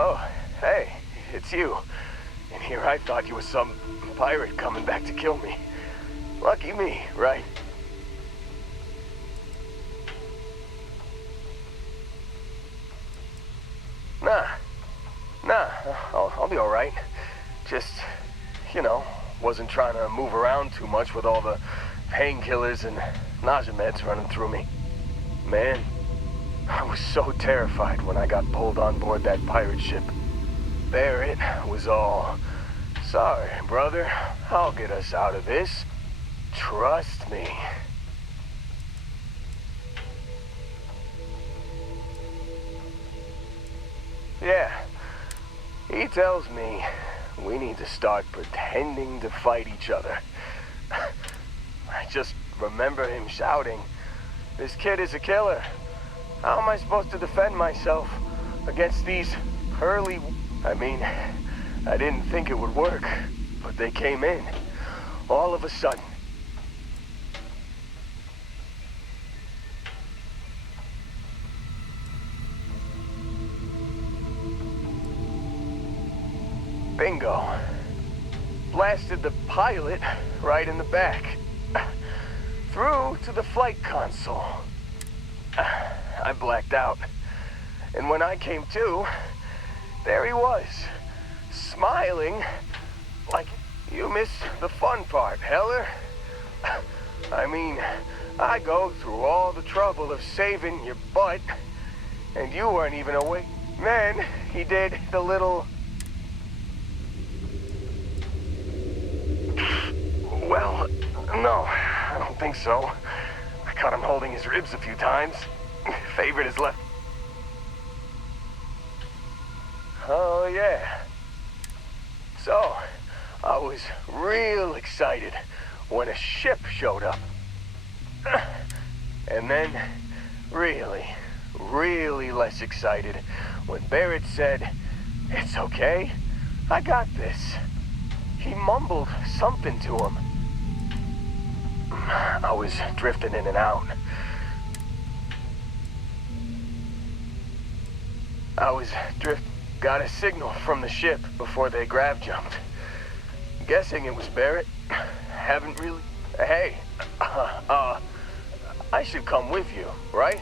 Oh, hey, it's you. And here I thought you were some pirate coming back to kill me. Lucky me, right? Nah, I'll be alright. Just, wasn't trying to move around too much with all the painkillers and nausea meds running through me. Man, I was so terrified when I got pulled on board that pirate ship. Barrett was all, "Sorry, brother, I'll get us out of this. Trust me." Yeah, he tells me we need to start pretending to fight each other. I just remember him shouting, "This kid is a killer. How am I supposed to defend myself against these hurly..." I mean, I didn't think it would work, but they came in, all of a sudden. Bingo. Blasted the pilot right in the back. Through to the flight console. I blacked out. And when I came to, there he was, smiling like, "You missed the fun part, Heller." I mean, I go through all the trouble of saving your butt, and you weren't even awake. Then he did the little... Well, no, I don't think so. I caught him holding his ribs a few times. Favored his left... Oh, yeah. So, I was real excited when a ship showed up. And then, really less excited when Barrett said, "It's okay, I got this." He mumbled something to him. I was drifting in and out. Got a signal from the ship before they grav jumped. Guessing it was Barrett. Haven't really... Hey, I should come with you, right?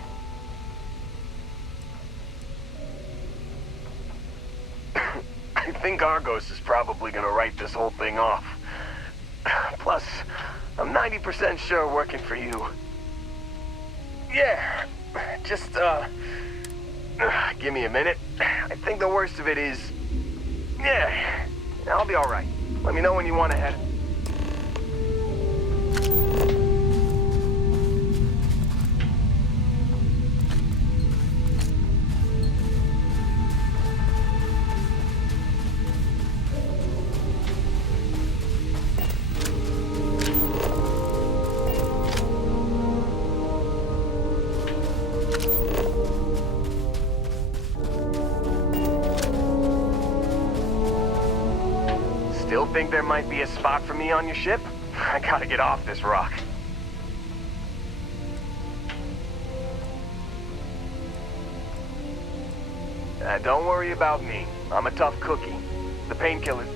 I think Argos is probably gonna write this whole thing off. Plus, I'm 90% sure working for you. Yeah, just, give me a minute. I think the worst of it is... Yeah, I'll be alright. Let me know when you want to head. Still think there might be a spot for me on your ship? I gotta get off this rock. Don't worry about me. I'm a tough cookie. The painkillers...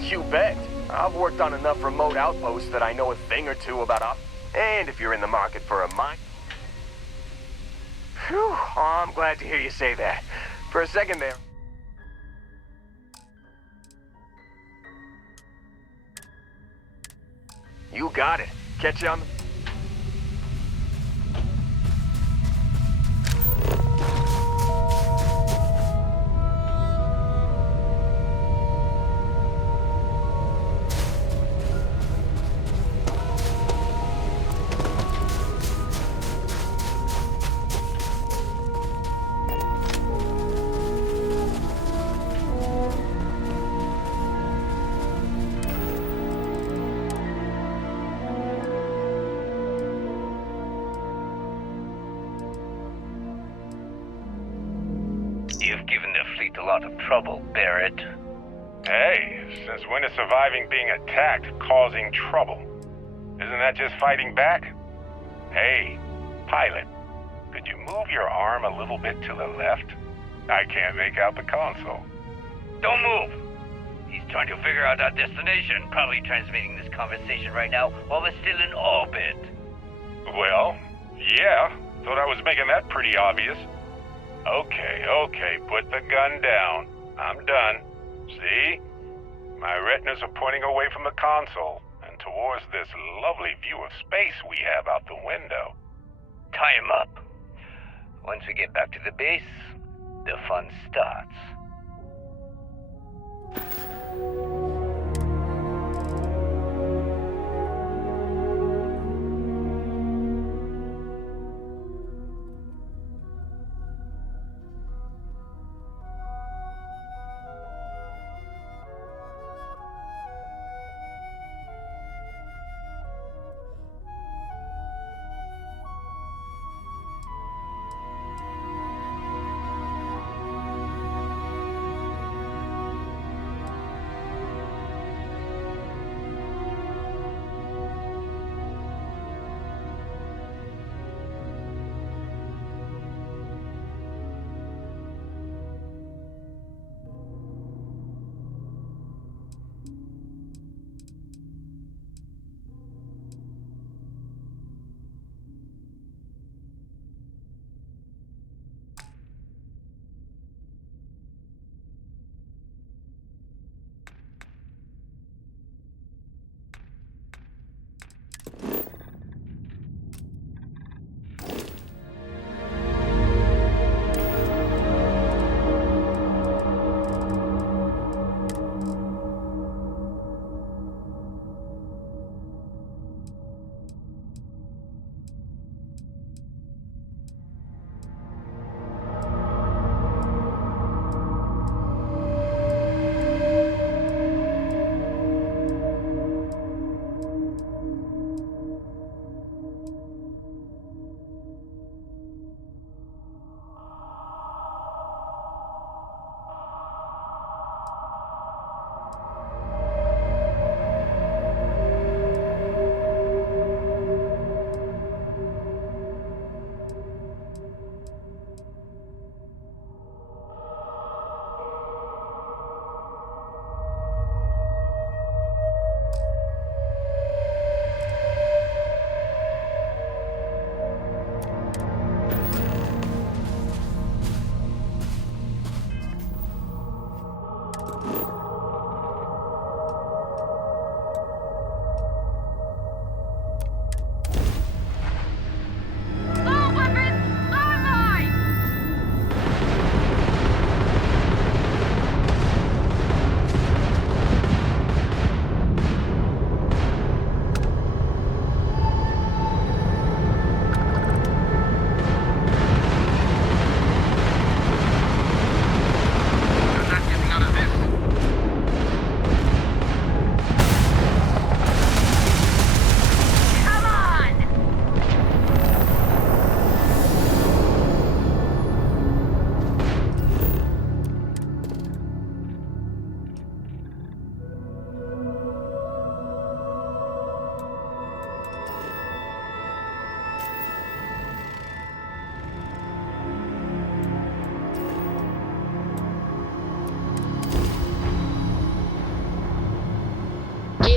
You bet. I've worked on enough remote outposts that I know a thing or two about And if you're in the market for a mine... Phew, oh, I'm glad to hear you say that. For a second there... You got it. Catch you on the... You've given the fleet a lot of trouble, Barrett. Hey, since when is surviving being attacked causing trouble? Isn't that just fighting back? Hey, pilot, could you move your arm a little bit to the left? I can't make out the console. Don't move! He's trying to figure out our destination, probably transmitting this conversation right now while we're still in orbit. Well, yeah. Thought I was making that pretty obvious. Okay, put the gun down. I'm done. See? My retinas are pointing away from the console and towards this lovely view of space we have out the window. Tie him up. Once we get back to the base, the fun starts.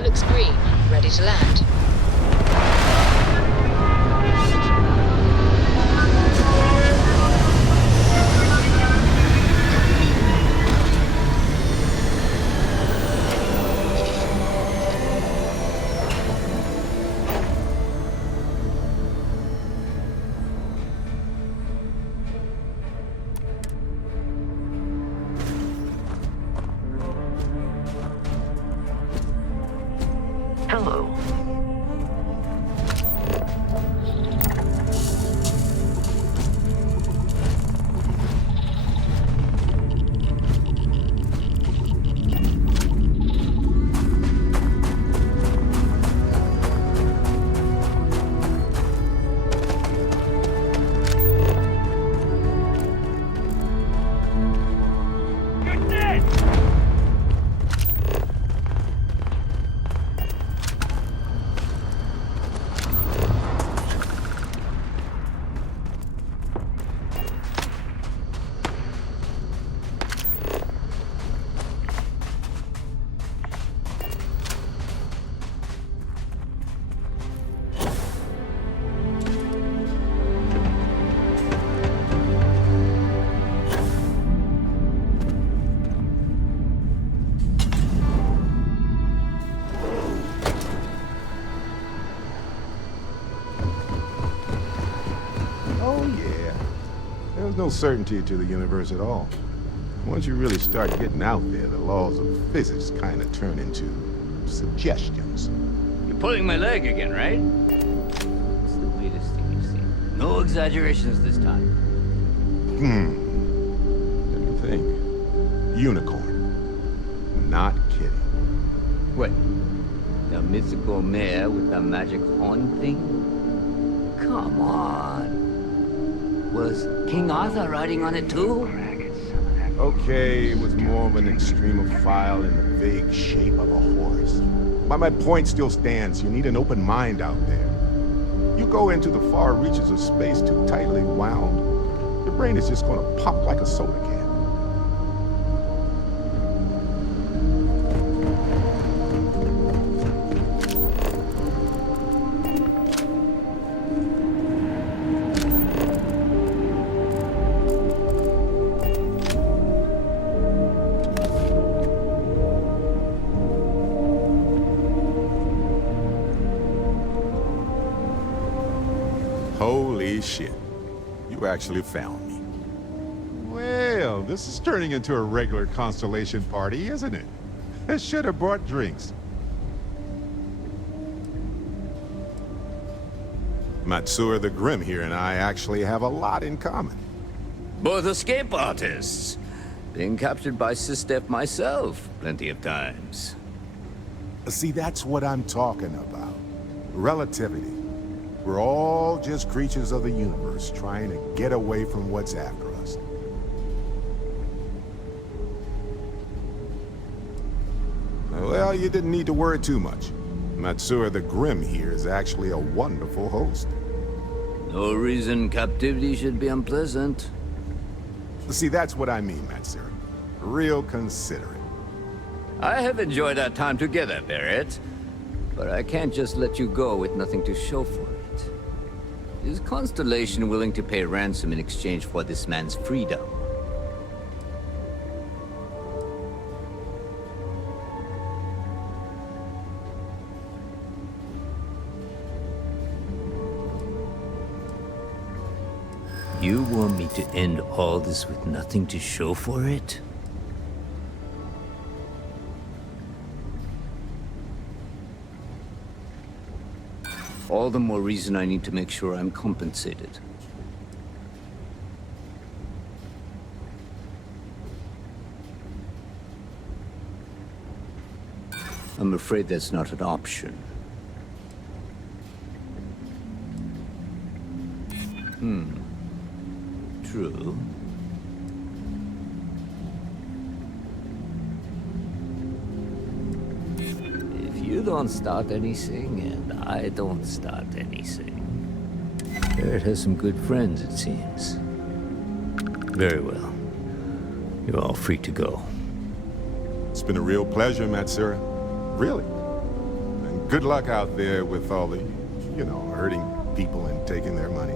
Looks green, ready to land. Hello. There's no certainty to the universe at all. Once you really start getting out there, the laws of physics kind of turn into suggestions. You're pulling my leg again, right? What's the weirdest thing you've seen? No exaggerations this time. Let me think. Unicorn. Not kidding. What? The mythical mare with the magic horn thing? Come on. Was King Arthur riding on it too? Okay, it was more of an extremophile in the vague shape of a horse. But my point still stands. You need an open mind out there. You go into the far reaches of space too tightly wound, your brain is just gonna pop like a soda can. Holy shit. You actually found me. Well, this is turning into a regular constellation party, isn't it? I should have brought drinks. Matsura the Grim here and I actually have a lot in common. Both escape artists. Being captured by Sistef myself plenty of times. See, that's what I'm talking about. Relativity. We're all just creatures of the universe trying to get away from what's after us. Well, you didn't need to worry too much. Matsura the Grim here is actually a wonderful host. No reason captivity should be unpleasant. See, that's what I mean, Matsura. Real considerate. I have enjoyed our time together, Barrett. But I can't just let you go with nothing to show for it. Is Constellation willing to pay ransom in exchange for this man's freedom? You want me to end all this with nothing to show for it? All the more reason I need to make sure I'm compensated. I'm afraid that's not an option. True. If you don't start anything, and I don't start anything. Barrett has some good friends, it seems. Very well. You're all free to go. It's been a real pleasure, Matsura. Really. And good luck out there with all the, hurting people and taking their money.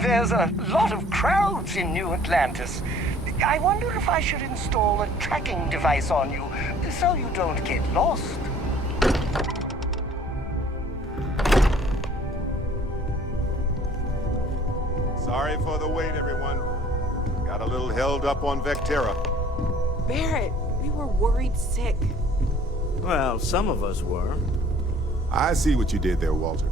There's a lot of crowds in New Atlantis. I wonder if I should install a tracking device on you so you don't get lost. Sorry for the wait, everyone. Got a little held up on Vectera. Barrett, we were worried sick. Well, some of us were. I see what you did there, Walter.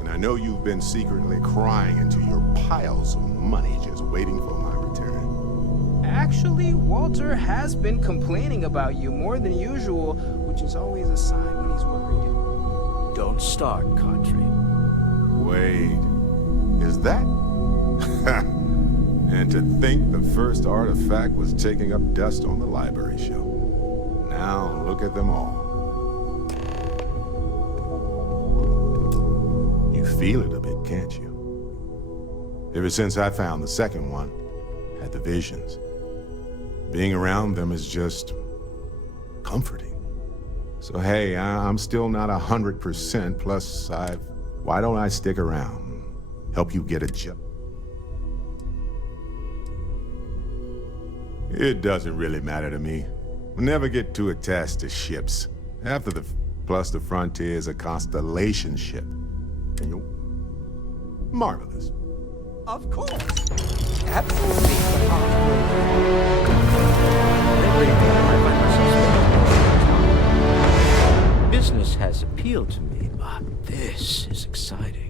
And I know you've been secretly crying into your piles of money just waiting for my return. Actually, Walter has been complaining about you more than usual, which is always a sign when he's worried. Don't start, country. Wait, is that? And to think the first artifact was taking up dust on the library shelf. Now look at them all. You feel it a bit, can't you? Ever since I found the second one, had the visions. Being around them is just comforting. So hey, I'm still not 100%, plus why don't I stick around? Help you get a job? It doesn't really matter to me. Never get too attached to ships. Plus the Frontier is a constellation ship. And you're marvelous. Of course. Absolutely. Business has appealed to me, but this is exciting.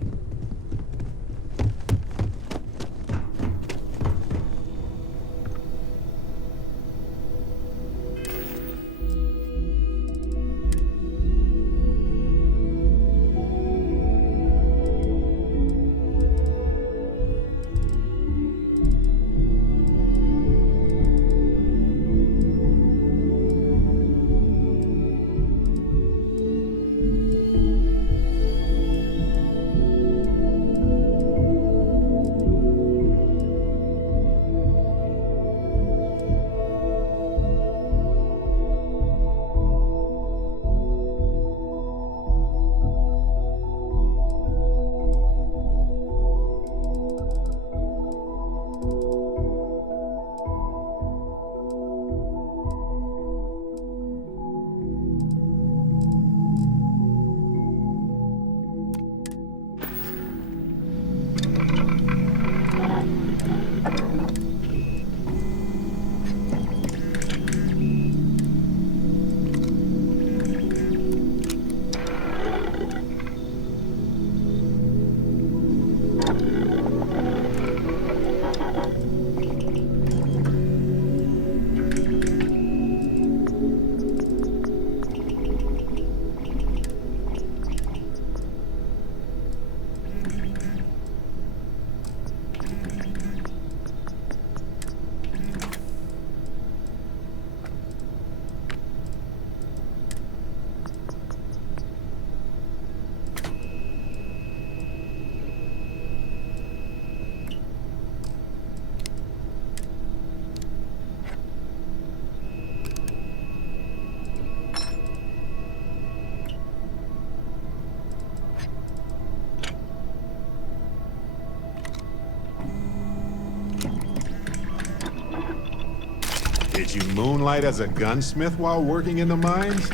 Did you moonlight as a gunsmith while working in the mines?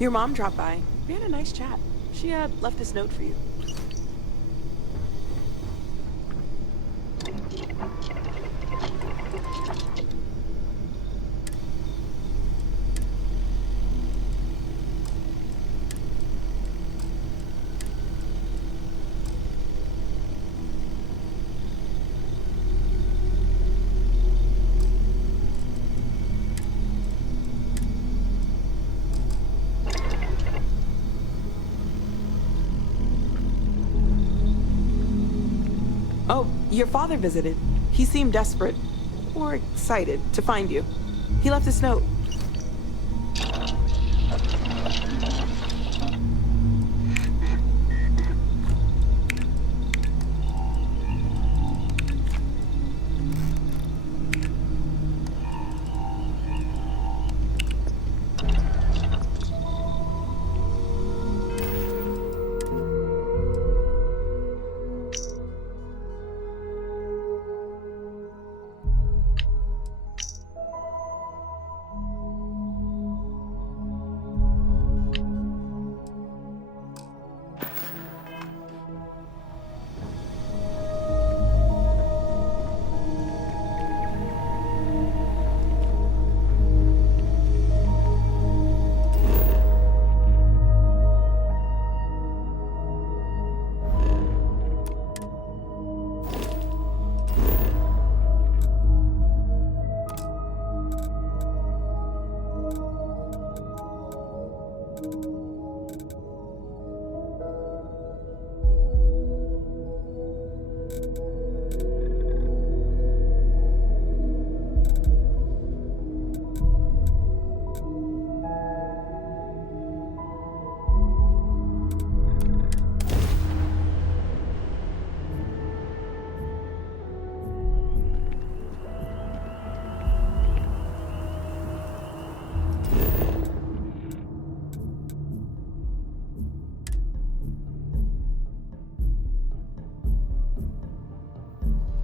Your mom dropped by. We had a nice chat. She left this note for you. Oh, your father visited. He seemed desperate, or excited, to find you. He left this note.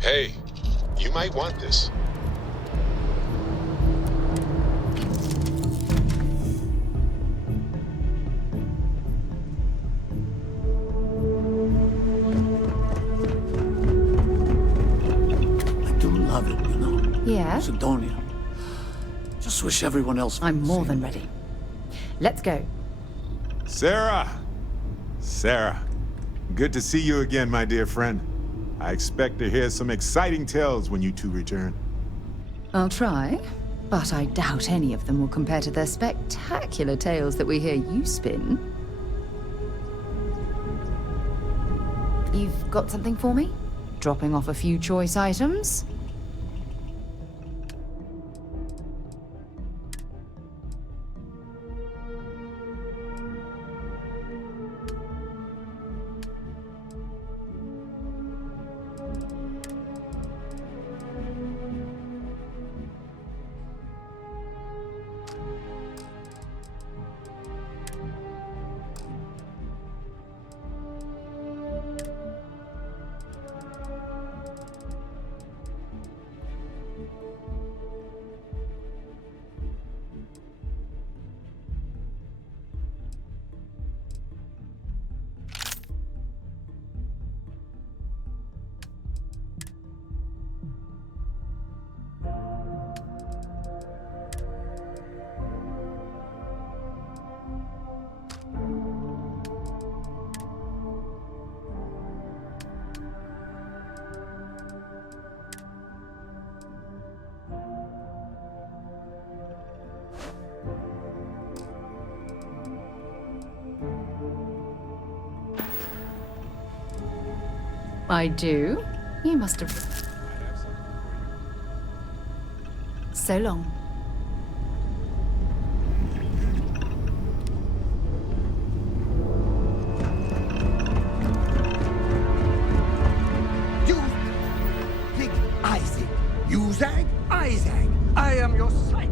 Hey, you might want this. I do love it, you know. Yeah? Sidonia. Just wish everyone else... I'm more than ready. Let's go. Sarah! Sarah, good to see you again, my dear friend. I expect to hear some exciting tales when you two return. I'll try, but I doubt any of them will compare to the spectacular tales that we hear you spin. You've got something for me? Dropping off a few choice items? I do. You must have... So long. You think I think? You zag, I zag. I am your sight.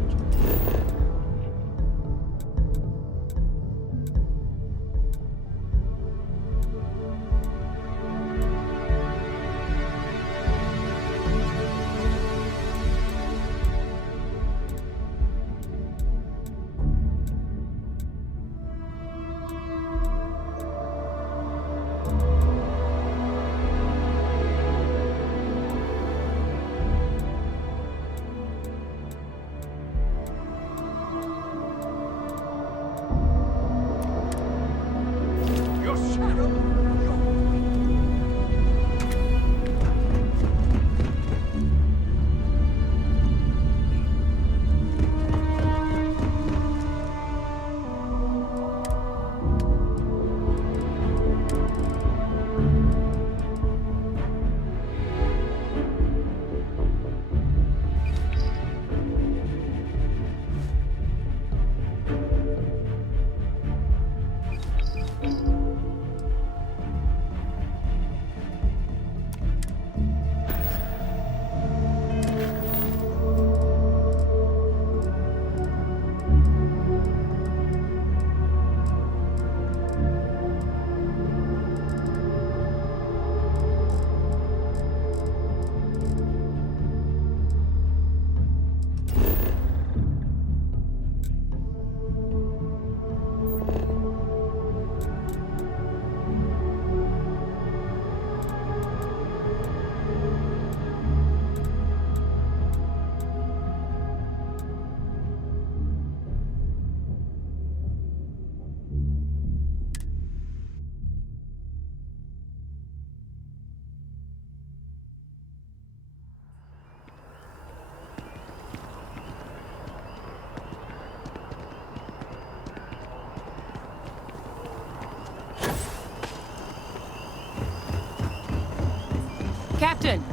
Captain!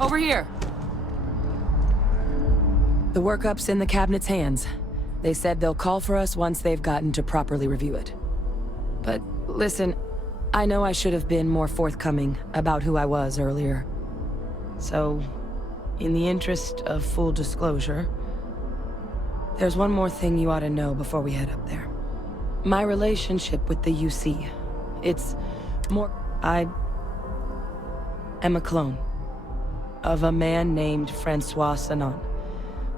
Over here! The workup's in the cabinet's hands. They said they'll call for us once they've gotten to properly review it. But listen, I know I should have been more forthcoming about who I was earlier. So, in the interest of full disclosure, there's one more thing you ought to know before we head up there. My relationship with the UC, it's more... I am a clone of a man named Francois Sanon,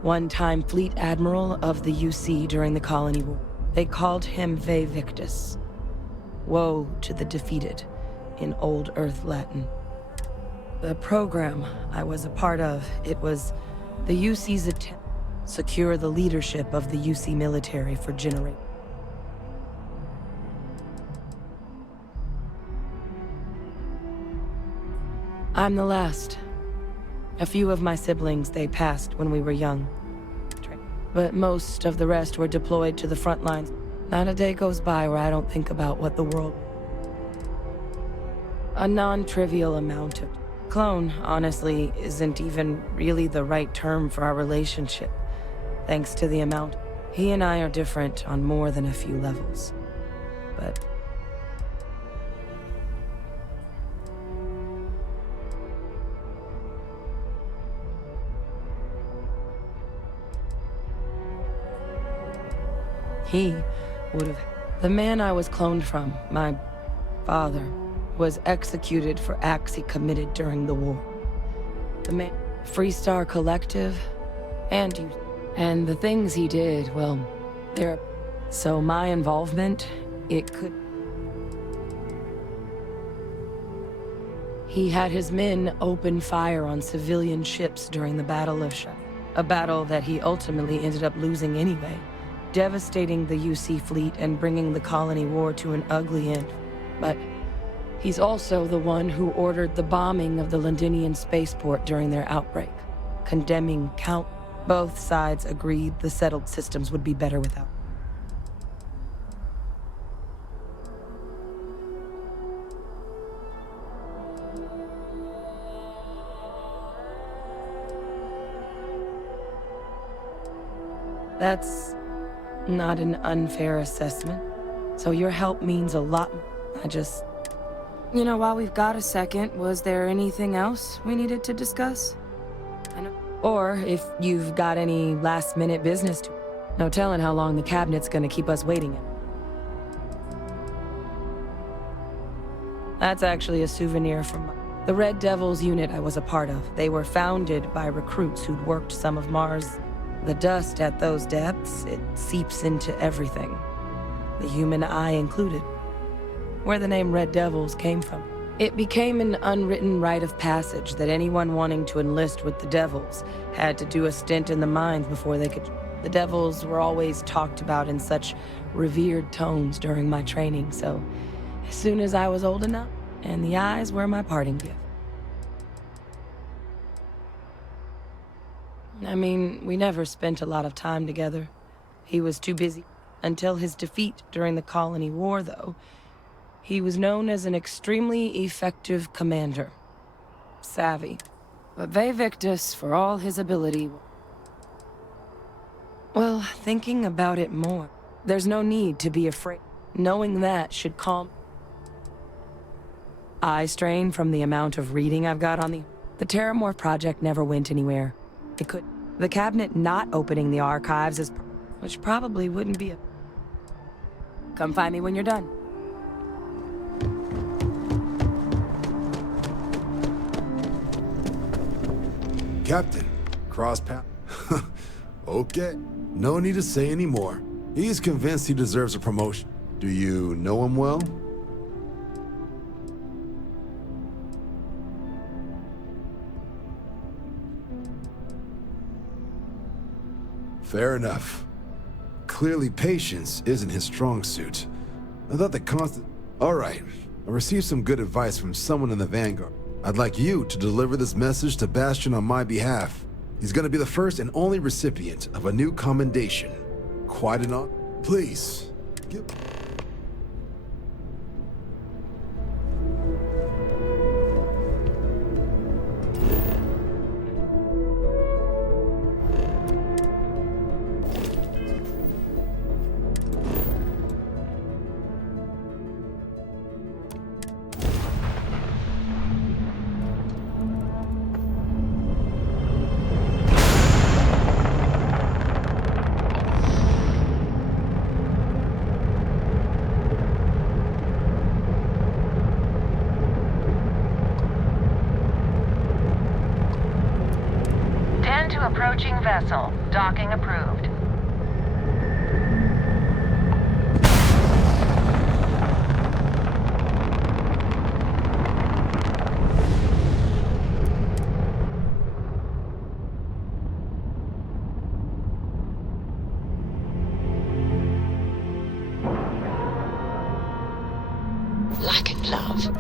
one-time fleet admiral of the UC during the Colony War. They called him Ve Victus. Woe to the defeated, in Old Earth Latin. The program I was a part of, it was the UC's attempt to secure the leadership of the UC military for generations. I'm the last. A few of my siblings, they passed when we were young. But most of the rest were deployed to the front lines. Not a day goes by where I don't think about what the world... A non-trivial amount of... Clone, honestly, isn't even really the right term for our relationship. Thanks to the amount... He and I are different on more than a few levels. But... He would have... The man I was cloned from, my father, was executed for acts he committed during the war. The man... Freestar Collective, and you... And the things he did, well, they're... So my involvement, it could... He had his men open fire on civilian ships during the Battle of Shah. A battle that he ultimately ended up losing anyway, devastating the UC fleet and bringing the Colony War to an ugly end. But he's also the one who ordered the bombing of the Londinian spaceport during their outbreak, condemning count. Both sides agreed the settled systems would be better without. That's not an unfair assessment. So your help means a lot. I just... You know, while we've got a second, was there anything else we needed to discuss? Or if you've got any last-minute business to... No telling how long the cabinet's gonna keep us waiting. That's actually a souvenir from the Red Devils unit I was a part of. They were founded by recruits who'd worked some of Mars'. The dust at those depths, it seeps into everything. The human eye included. Where the name Red Devils came from. It became an unwritten rite of passage that anyone wanting to enlist with the Devils had to do a stint in the mines before they could... The Devils were always talked about in such revered tones during my training, so as soon as I was old enough, and the eyes were my parting gift. I mean, we never spent a lot of time together. He was too busy. Until his defeat during the Colony War, though, he was known as an extremely effective commander. Savvy. But Ve Victus, for all his ability... Well, thinking about it more, there's no need to be afraid. Knowing that should calm... Eye strain from the amount of reading I've got on the... The Terramorph project never went anywhere. It could... The cabinet not opening the archives is... Which probably wouldn't be a... Come find me when you're done. Captain, cross path. Okay, no need to say any more. He's convinced he deserves a promotion. Do you know him well? Fair enough. Clearly patience isn't his strong suit. I thought the constant... Alright, I received some good advice from someone in the Vanguard. I'd like you to deliver this message to Bastion on my behalf. He's gonna be the first and only recipient of a new commendation. Quite an honor. Please, give... Approaching vessel. Docking approved. Like and love.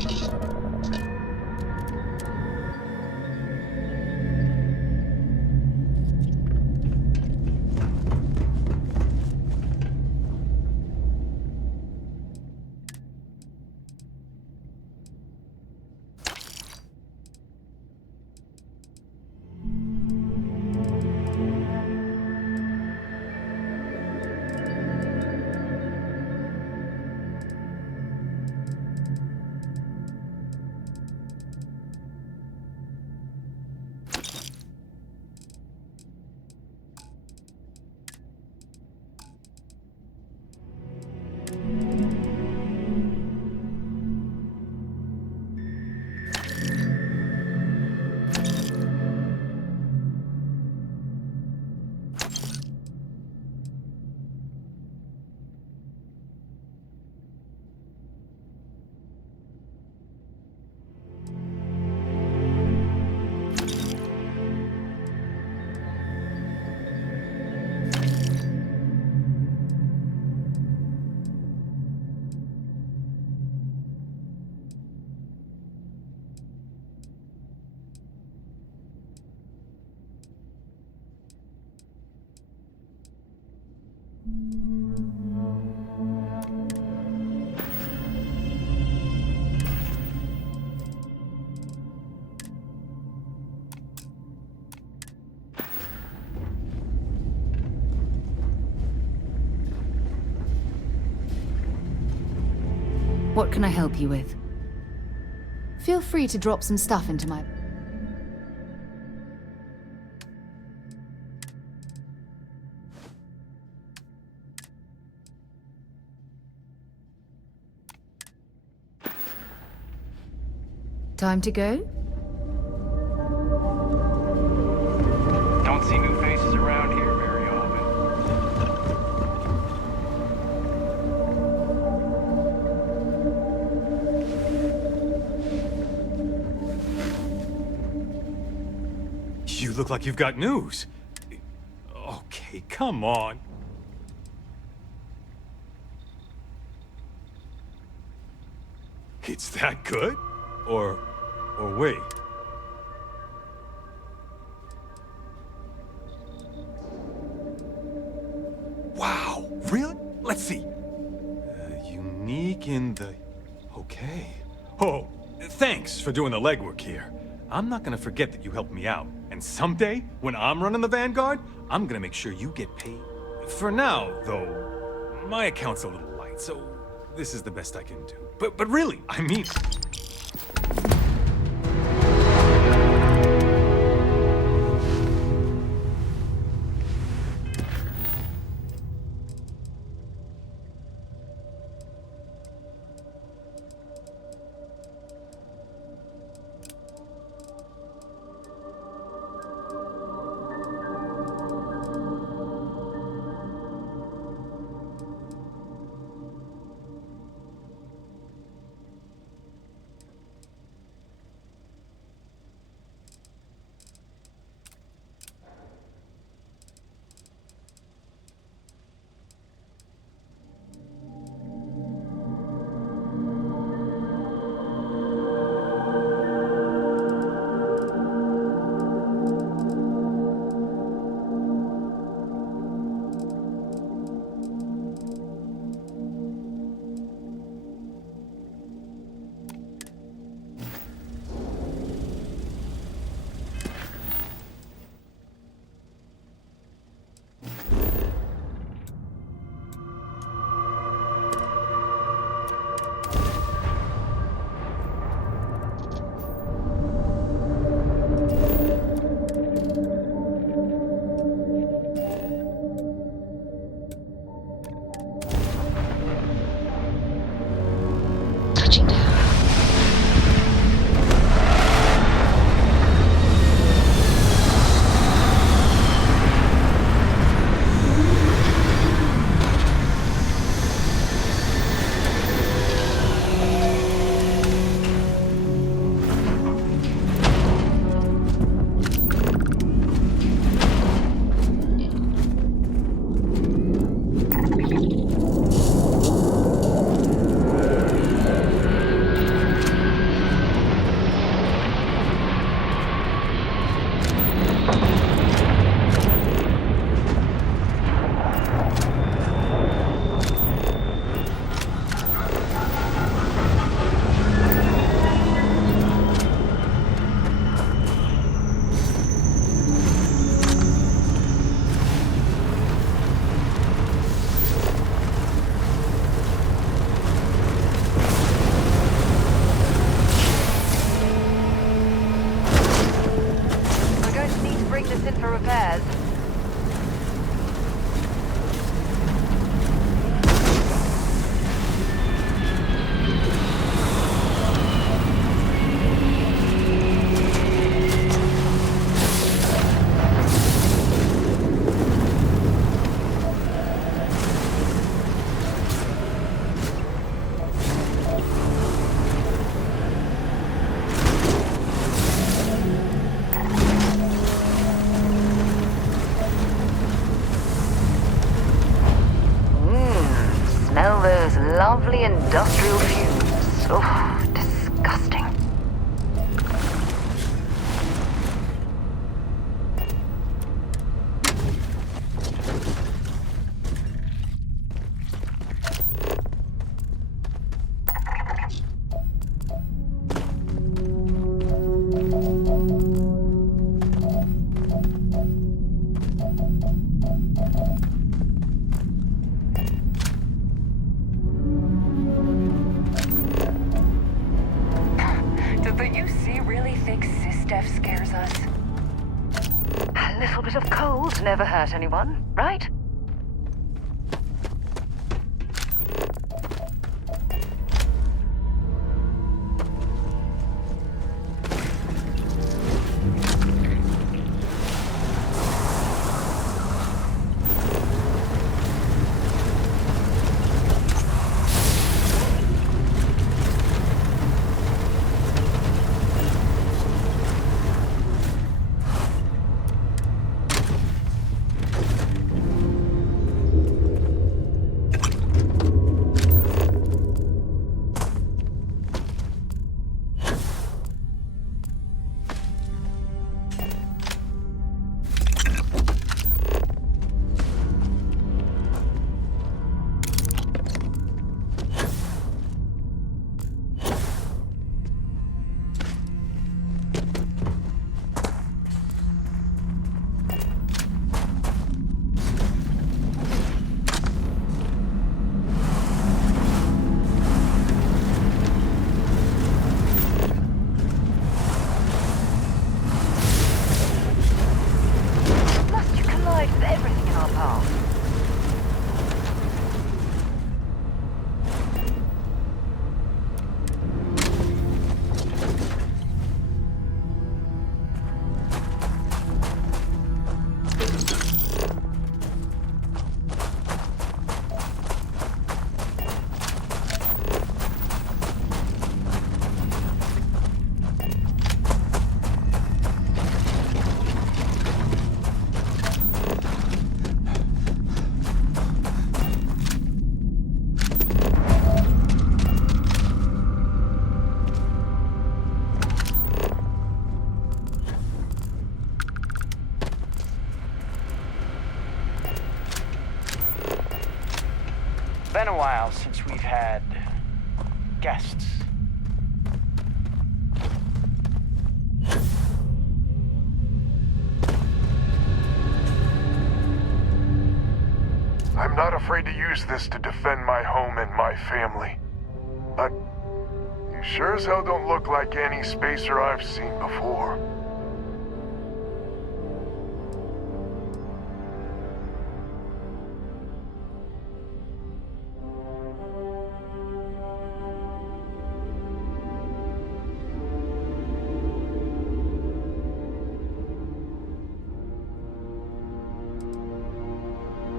What can I help you with? Feel free to drop some stuff into my... Time to go? Don't see new faces around here very often. You look like you've got news. Okay, come on. It's that good? Or wait. Wow, really? Let's see. Unique in the... Okay. Oh, thanks for doing the legwork here. I'm not gonna forget that you helped me out. And someday, when I'm running the Vanguard, I'm gonna make sure you get paid. For now, though, my account's a little light, so this is the best I can do. But really, I mean... lovely industrial fumes. Oh, disgusting. Did the UC really think Sysdef scares us? A little bit of cold never hurt anyone, right? Must you collide with everything in our path? Been a while since we've had guests. I'm not afraid to use this to defend my home and my family. But you sure as hell don't look like any spacer I've seen before.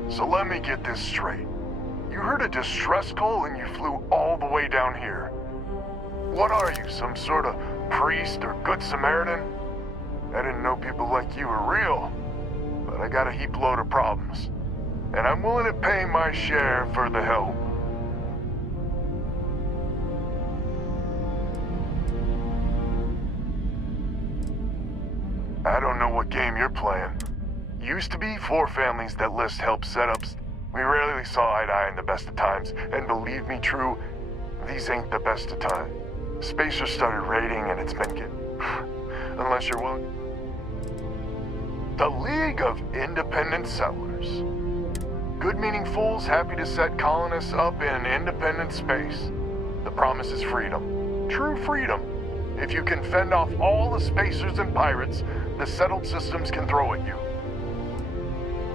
So let me get this straight. You heard a distress call and you flew all the way down here. What are you, some sort of priest or good Samaritan? I didn't know people like you were real, but I got a heap load of problems. And I'm willing to pay my share for the help. I don't know what game you're playing. Used to be 4 families that list help setups. We rarely saw eye to eye in the best of times, and believe me, true, these ain't the best of times. Spacers started raiding, and it's been getting... unless you're willing. The League of Independent Settlers. Good-meaning fools happy to set colonists up in independent space. The promise is freedom. True freedom. If you can fend off all the spacers and pirates the settled systems can throw at you.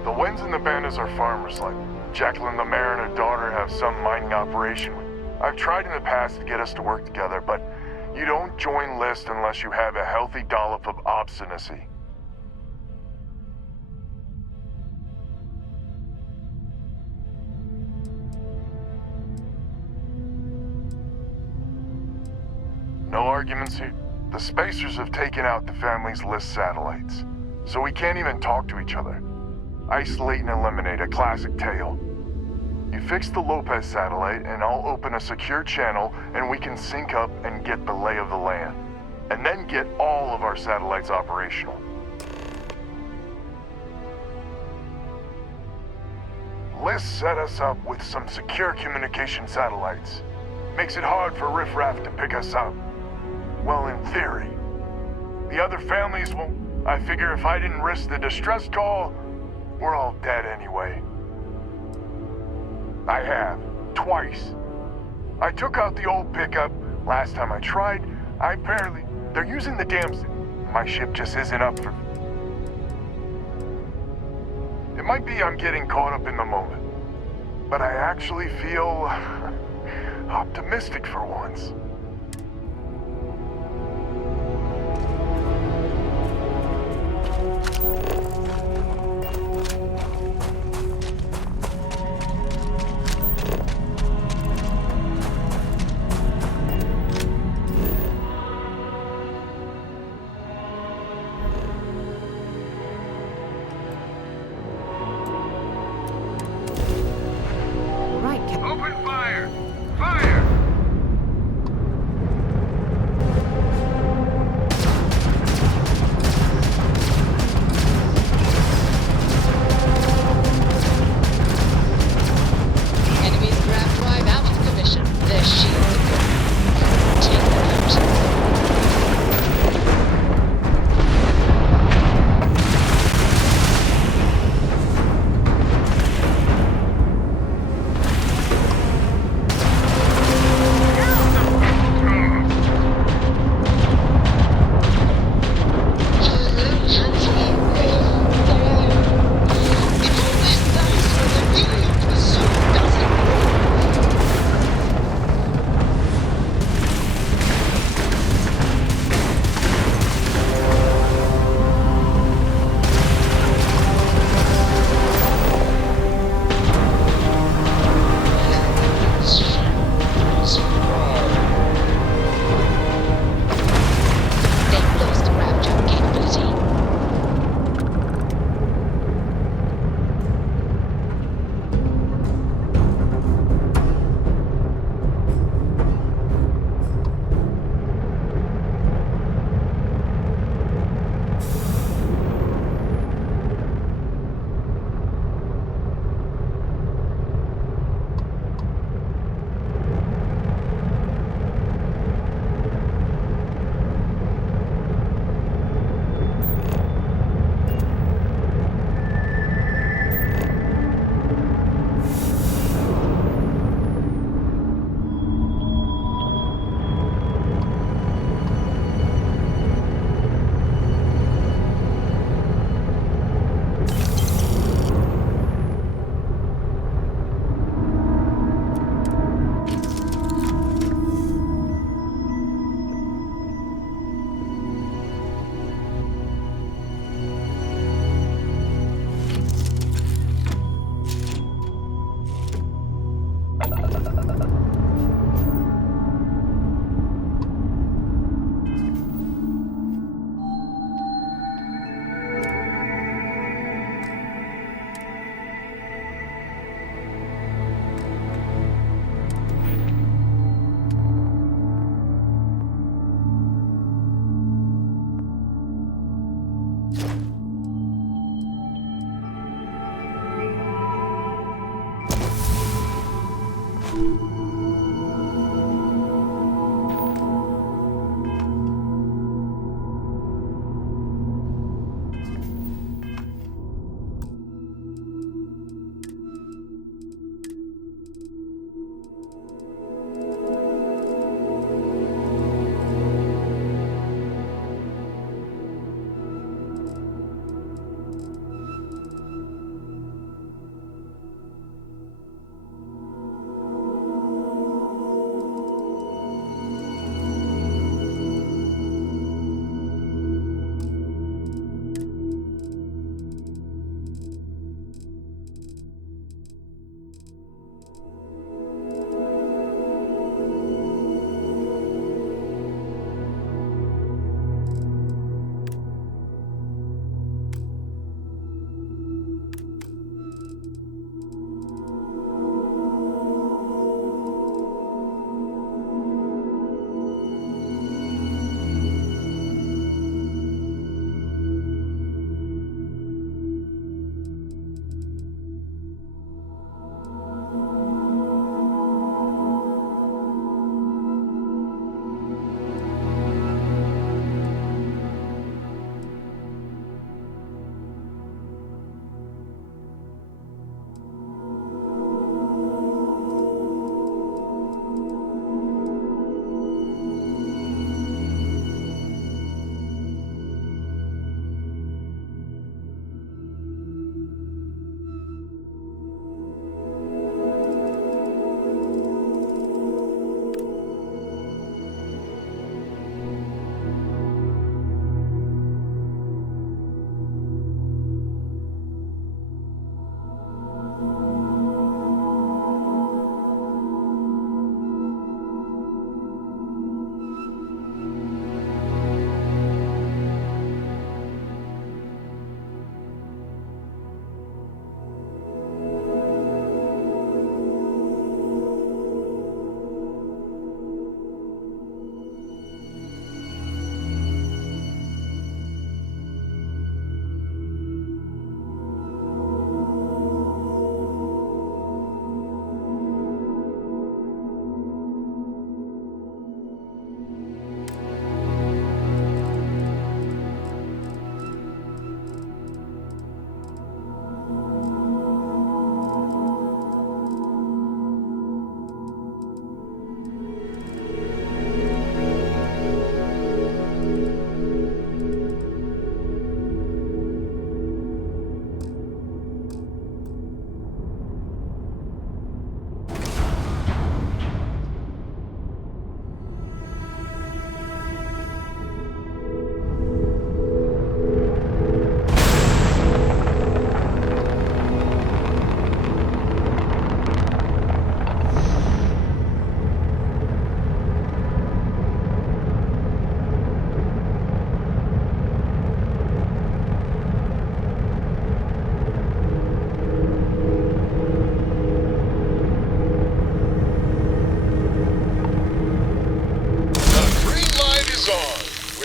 The Winds and the Bandas are farmers like Jacqueline the mayor and her daughter have some mining operation. I've tried in the past to get us to work together, but you don't join list unless you have a healthy dollop of obstinacy. No arguments here. The spacers have taken out the family's list satellites, so we can't even talk to each other. Isolate and eliminate, a classic tale. You fix the Lopez satellite, and I'll open a secure channel, and we can sync up and get the lay of the land. And then get all of our satellites operational. Liz set us up with some secure communication satellites. Makes it hard for riffraff to pick us up. Well, in theory. The other families won't. I figure if I didn't risk the distress call, we're all dead anyway. I have. Twice. I took out the old pickup. Last time I tried, I barely... They're using the damn... My ship just isn't up for... It might be I'm getting caught up in the moment. But I actually feel... optimistic for once.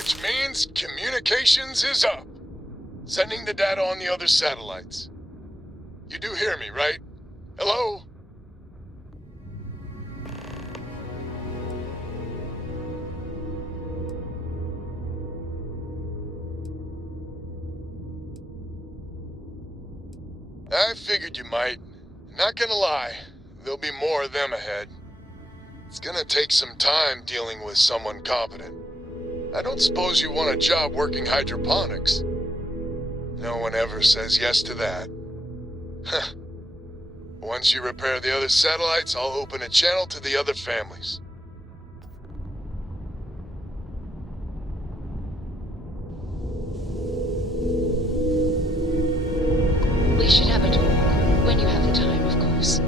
Which means communications is up. Sending the data on the other satellites. You do hear me, right? Hello? I figured you might. Not gonna lie, there'll be more of them ahead. It's gonna take some time dealing with someone competent. I don't suppose you want a job working hydroponics. No one ever says yes to that. Huh. Once you repair the other satellites, I'll open a channel to the other families. We should have a talk. When you have the time, of course.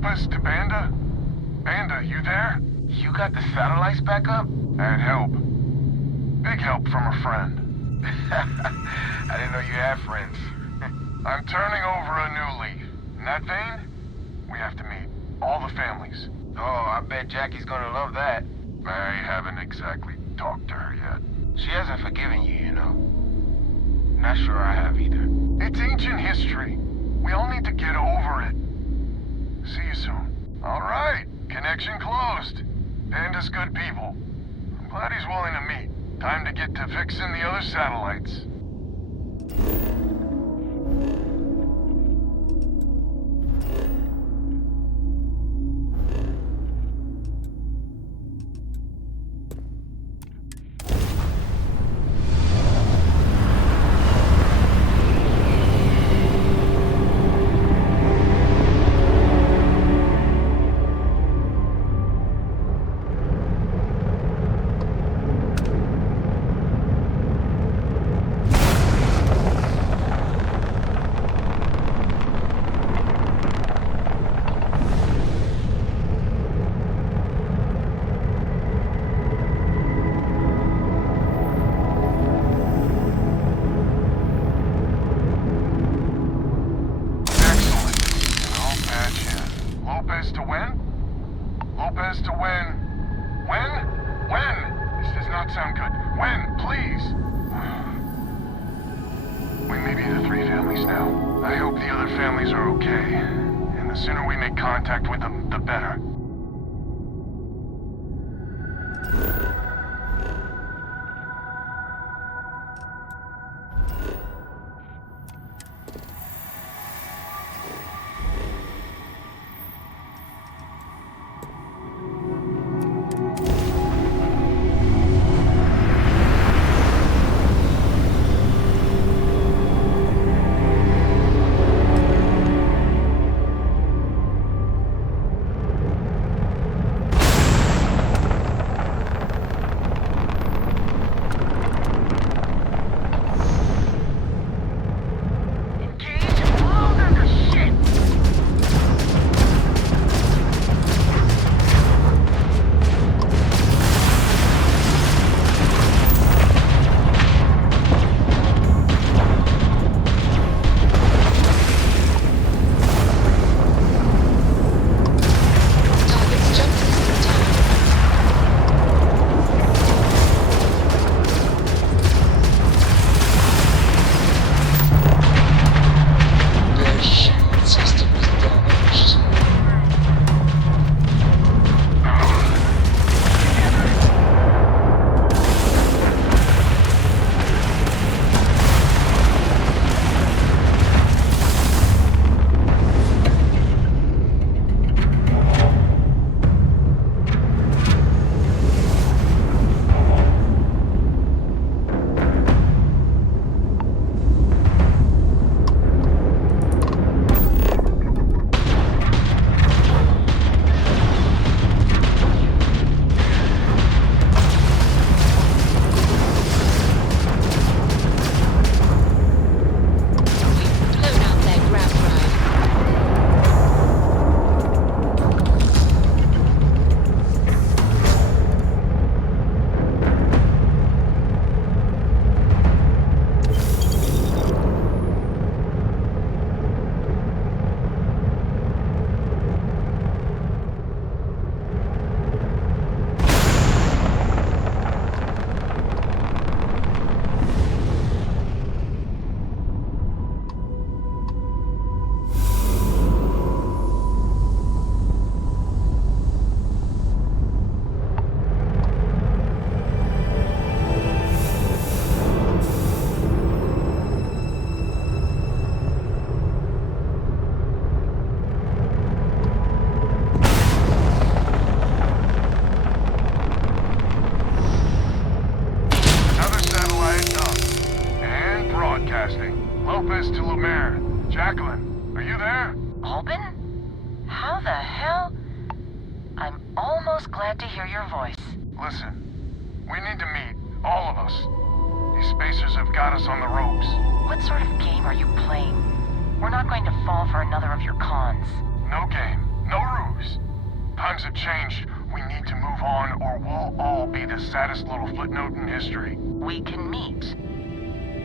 Lopez to Banda? Banda, you there? You got the satellites back up? And help. Big help from a friend. I didn't know you had friends. I'm turning over a new leaf. In that vein, we have to meet all the families. Oh, I bet Jackie's gonna love that. I haven't exactly talked to her yet. She hasn't forgiven you, you know. Not sure I have either. It's ancient history. We all need to get over it. See you soon. All right. Connection closed. Panda's good people. I'm glad he's willing to meet. Time to get to fixing the other satellites. Lopez to win? Lopez to win. When? When? This does not sound good. When? Please. We may be the three families now. I hope the other families are okay. And the sooner we make contact with them, the better. Lopez to Lumiere. Jacqueline, are you there? Albin? How the hell? I'm almost glad to hear your voice. Listen, we need to meet, all of us. These spacers have got us on the ropes. What sort of game are you playing? We're not going to fall for another of your cons. No game, no have changed. We need to move on, or we'll all be the saddest little footnote in history. We can meet,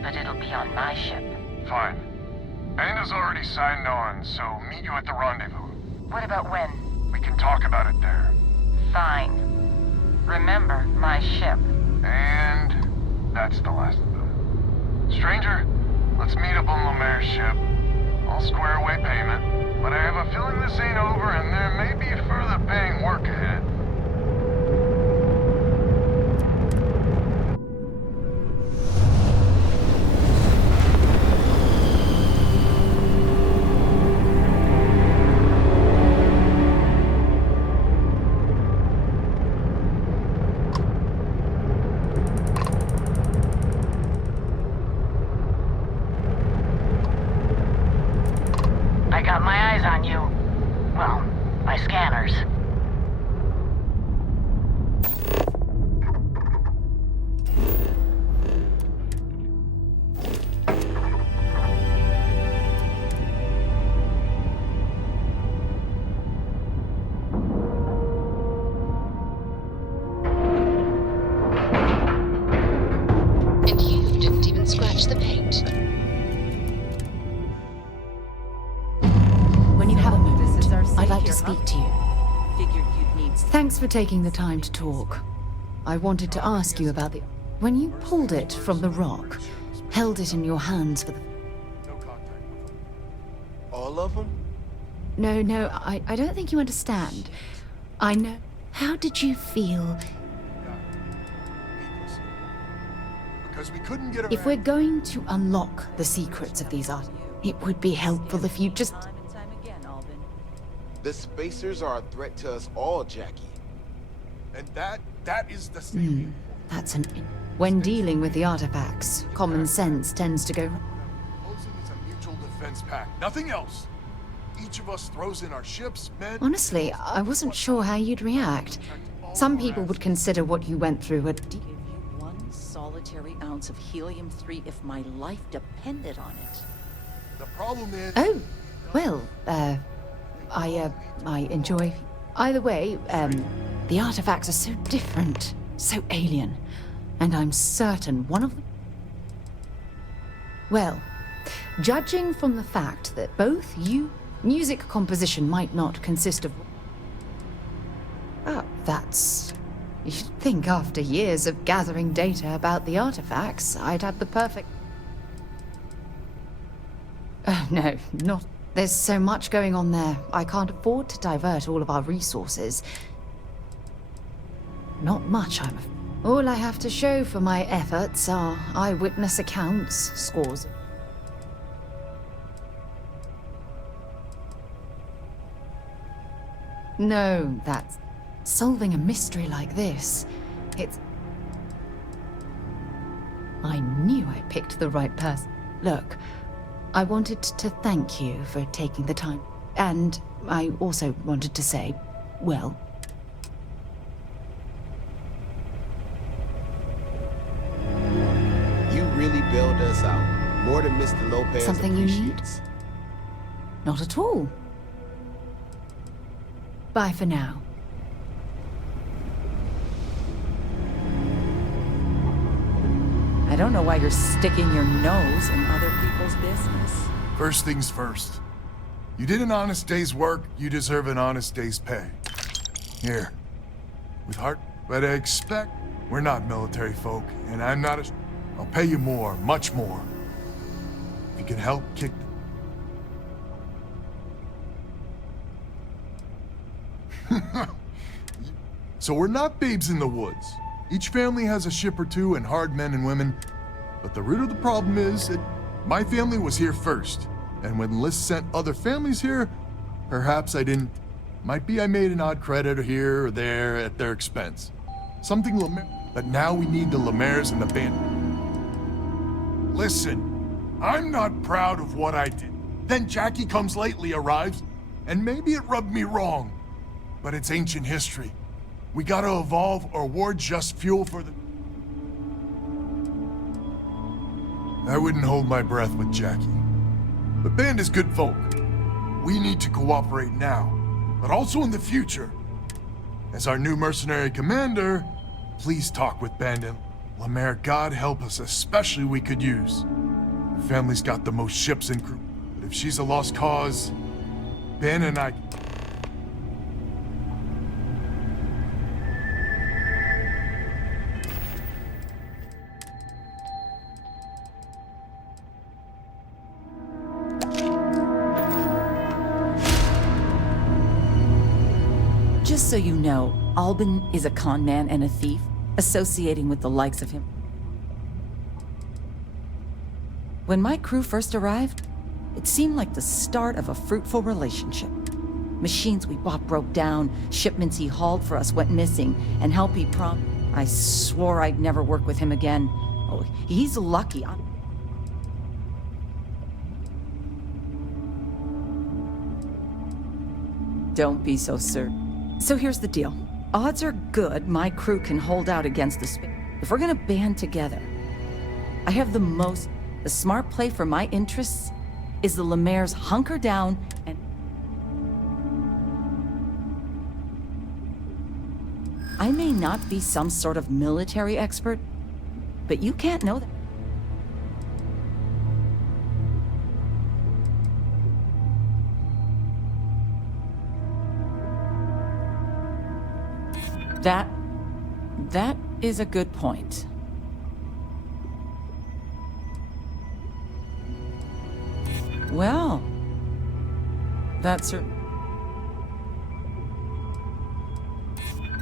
but it'll be on my ship. Fine. Banda's already signed on, so meet you at the rendezvous. What about when? We can talk about it there. Fine. Remember, my ship. And that's the last of them. Stranger, let's meet up on Lemaire's ship. I'll square away payment, but I have a feeling this ain't over and there may be further paying work ahead. I got my eyes on you. Well, my scanners. And you didn't even scratch the paint. When you have a moment, I'd like to speak to you. Figured you'd need. Thanks for taking the time to talk. I wanted to ask you about the... When you pulled it from the rock, held it in your hands for the... All of them? No, I don't think you understand. I know... How did you feel... Because we couldn't get If we're going to unlock the secrets of these art, it would be helpful if you just... The spacers are a threat to us all, Jackie. And that is the That's an... When dealing with the artifacts, common sense tends to go... Closing is a mutual defense pact, nothing else. Each of us throws in our ships, men... Honestly, I wasn't sure how you'd react. Some people would consider what you went through a... One solitary ounce of helium-3 if my life depended on it. The problem is... Oh, well, I enjoy... Either way, the artifacts are so different, so alien, and I'm certain one of them... Well, judging from the fact that both you... Music composition might not consist of... Oh, that's... You'd think after years of gathering data about the artifacts, I'd have the perfect... No, not... There's so much going on there. I can't afford to divert all of our resources. Not much, All I have to show for my efforts are eyewitness accounts, scores. No, that's... Solving a mystery like this, it's... I knew I picked the right person. Look, I wanted to thank you for taking the time. And I also wanted to say, well... You really bailed us out. More than Mr. Lopez Something you need? appreciates. Not at all. Bye for now. I don't know why you're sticking your nose in other people's business. First things first. You did an honest day's work, you deserve an honest day's pay. Here. With heart. But I expect we're not military folk, and I'm not a... I'll pay you more, much more. If you can help kick... So we're not babes in the woods. Each family has a ship or two and hard men and women. But the root of the problem is that my family was here first. And when Liz sent other families here, perhaps I didn't. Might be I made an odd credit here or there at their expense. Something Lemaire. But now we need the Lemaire's and the band. Listen, I'm not proud of what I did. Then Jackie comes lately arrives, and maybe it rubbed me wrong. But it's ancient history. We gotta evolve or war just fuel for the... I wouldn't hold my breath with Jackie. But Band is good folk. We need to cooperate now, but also in the future. As our new mercenary commander, please talk with Bandit. Lemaire, God help us, especially we could use. The family's got the most ships and crew. But if she's a lost cause, Ben and I... Just so you know, Albin is a con man and a thief, associating with the likes of him. When my crew first arrived, it seemed like the start of a fruitful relationship. Machines we bought broke down, shipments he hauled for us went missing, and help he promised. I swore I'd never work with him again. Oh, he's lucky. Don't be so certain. So here's the deal. Odds are good my crew can hold out against the space. If we're gonna band together, I have the smart play for my interests is the Lemaire's hunker down and... I may not be some sort of military expert, but you can't know that. That is a good point. Well, that's her.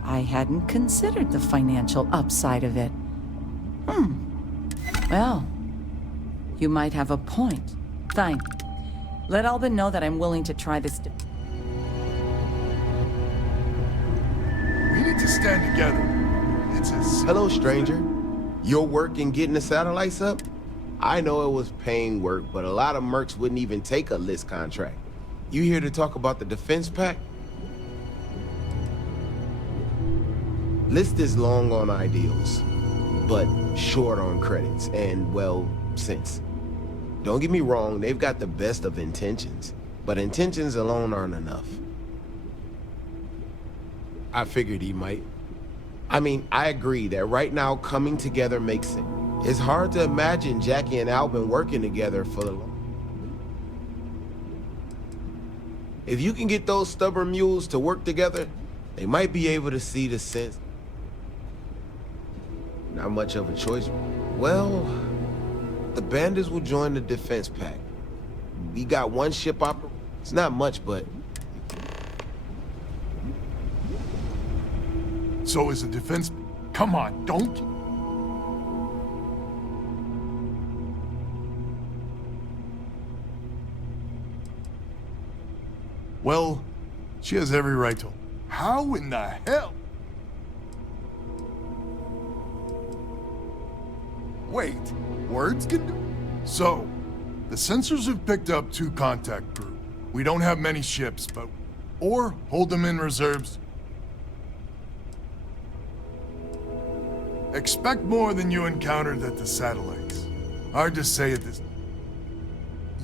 I hadn't considered the financial upside of it. Well, you might have a point. Fine. Let Albin know that I'm willing to try this. We need to stand together. Hello, stranger. Your work in getting the satellites up? I know it was paying work, but a lot of mercs wouldn't even take a list contract. You here to talk about the defense pack? List is long on ideals, but short on credits and, well, sense. Don't get me wrong, they've got the best of intentions, but intentions alone aren't enough. I figured he might. I mean, I agree that right now coming together makes sense. It's hard to imagine Jackie and Albin working together for the long. If you can get those stubborn mules to work together, they might be able to see the sense. Not much of a choice. Well, the bandits will join the defense pack. We got one ship operating. It's not much, but... So is the defense... Come on, don't... Well, she has every right to... How in the hell? Wait, words can do... So, the sensors have picked up 2 contact crew. We don't have many ships, but... Or hold them in reserves. Expect more than you encountered at the satellites. Hard to say at this...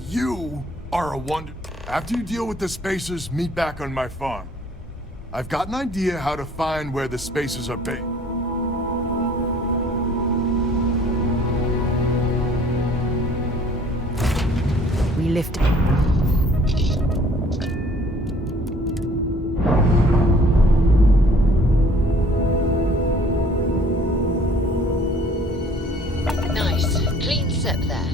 You are a wonder... After you deal with the spacers, meet back on my farm. I've got an idea how to find where the spacers are based. We lifted. Nice. Clean sep there.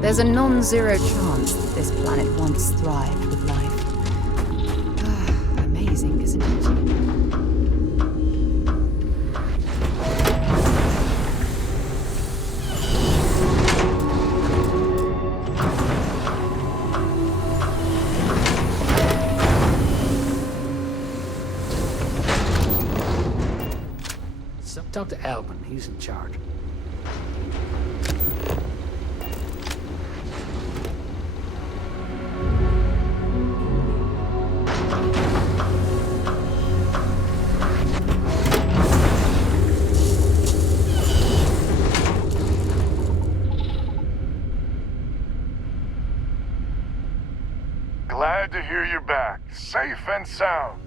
There's a non-zero chance that this planet once thrived with life. Amazing, isn't it? So, talk to Albin. He's in charge. Glad to hear you're back, safe and sound.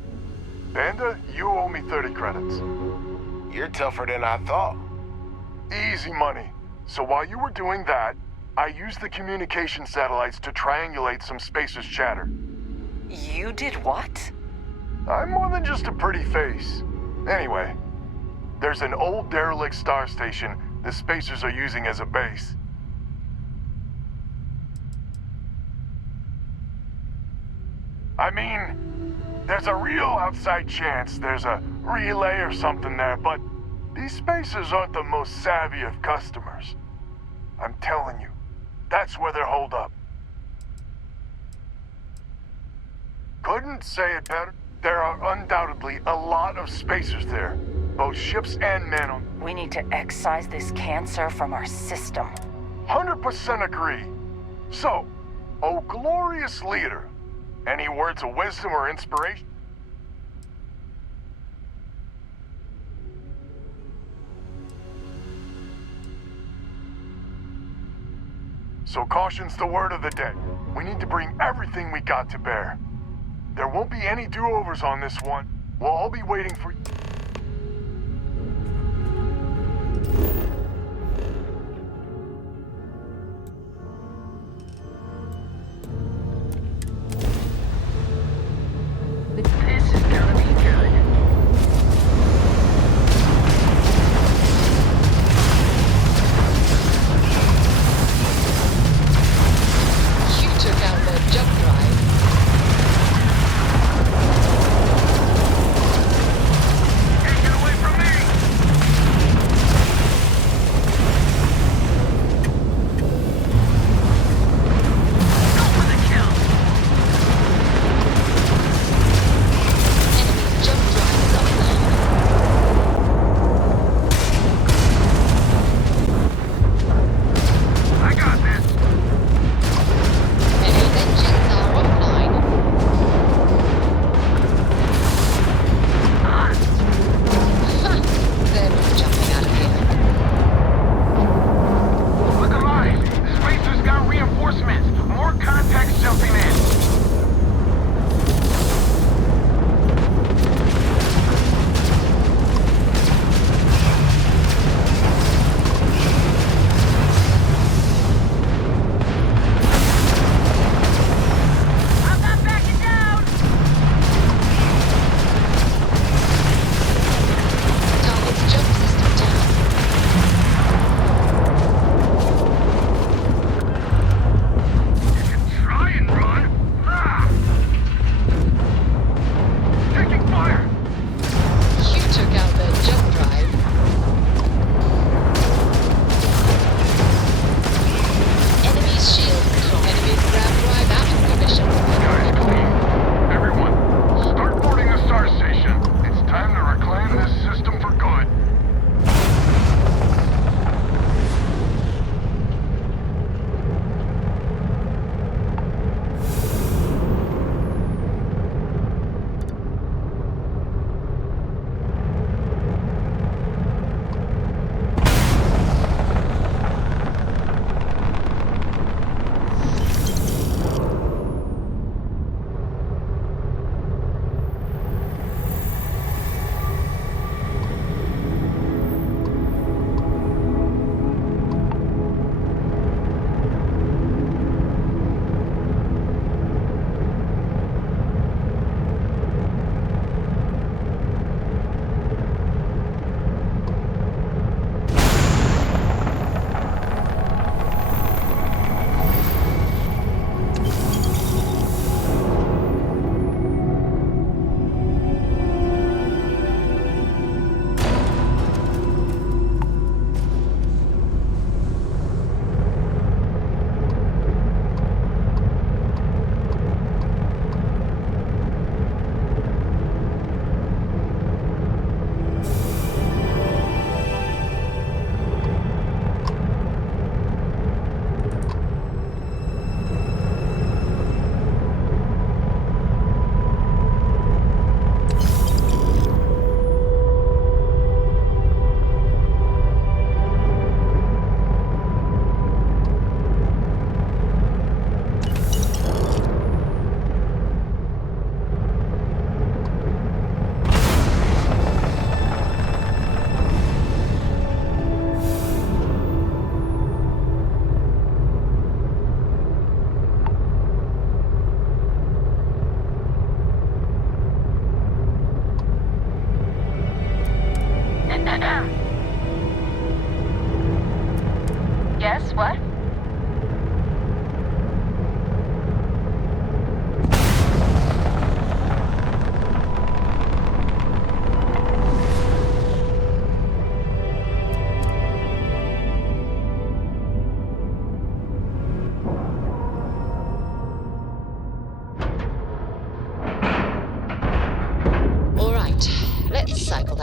Banda, you owe me 30 credits. You're tougher than I thought. Easy money. So while you were doing that, I used the communication satellites to triangulate some spacers' chatter. You did what? I'm more than just a pretty face. Anyway, there's an old derelict star station the spacers are using as a base. I mean, there's a real outside chance there's a relay or something there, but these spacers aren't the most savvy of customers. I'm telling you, that's where they're holed up. Couldn't say it better. There are undoubtedly a lot of spacers there, both ships and men on. We need to excise this cancer from our system. 100% agree. So, oh glorious leader, any words of wisdom or inspiration? So caution's the word of the day. We need to bring everything we got to bear. There won't be any do-overs on this one. We'll all be waiting for you. This is gonna be good. You took out their jump drive. Hey, get away from me! Go for the kill. Enemy's jump drive is offline. I got this! Enemy's engines are offline. Ha! They're not jumping out of here. Look alive! Spacers got reinforcements! More contacts jumping in! I'm not backing down. Target's jump system down.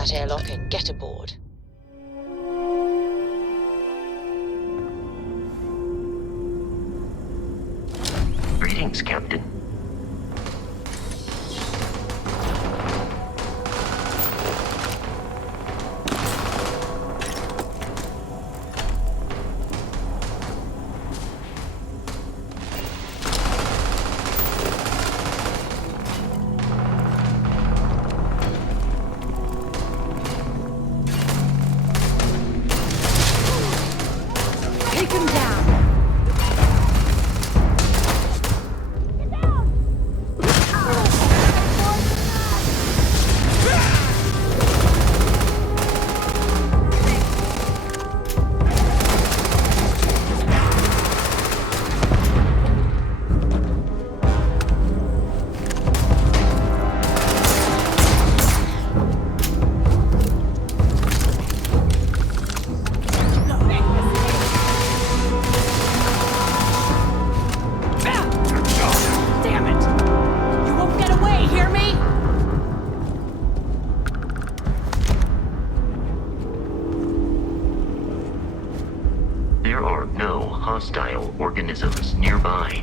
that airlock and get aboard. Greetings, Captain. Take him down! Damn it! You won't get away, hear me? There are no hostile organisms nearby.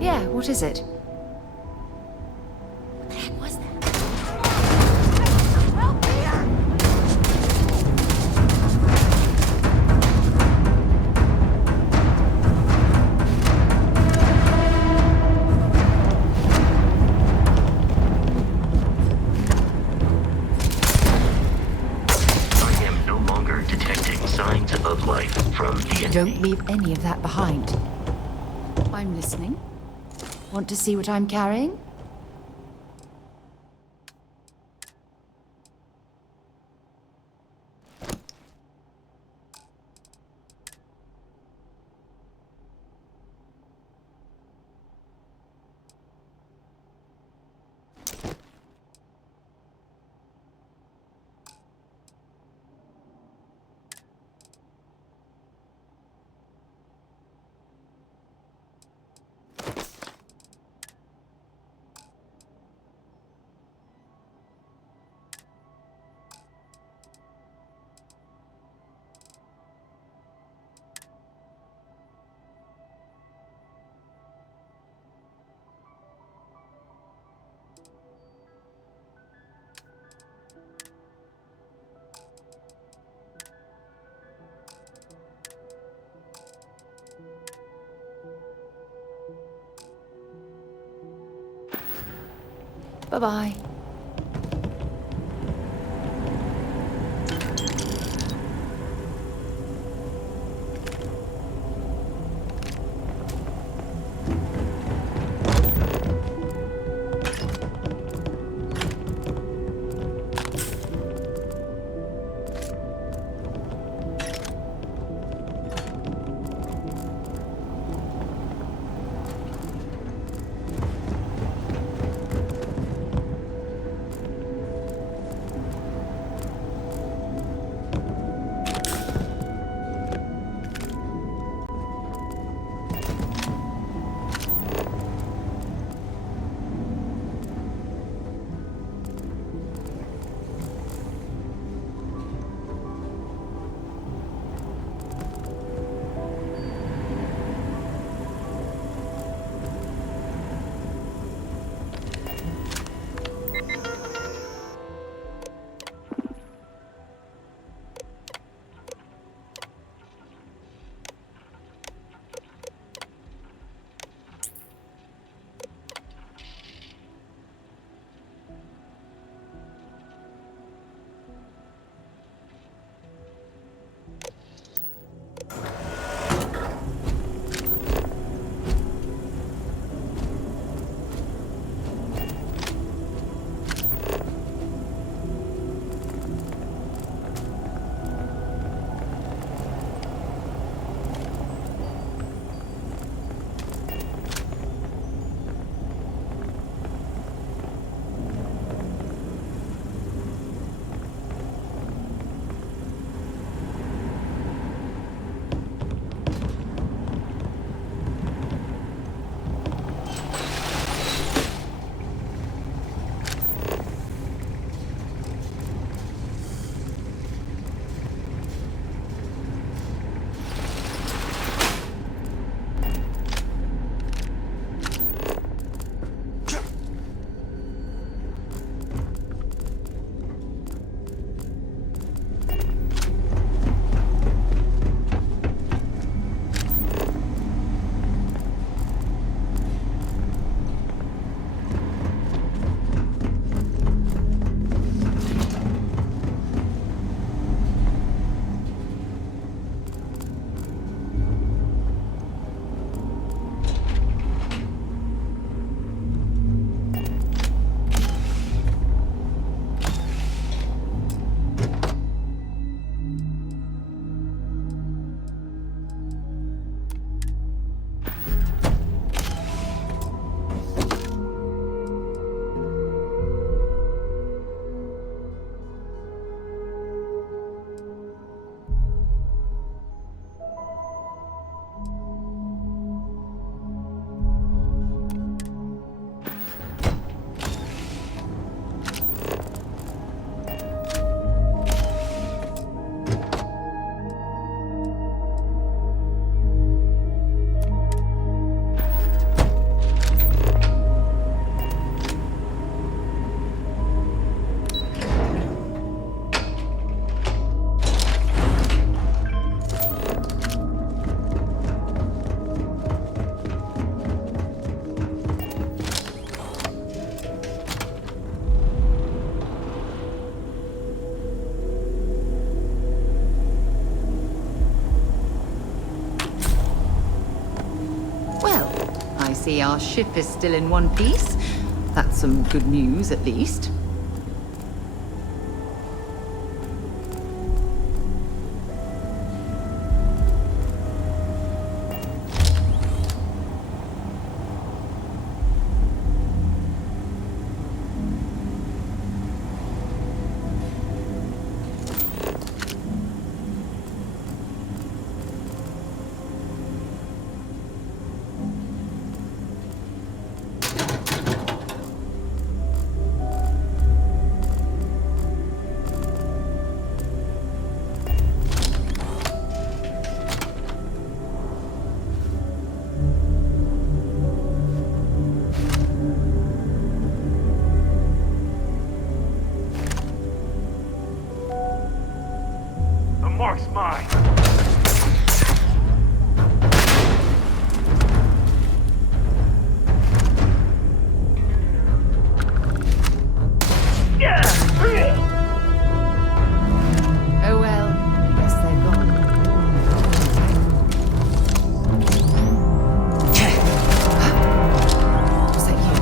Yeah, what is it? I am no longer detecting signs of life from the enemy. Don't leave any of that behind. I'm listening. Want to see what I'm carrying? Bye-bye. see our ship is still in one piece. That's some good news, at least. The mark's mine. Oh well, I guess they're gone. Was that you?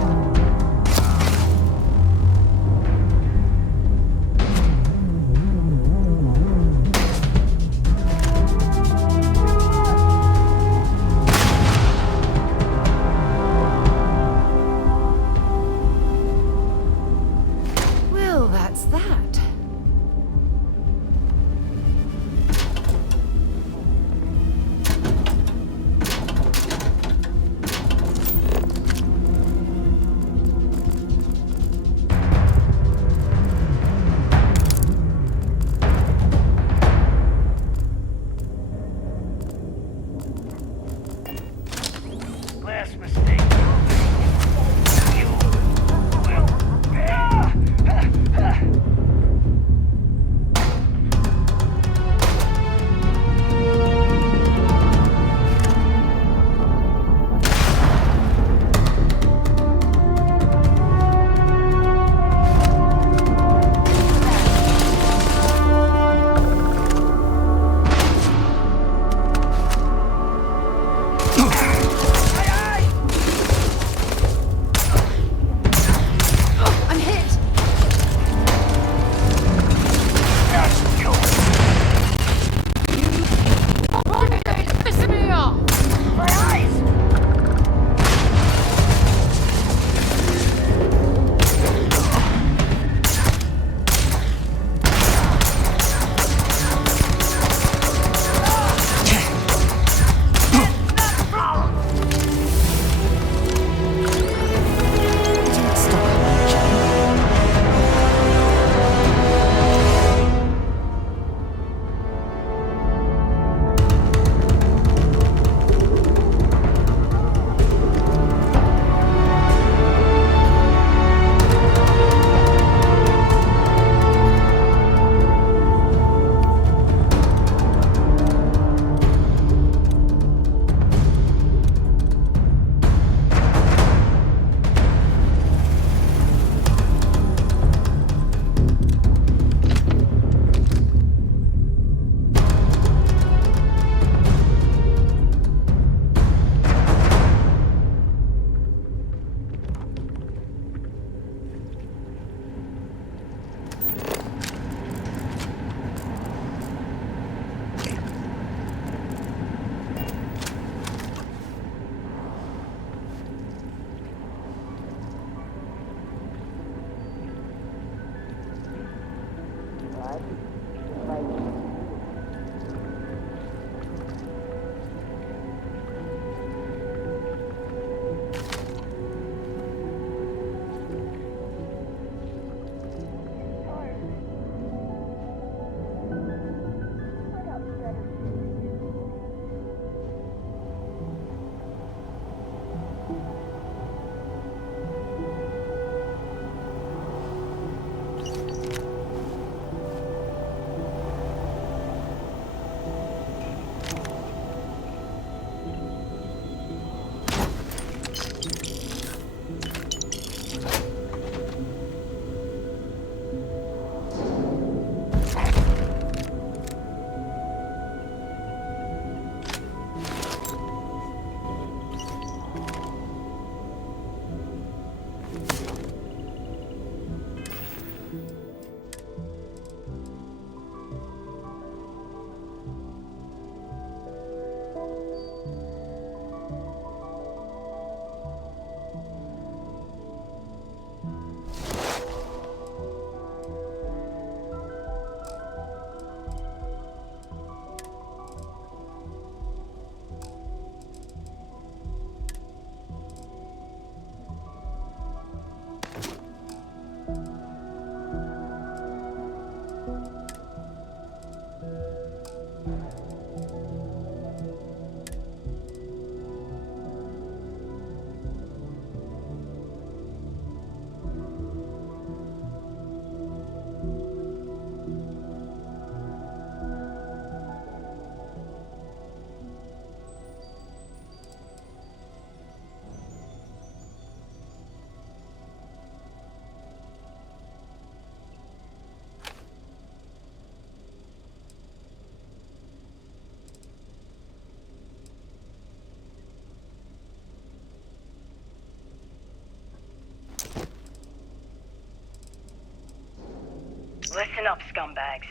Listen up, scumbags.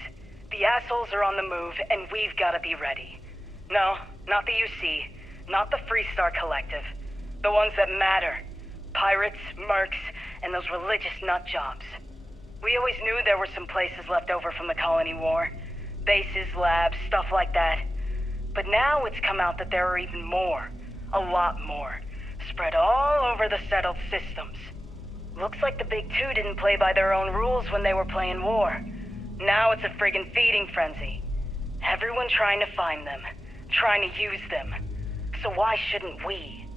The assholes are on the move, and we've got to be ready. No, not the UC, not the Freestar Collective. The ones that matter. Pirates, mercs, and those religious nut jobs. We always knew there were some places left over from the Colony War. Bases, labs, stuff like that. But now it's come out that there are even more. A lot more. Spread all over the settled systems. Looks like the Big Two didn't play by their own rules when they were playing war. Now it's a friggin' feeding frenzy. Everyone trying to find them. Trying to use them. So why shouldn't we?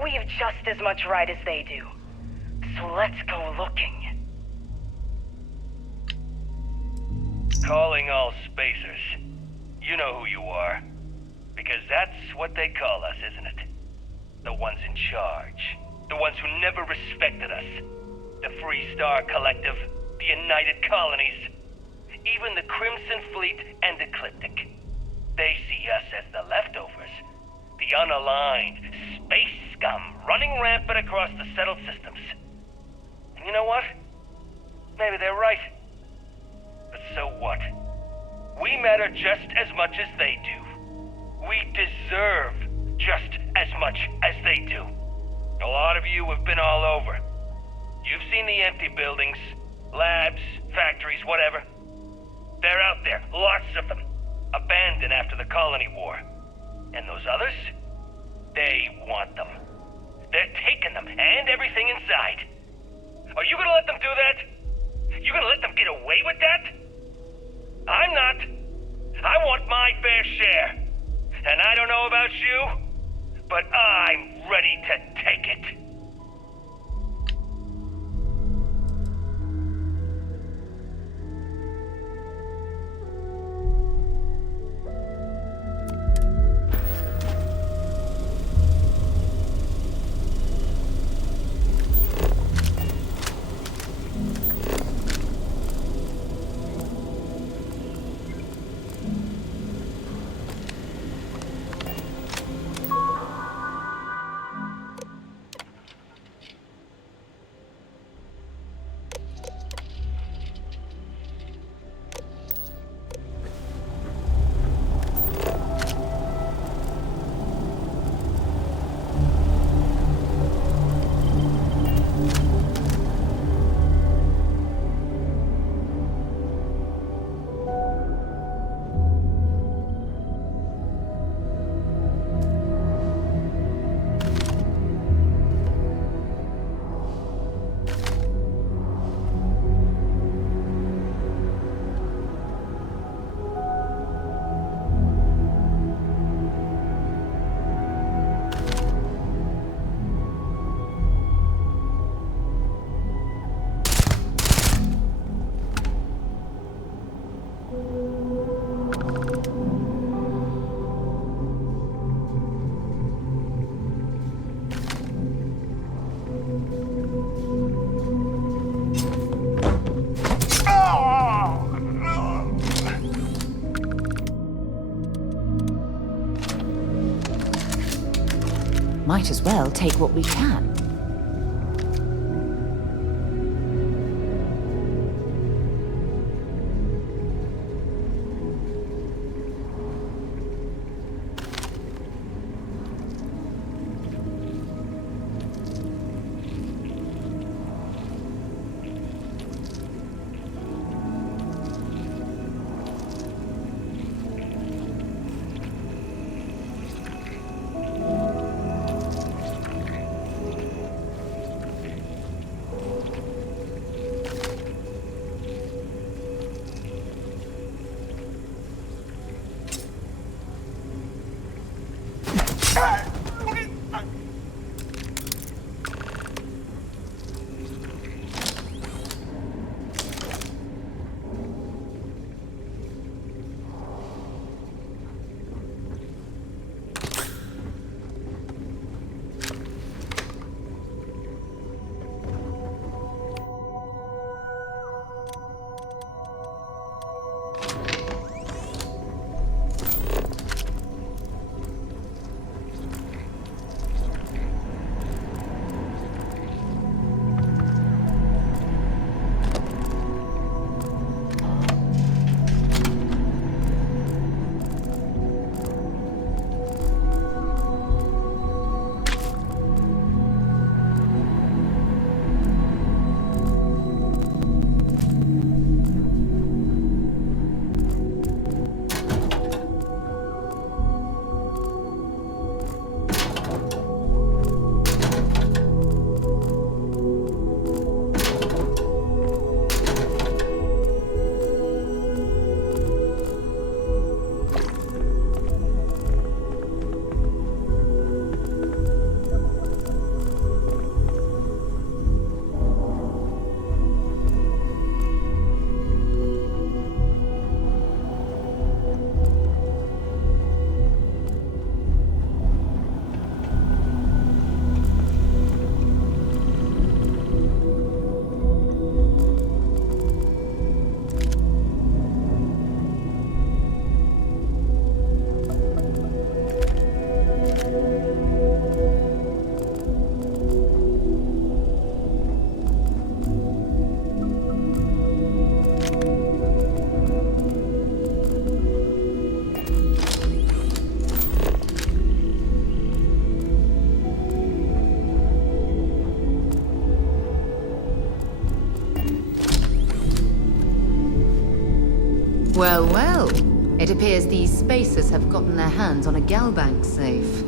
We have just as much right as they do. So let's go looking. Calling all spacers. You know who you are. Because that's what they call us, isn't it? The ones in charge. The ones who never respected us. The Freestar Collective. The United Colonies. Even the Crimson Fleet and Ecliptic. They see us as the leftovers. The unaligned space scum running rampant across the settled systems. And you know what? Maybe they're right. But so what? We matter just as much as they do. We deserve just as much as they do. A lot of you have been all over. You've seen the empty buildings, labs, factories, whatever. They're out there, lots of them, abandoned after the Colony War. And those others? They want them. They're taking them and everything inside. Are you gonna let them do that? You gonna let them get away with that? I'm not. I want my fair share. And I don't know about you, but I'm ready to take it. Might as well take what we can. Well, well. It appears these spacers have gotten their hands on a Galbank safe.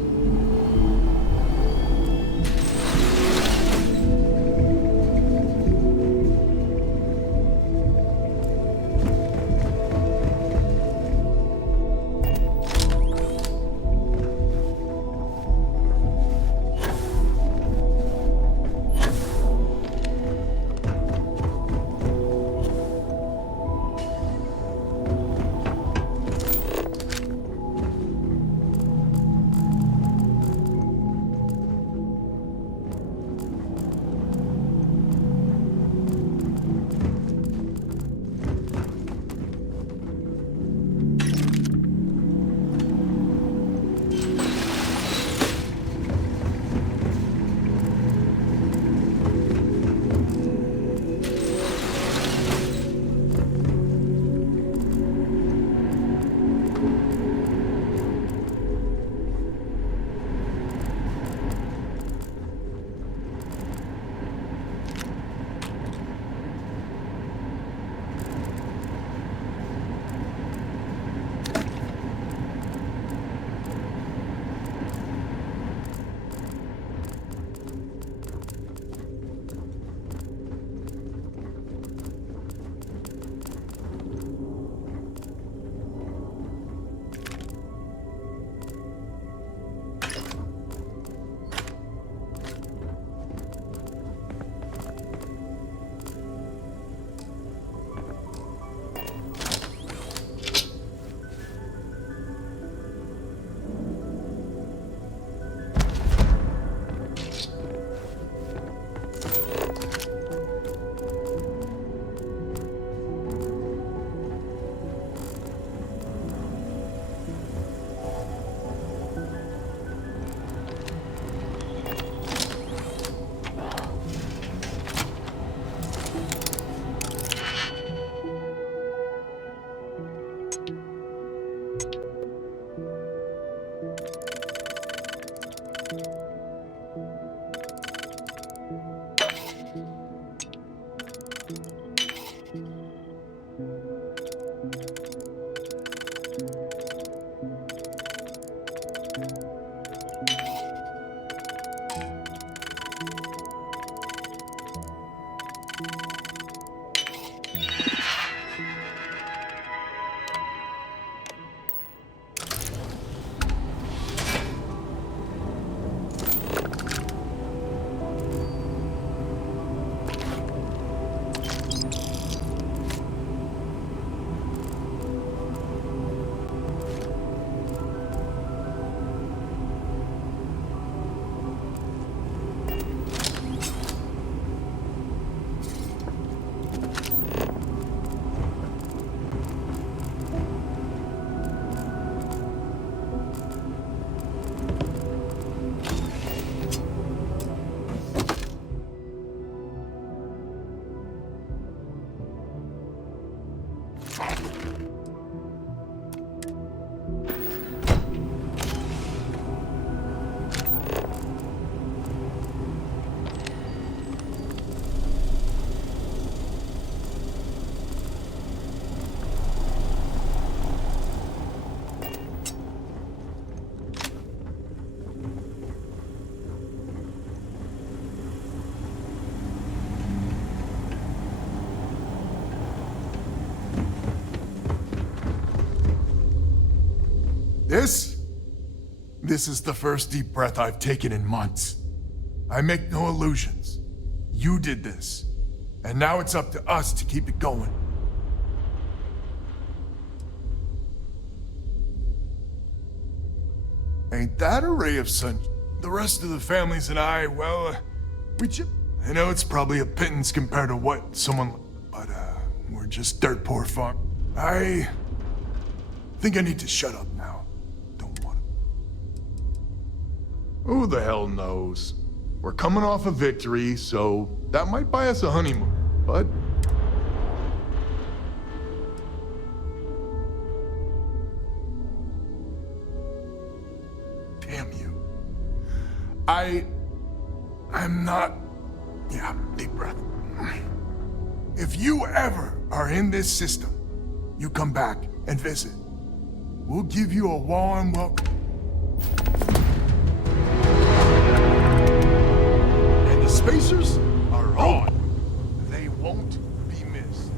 This is the first deep breath I've taken in months. I make no illusions. You did this, and now it's up to us to keep it going. Ain't that a ray of sun? The rest of the families and I, well, I know it's probably a pittance compared to what someone, but we're just dirt poor farm. I think I need to shut up now. Who the hell knows? We're coming off a victory, so that might buy us a honeymoon, but... Damn you. I'm not... Yeah, deep breath. If you ever are in this system, you come back and visit. We'll give you a warm welcome. And the Spacers are on. They won't be missed.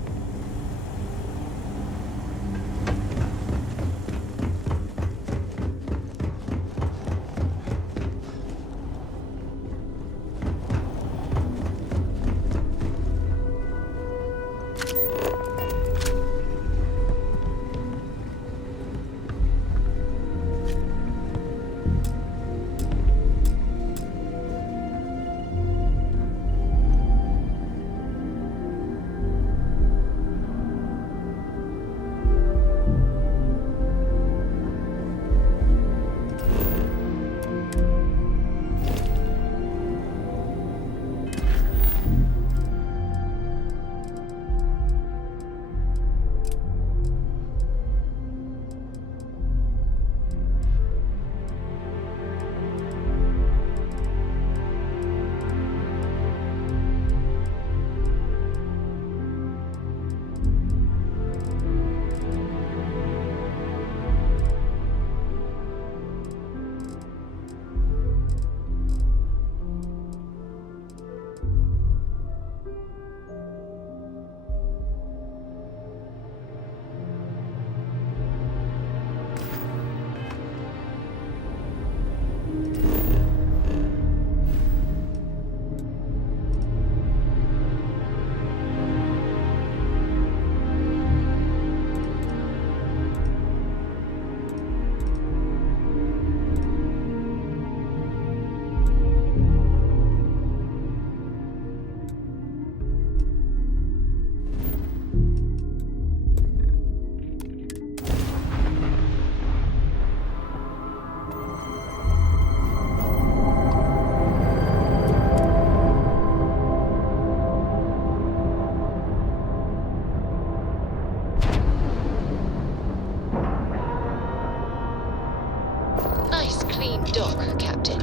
Nice clean dock, Captain.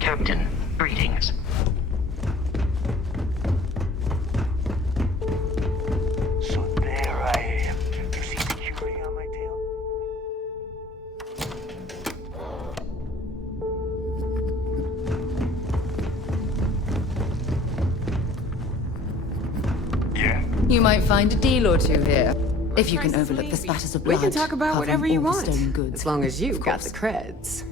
Captain, greetings. So there I am. You see the cutie on my tail? You might find a deal or two here. If you can overlook the spatters of blood. We can talk about covering whatever you all the want, stolen goods, as long as you've of got course. the creds.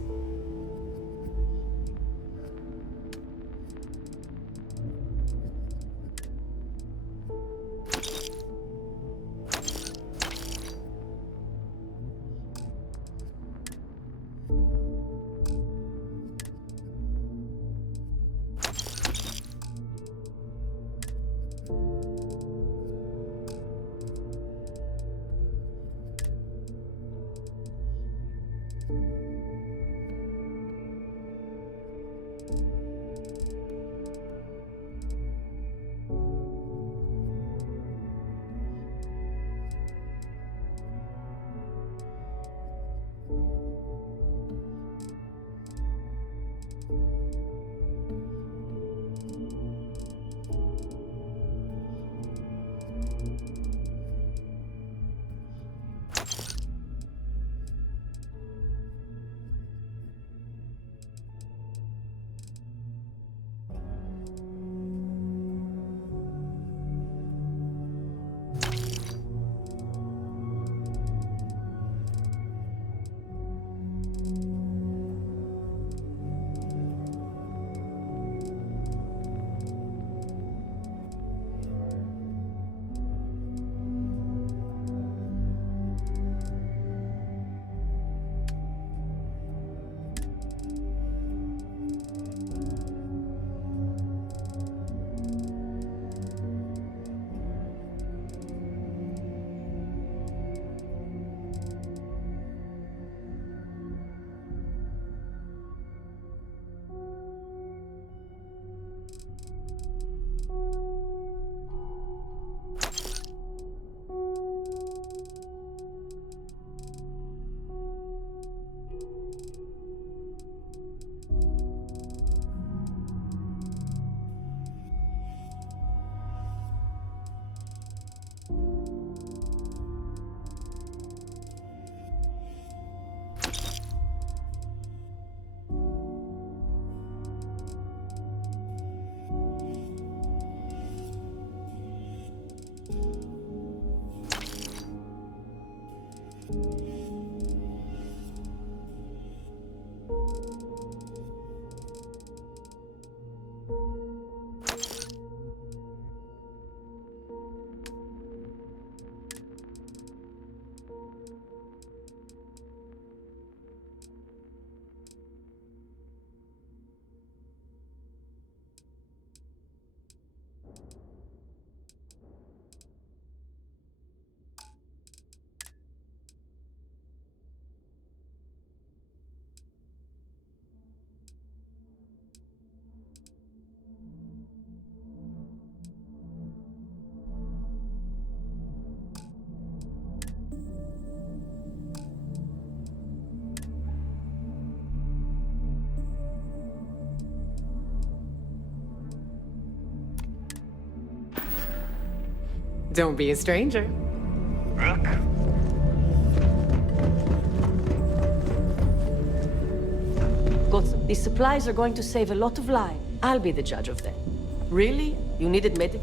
Don't be a stranger. Rook? Gotham, these supplies are going to save a lot of lives. I'll be the judge of them. Really? You needed medic?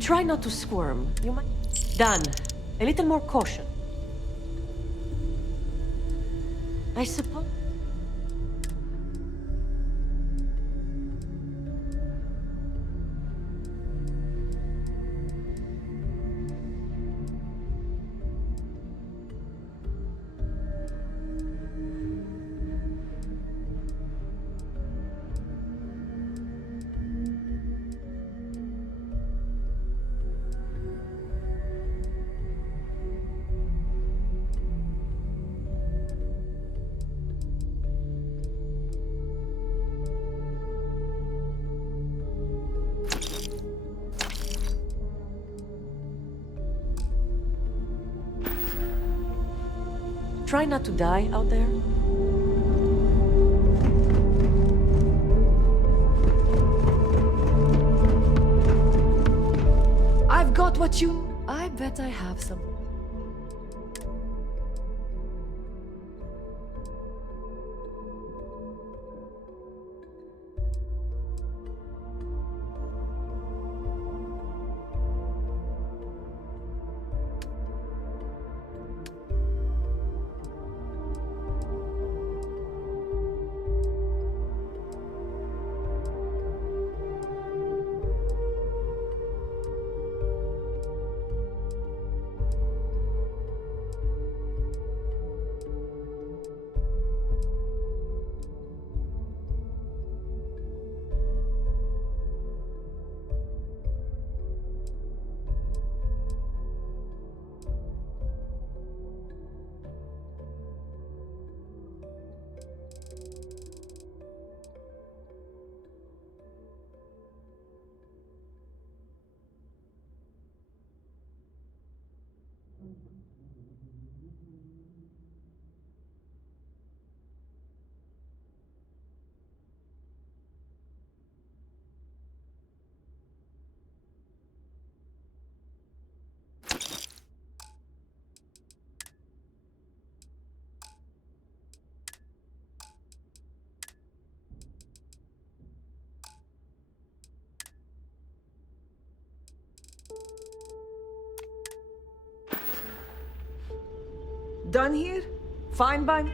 Try not to squirm. You might... Done. A little more caution. I suppose... Try not to die out there. I've got what you... I bet I have some. Done here? Fine, bye.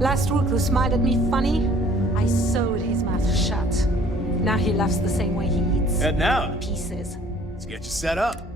Last rook who smiled at me funny, I sewed his mouth shut. Now he laughs the same way he eats. Heading out. Pieces. Let's get you set up.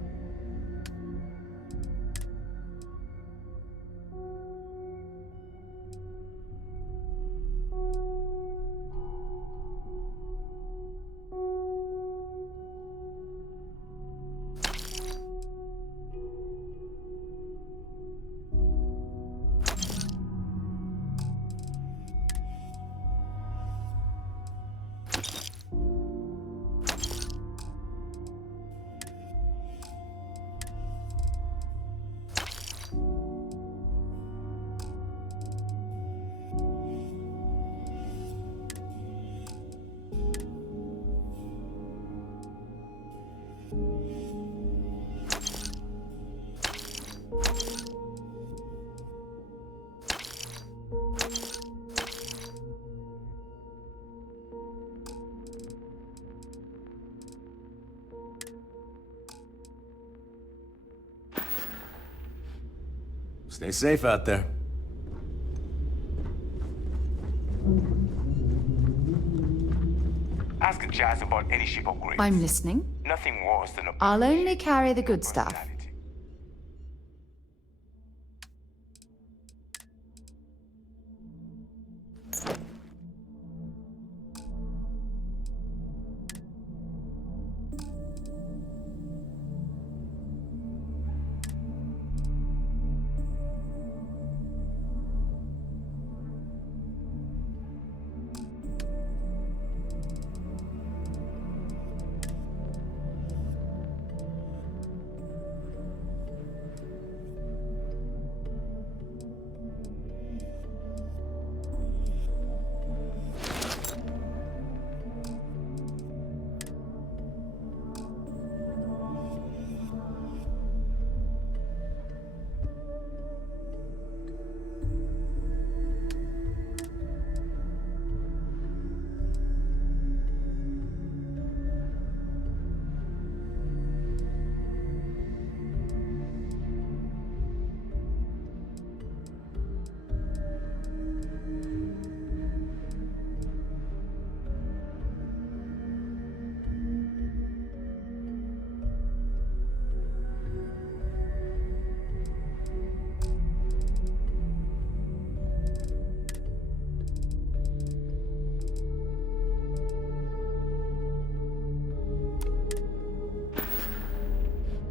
Stay safe out there. Ask Jazz about any ship upgrades. I'm listening. Nothing worse than a... I'll only carry the good stuff.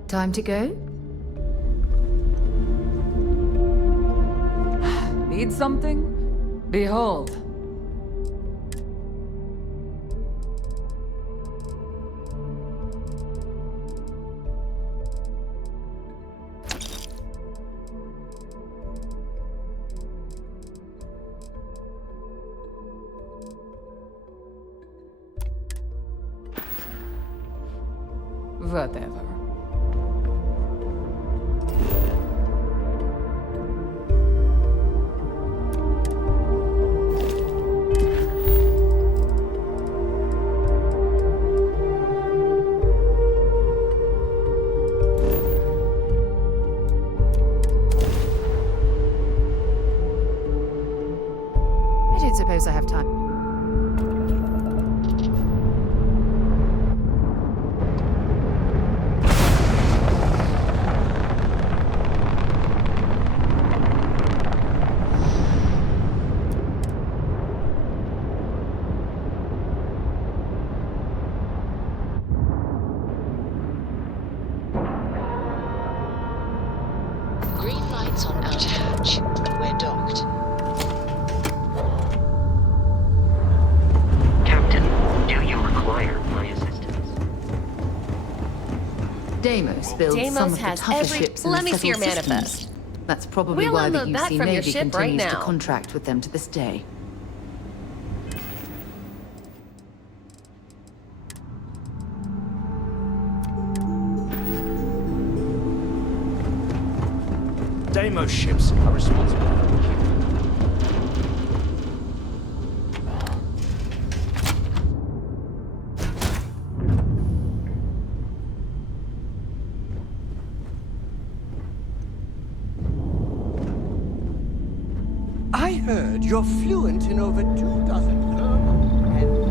Time to go? Need something? Behold. Whatever. I don't suppose I have time. Green lights on outer hatch. We're docked. Captain, do you require my assistance? Deimos builds Deimos some of the has tougher ships in Let the me see your settled systems. manifest. That's probably We'll why the unload that UC from your Navy ship right continues to now. contract with them to this day. Deimos ships are responsible for the keep. I heard you're fluent in over 2 dozen German and...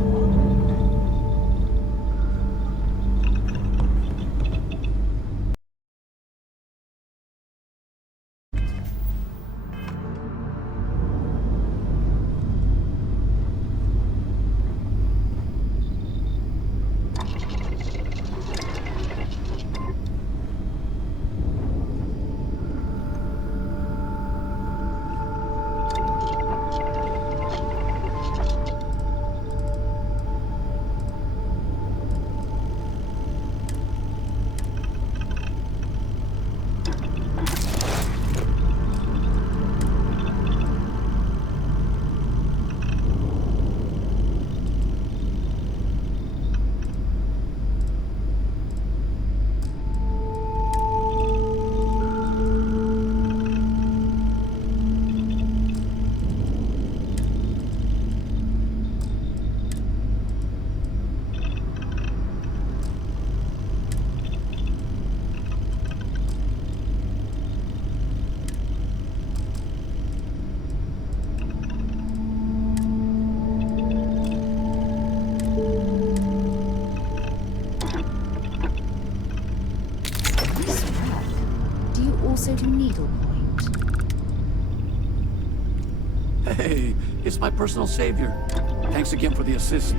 Hey, it's my personal savior. Thanks again for the assist.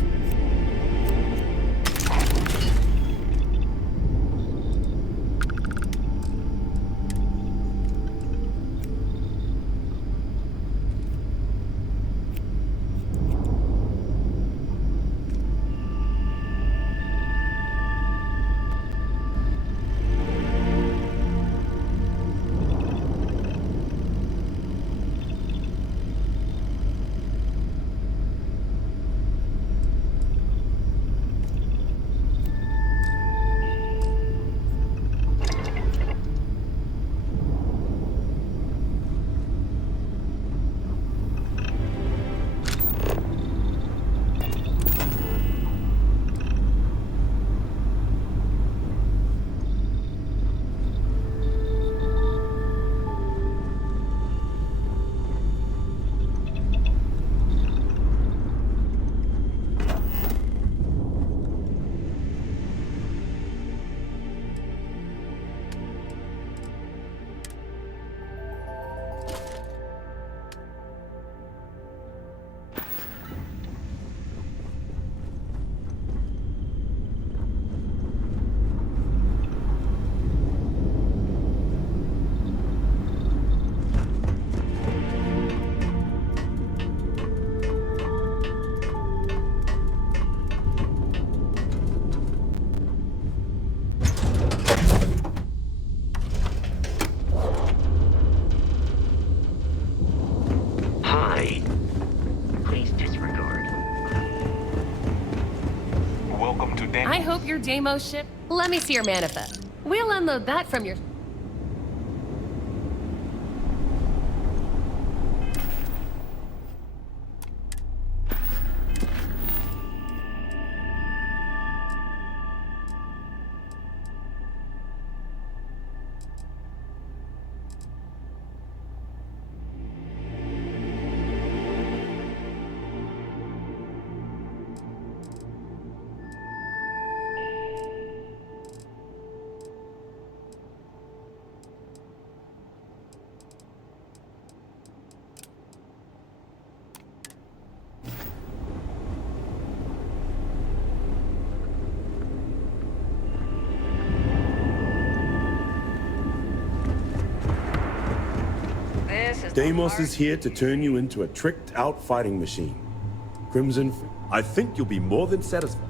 Hi. Please disregard. Welcome to Dan. I hope your Deimos ship. Let me see your manifest. We'll unload that from your. Deimos is here to turn you into a tricked-out fighting machine. Crimson, I think you'll be more than satisfied.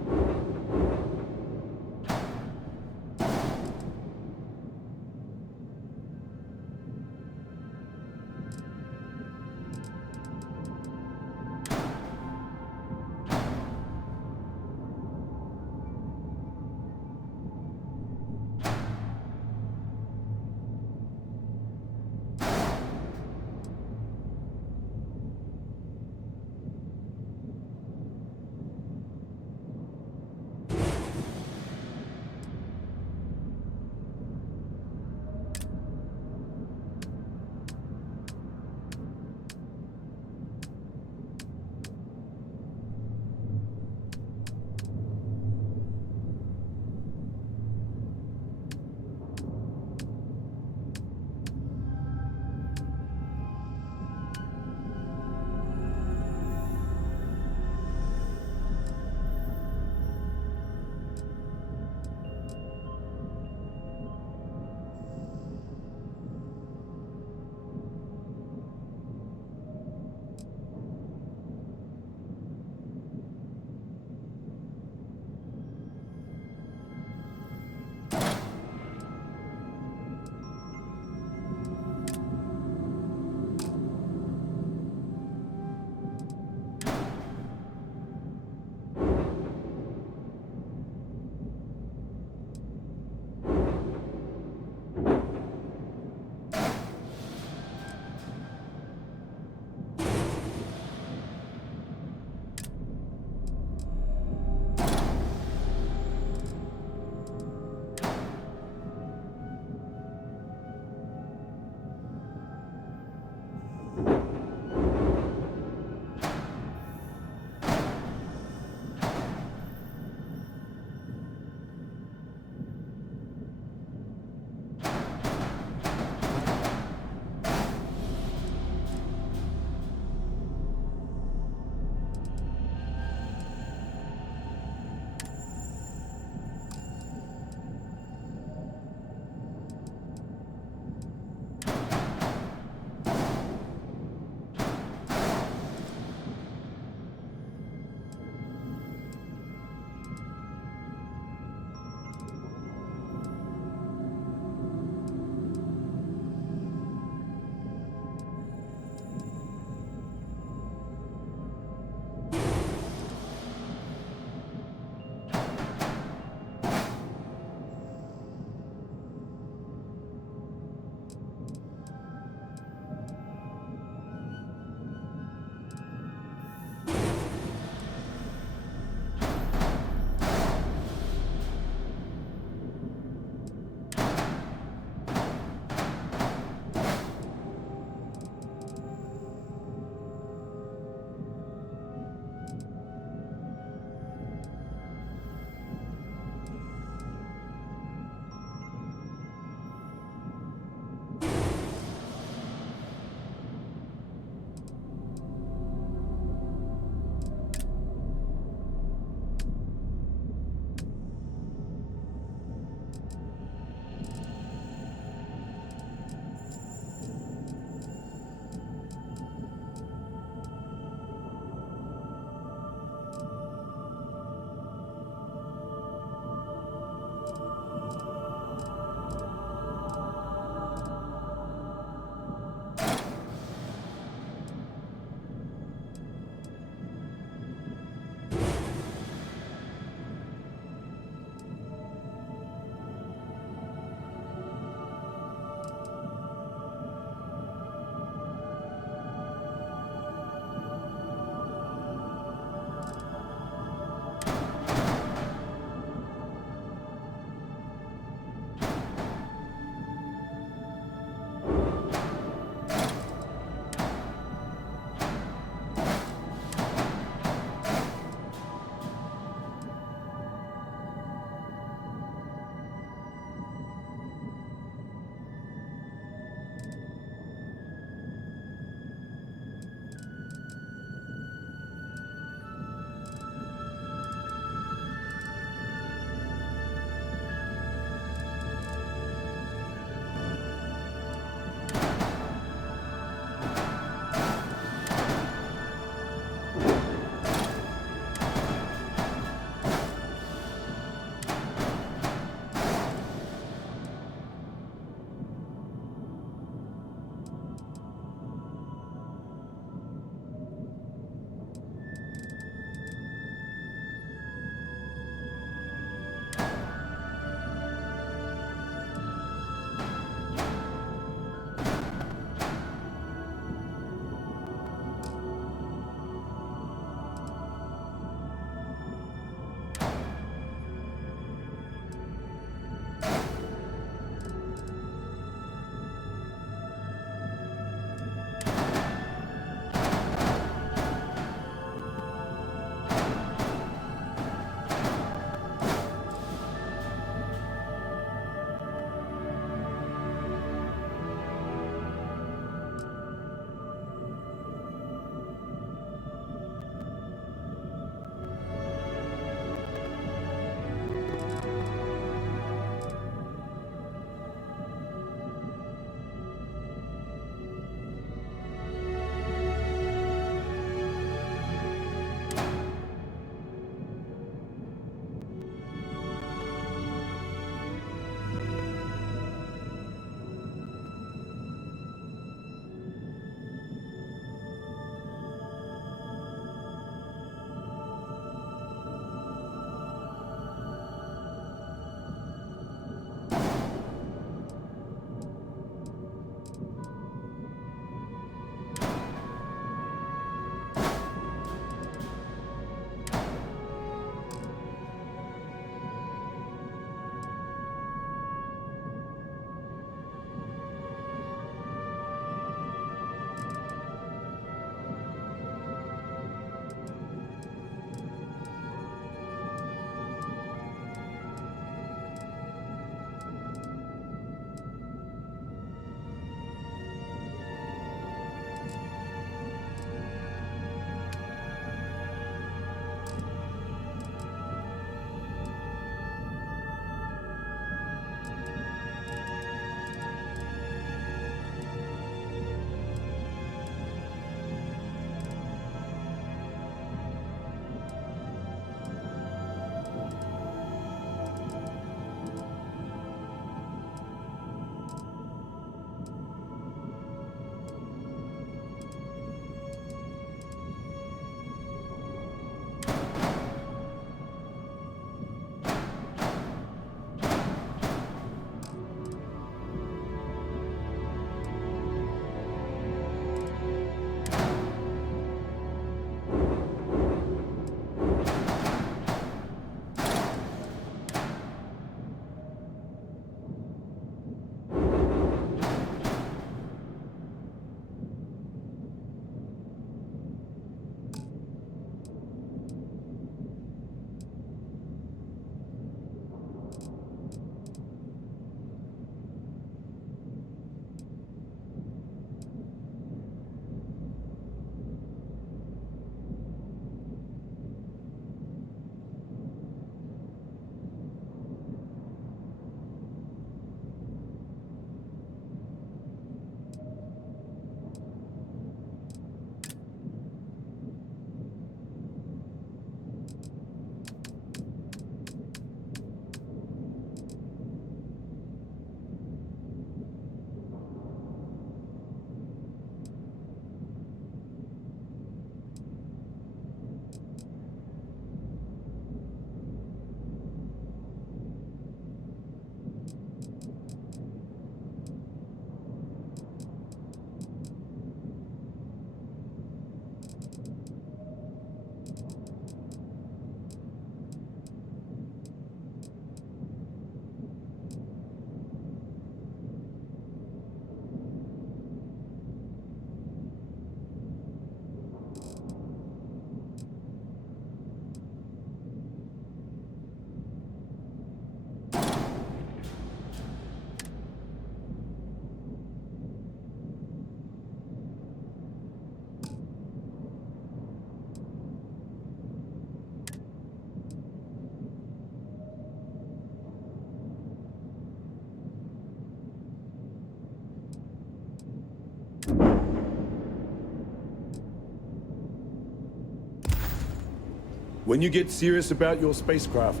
When you get serious about your spacecraft,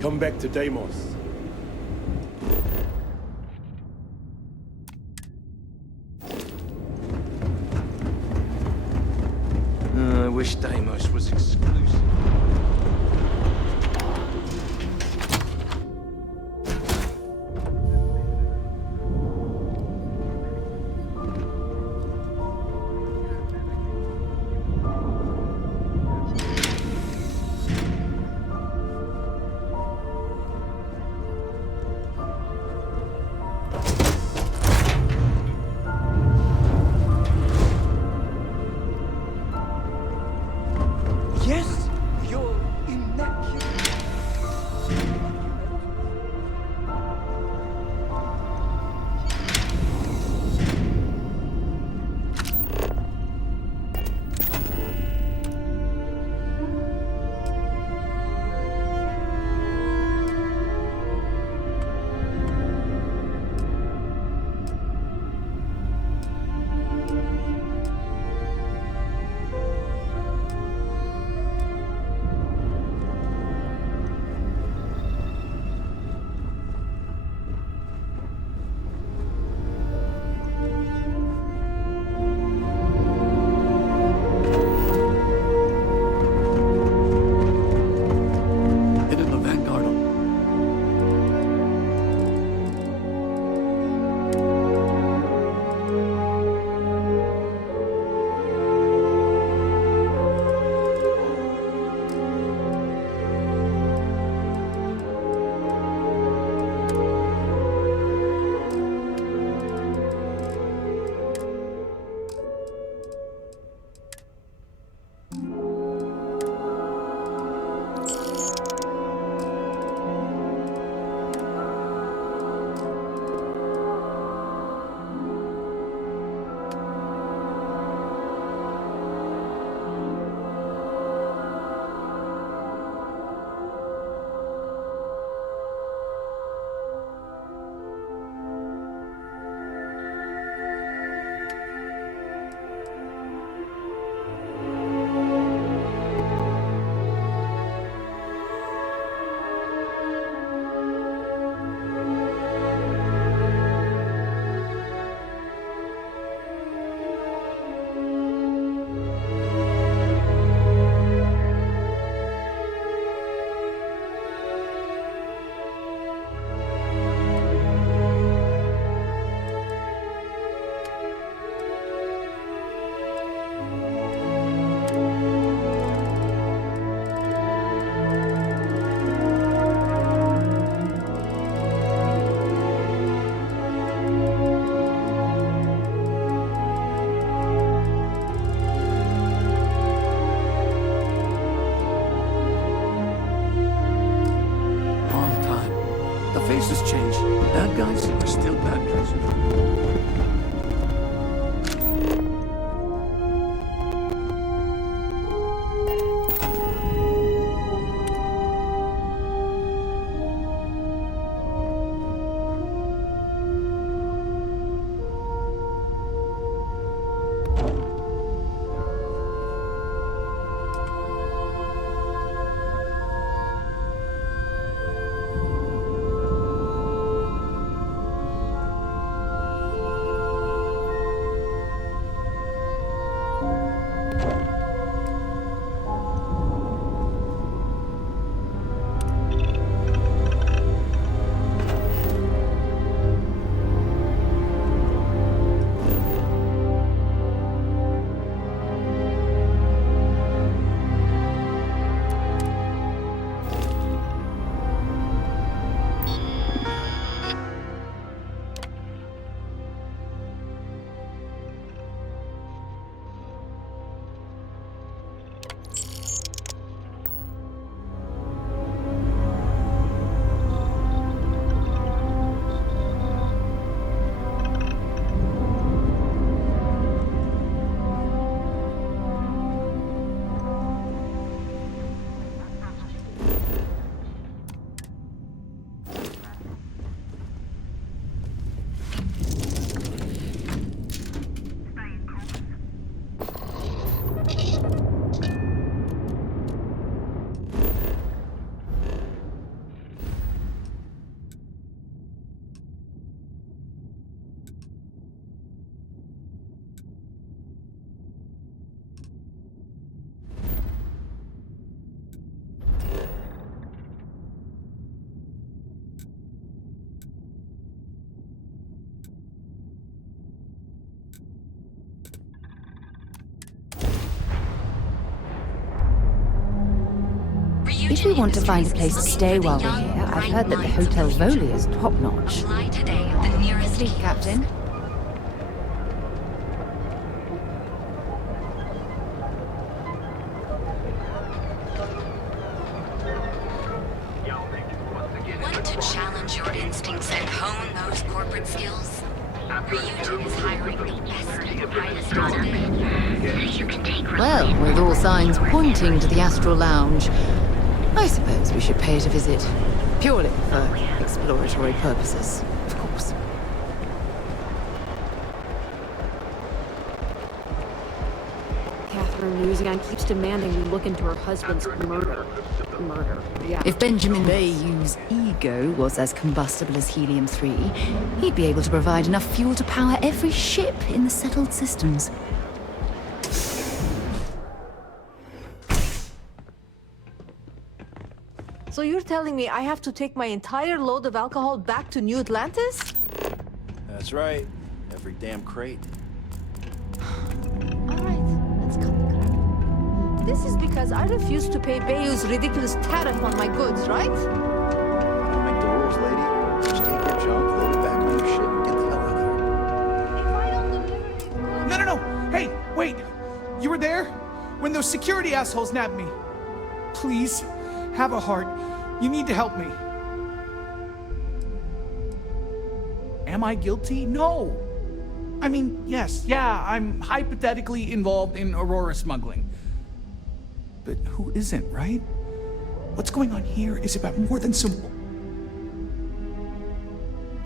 come back to Deimos. I wish Deimos was exclusive. Yes, you're immaculate. Headed the Vanguard on. Long time. The faces change. Bad guys are still bad guys. If we want to find a place to stay while we're here, I've heard that the Hotel Voli is top-notch. Sleep, Captain. Want to challenge your instincts and hone those corporate skills? Ryujin is hiring the best and brightest all day. You can take Well, with all signs pointing to the Astral Lounge, I suppose we should pay it a visit. Purely for exploratory purposes, of course. Catherine Newsigan keeps demanding we look into her husband's murder. Yeah. If Benjamin Bayou's ego was as combustible as helium-3, he'd be able to provide enough fuel to power every ship in the settled systems. So you're telling me I have to take my entire load of alcohol back to New Atlantis? That's right. Every damn crate. This is because I refused to pay Bayou's ridiculous tariff on my goods, right? Don't make the rules, lady. Just take your junk, load it back on your ship, and get the hell out of here. No. Hey, wait. You were there? When those security assholes nabbed me. Please, have a heart. You need to help me. Am I guilty? No. I mean, yes, I'm hypothetically involved in Aurora smuggling. But who isn't, right? What's going on here is about more than simple.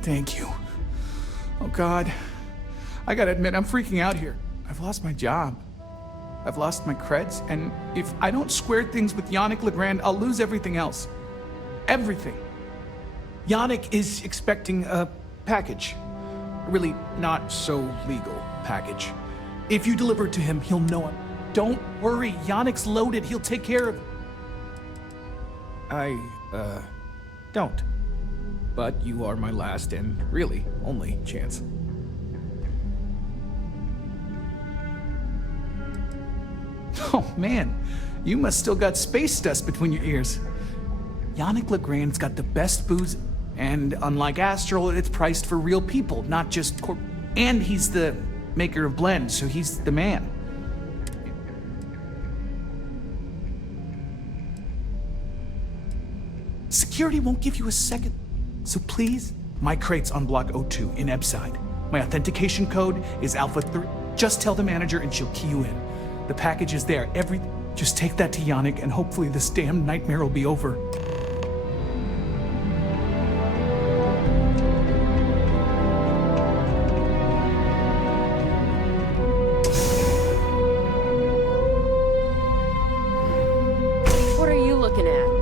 Thank you. Oh, God. I gotta admit, I'm freaking out here. I've lost my job. I've lost my creds, and if I don't square things with Yannick Legrand, I'll lose everything else. Everything. Yannick is expecting a package. A really not so legal package. If you deliver it to him, he'll know it. Don't worry, Yannick's loaded. He'll take care of it. I don't. But you are my last and really only chance. Oh man, you must still got space dust between your ears. Yannick Legrand's got the best booze, and unlike Astral, it's priced for real people, not just and he's the maker of blends, so he's the man. Security won't give you a second. So please, my crate's on Block 02 in Ebside. My authentication code is Alpha 3. Just tell the manager and she'll key you in. The package is there. Just take that to Yannick and hopefully this damn nightmare will be over. What are you looking at?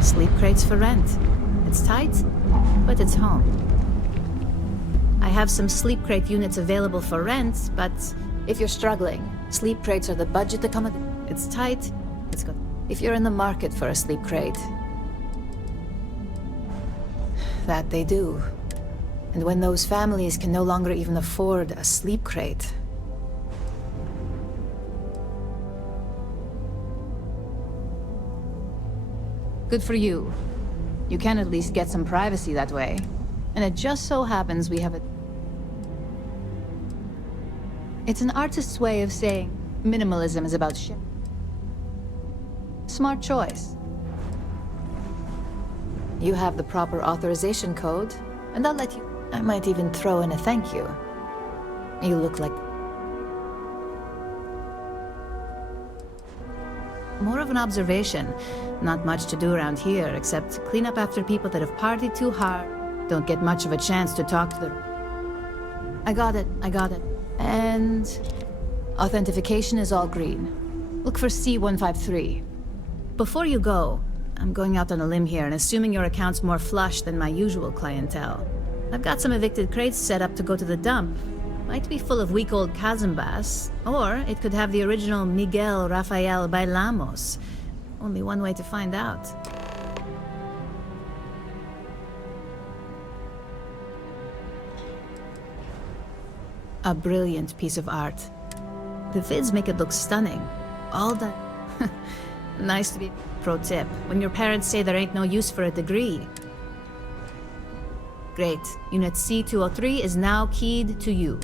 Sleep crates for rent. It's tight, but it's home. I have some sleep crate units available for rent, but if you're struggling, sleep crates are the budget accommodation. It's tight, it's good. If you're in the market for a sleep crate, that they do. And when those families can no longer even afford a sleep crate, good for you. You can at least get some privacy that way. And it just so happens we have a... It's an artist's way of saying minimalism is about shit. Smart choice. You have the proper authorization code, and I'll let you... I might even throw in a thank you. You look like... More of an observation. Not much to do around here, except clean up after people that have partied too hard. Don't get much of a chance to talk to the... I got it. And... authentication is all green. Look for C153. Before you go, I'm going out on a limb here and assuming your account's more flush than my usual clientele. I've got some evicted crates set up to go to the dump. Might be full of week old Kazambas, or it could have the original Miguel Rafael Bailamos. Only one way to find out. A brilliant piece of art. The vids make it look stunning. All the... Nice to be... Pro tip, when your parents say there ain't no use for a degree. Great. Unit C203 is now keyed to you.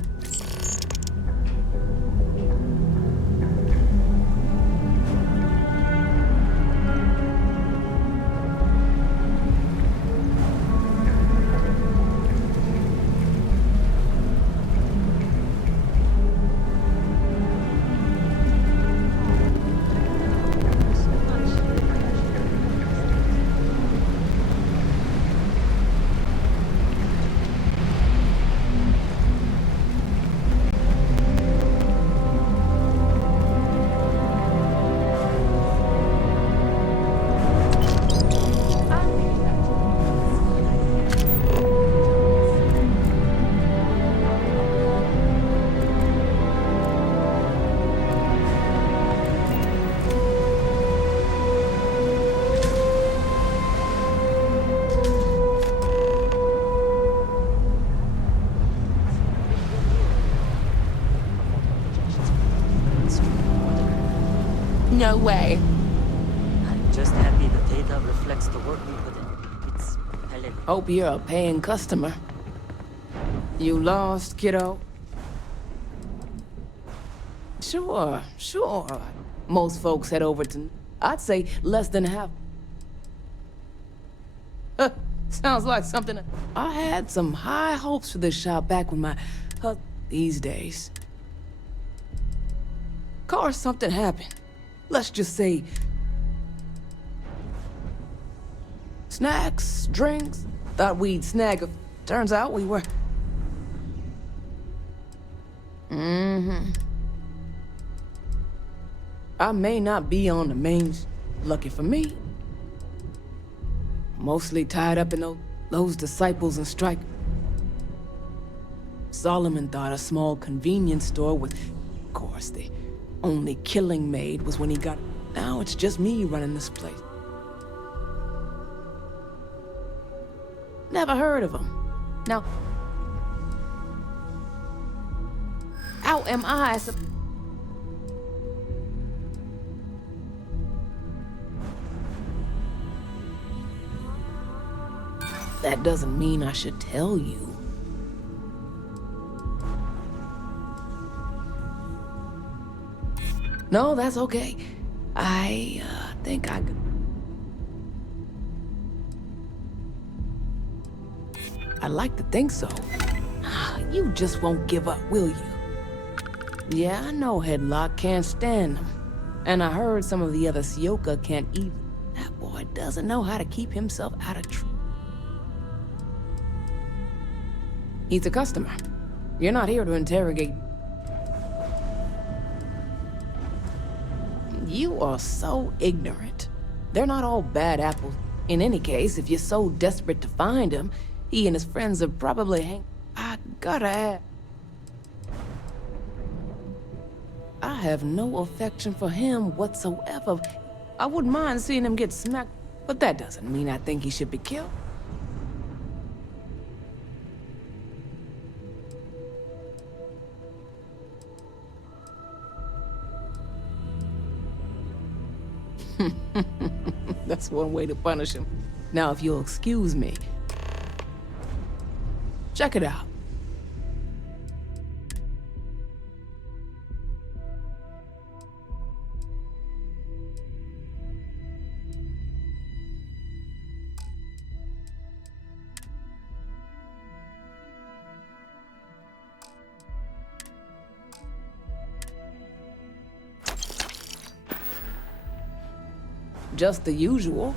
No way. I'm just happy the data reflects the work we put in. It's Helen. Hope you're a paying customer. You lost, kiddo? Sure. Most folks head over to... I'd say less than half. Sounds like something... I had some high hopes for this shop back when my... these days. Or something happened. Let's just say... snacks, drinks. Thought we'd snag a... Turns out we were... I may not be on the main... Lucky for me. Mostly tied up in those disciples and strike. Solomon thought a small convenience store with... Of course, the only killing made was when he got... Now it's just me running this place. Never heard of him. Now... How am I That doesn't mean I should tell you. No, that's okay. I think I could... I'd like to think so. You just won't give up, will you? Yeah, I know Headlock can't stand him. And I heard some of the other Sioka can't either. That boy doesn't know how to keep himself out of trouble. He's a customer. You're not here to interrogate. You are so ignorant. They're not all bad apples. In any case, if you're so desperate to find him, he and his friends are probably I gotta ask. I have no affection for him whatsoever. I wouldn't mind seeing him get smacked, but that doesn't mean I think he should be killed. That's one way to punish him. Now, if you'll excuse me, check it out. Just the usual.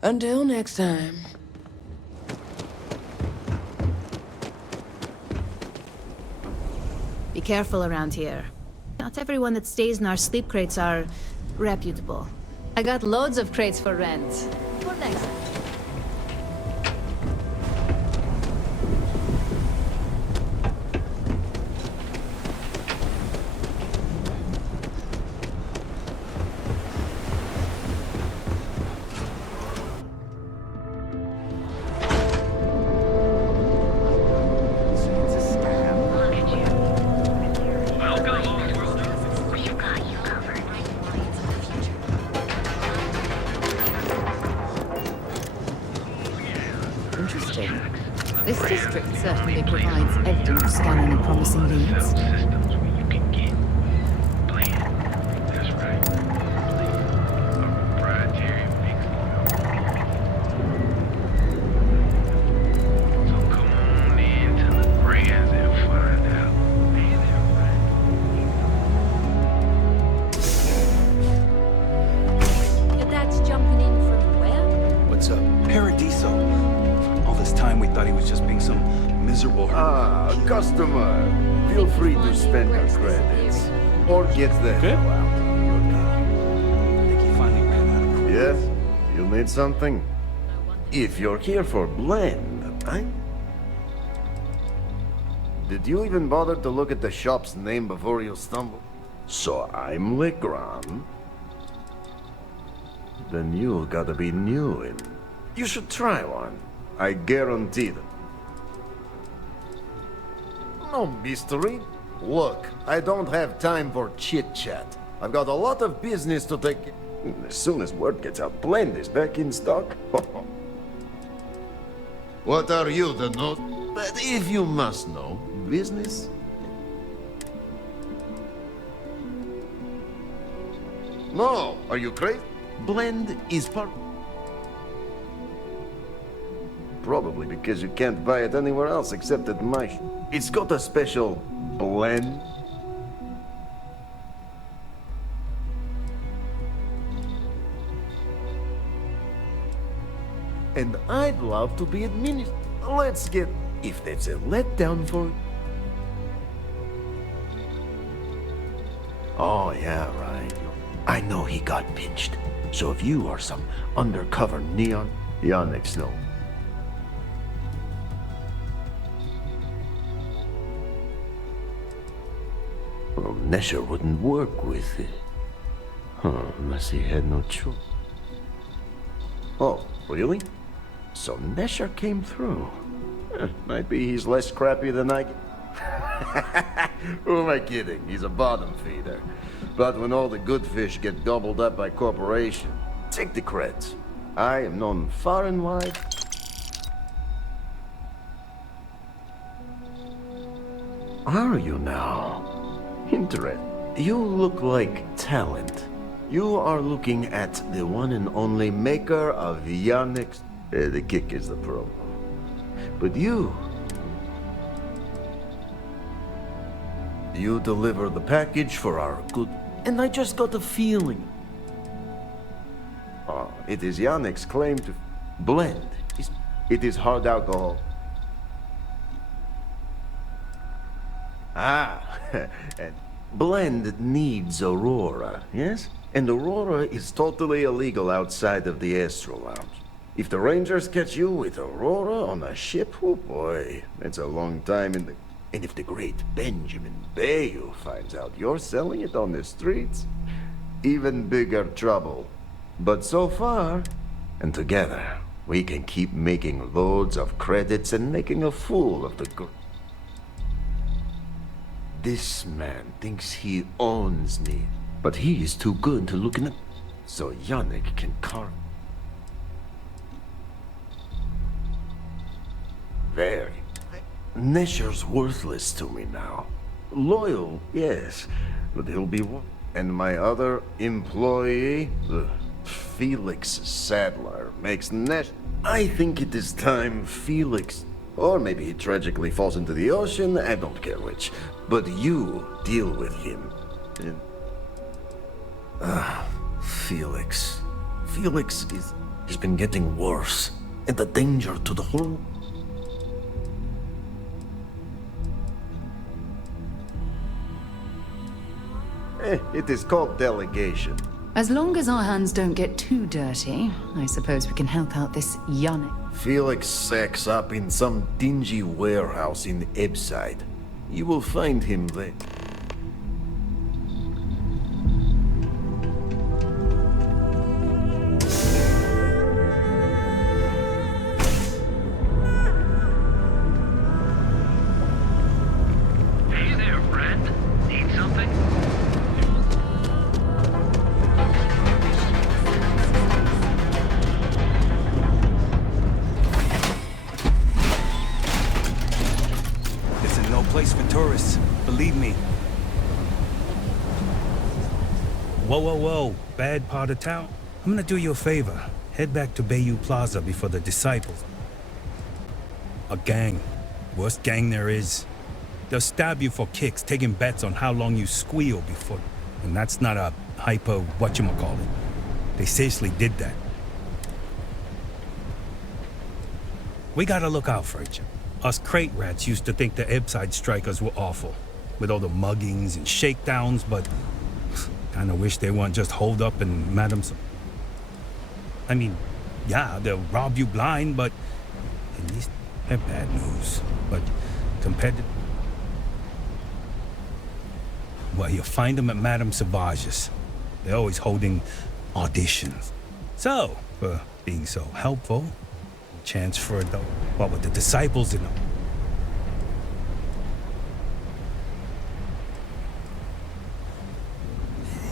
Until next time. Be careful around here. Not everyone that stays in our sleep crates are reputable. I got loads of crates for rent. For next time. Interesting. This district certainly provides evidence scanning and promising leads. Your dad's jumping in from where? What's up? Paradiso. All this time we thought he was just being some miserable hermit. Customer. Feel free to spend your credits. Or get the hell out. I think he finally ran out of credits. Yes? You need something? If you're here for blend, Did you even bother to look at the shop's name before you stumbled? So I'm Legrand. Then you gotta be new and you should try one. I guarantee it. No mystery. Look, I don't have time for chit-chat. I've got a lot of business to take. As soon as word gets out, Blend is back in stock. What are you, the note? But if you must know, business? No, are you crazy? Blend is part... Probably because you can't buy it anywhere else except at my... It's got a special blend. And I'd love to be administered. Let's get... If that's a letdown for... Oh, yeah, right. I know he got pinched. So if you are some undercover neon, Yannick's no. Well, Nesher wouldn't work with it. Huh, unless he had no choice. Oh, really? So Nesher came through. Might be he's less scrappy than I... Who am I kidding? He's a bottom feeder. But when all the good fish get gobbled up by corporation, take the creds. I am known far and wide. Are you now? Interesting. You look like talent. You are looking at the one and only maker of Yannick's... the kick is the problem. But you... You deliver the package for our good... And I just got a feeling. Oh, it is Yannick's claim to... Blend. It is hard alcohol. Ah, and Blend needs Aurora, yes? And Aurora is totally illegal outside of the Astro Lounge. If the Rangers catch you with Aurora on a ship, oh boy, that's a long time in the... And if the great Benjamin Bayou finds out you're selling it on the streets, even bigger trouble. But so far, and together, we can keep making loads of credits and making a fool of the This man thinks he owns me, but he is too good to look in the... So Yannick can carve... Very. Nesher's worthless to me now. Loyal, yes, but he'll be... And my other employee, Felix Sadler, makes Nesh... I think it is time Felix... Or maybe he tragically falls into the ocean, I don't care which. But you deal with him. Felix. Felix has been getting worse. And the danger to the whole... It is called delegation. As long as our hands don't get too dirty, I suppose we can help out this Yannick. Felix sacks up in some dingy warehouse in Ebside. You will find him there. Hey there, friend. Need something? This is no place for tourists, believe me. Whoa, whoa, whoa. Bad part of town? I'm gonna do you a favor. Head back to Bayou Plaza before the Disciples. A gang. Worst gang there is. They'll stab you for kicks, taking bets on how long you squeal before... And that's not a hyper whatchamacallit. They seriously did that. We gotta look out for each other. Us crate rats used to think the Ebside strikers were awful, with all the muggings and shakedowns, but kinda wish they weren't just holed up in Madam's... I mean, yeah, they'll rob you blind, but at least they're bad news. But compared to... Well, you'll find them at Madame Sauvage's. They're always holding auditions. So, for being so helpful, chance for the... What with the Disciples and all.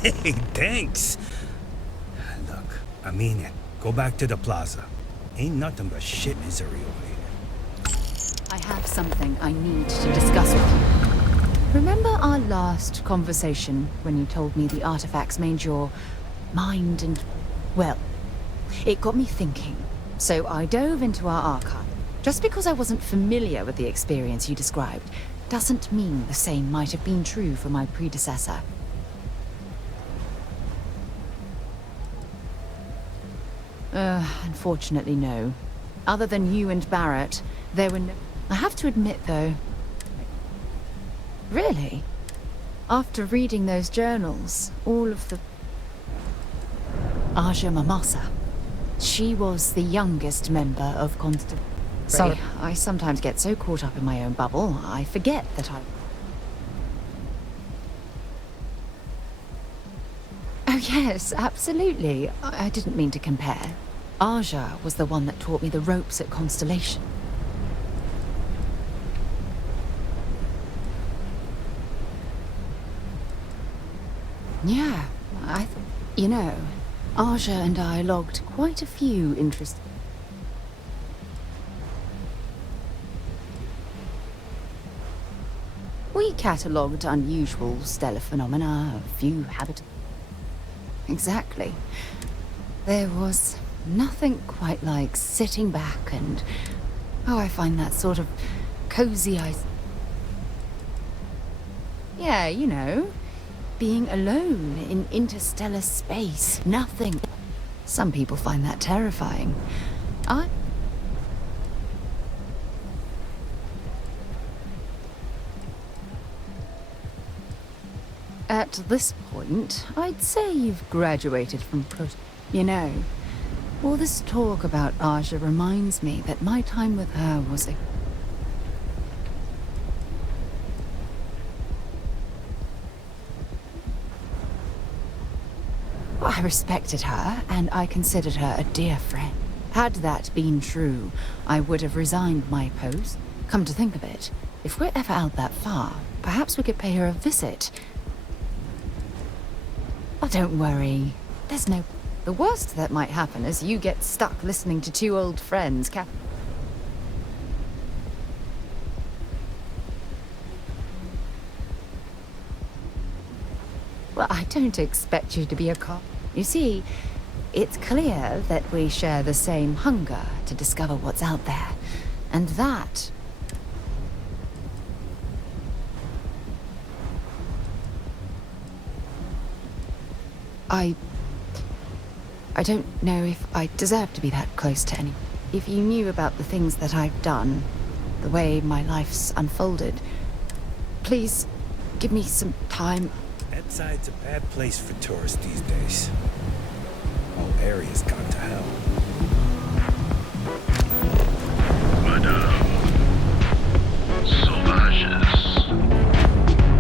Hey, thanks. Look, I mean it. Go back to the plaza. Ain't nothing but shit misery over here. I have something I need to discuss with you. Remember our last conversation when you told me the artifacts made your mind and... Well, it got me thinking. So I dove into our archive. Just because I wasn't familiar with the experience you described doesn't mean the same might have been true for my predecessor. Unfortunately, no. Other than you and Barrett, there were no... I have to admit, though... Really? After reading those journals, all of the... Aja Mamasa. She was the youngest member of Constant... Sorry, I sometimes get so caught up in my own bubble, I forget that I... Oh yes, absolutely. I didn't mean to compare. Aja was the one that taught me the ropes at Constellation. Yeah, you know, Aja and I logged quite a few interesting... We catalogued unusual stellar phenomena, a few habit... Exactly. There was nothing quite like sitting back and... Oh, I find that sort of cozy Yeah, you know, being alone in interstellar space, nothing. Some people find that terrifying. At this point, I'd say you've graduated from You know, all this talk about Aja reminds me that my time with her was a... I respected her, and I considered her a dear friend. Had that been true, I would have resigned my post. Come to think of it, if we're ever out that far, perhaps we could pay her a visit. Oh, don't worry. There's no... The worst that might happen is you get stuck listening to two old friends, Well, I don't expect you to be a cop. You see, it's clear that we share the same hunger to discover what's out there. And that... I don't know if I deserve to be that close to anyone. If you knew about the things that I've done, the way my life's unfolded, please give me some time. That side's a bad place for tourists these days. Whole area's gone to hell. Madame. Sauvages.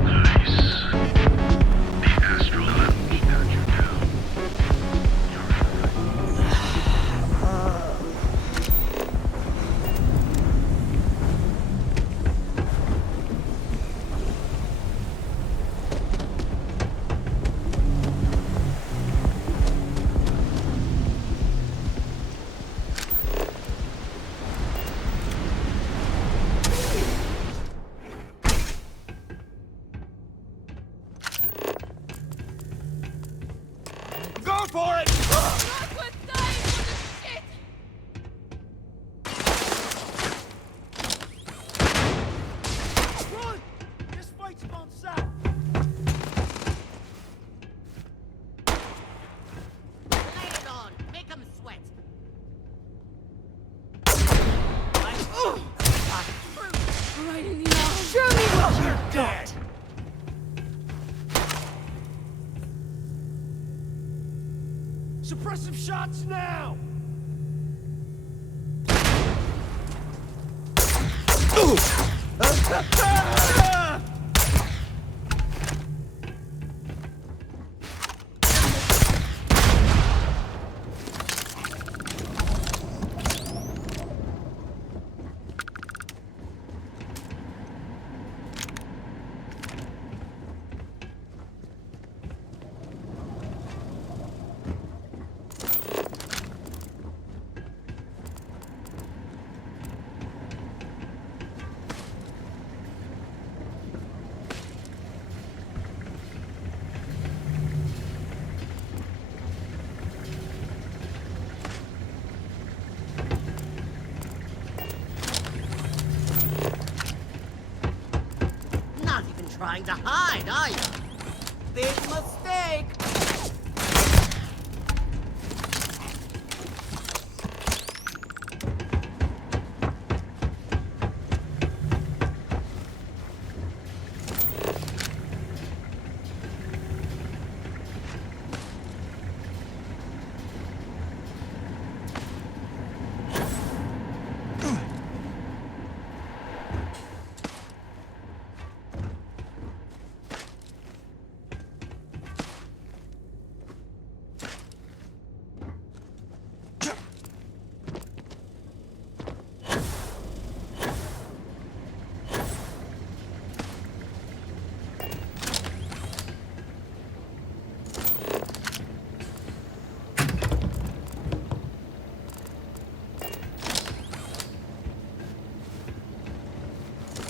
Nice. The astral lounge got you down. Go for it! Run! This fight's gone south. Lay it on. Make them sweat. Right in the arm. Show me what You're dead. Suppressive shots now! Not even trying to hide, are you? Big mistake.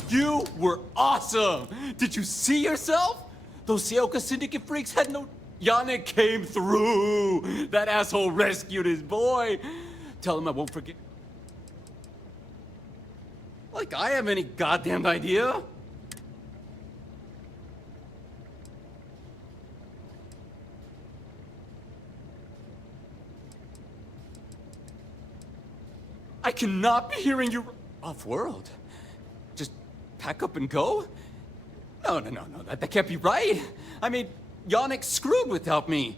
You were awesome! Did you see yourself? Those Sioka Syndicate freaks had no... Yannick came through! That asshole rescued his boy! Tell him I won't forget... Like I have any goddamn idea? I cannot be hearing you off-world. Just pack up and go? No, that can't be right. I mean, Yannick screwed without me.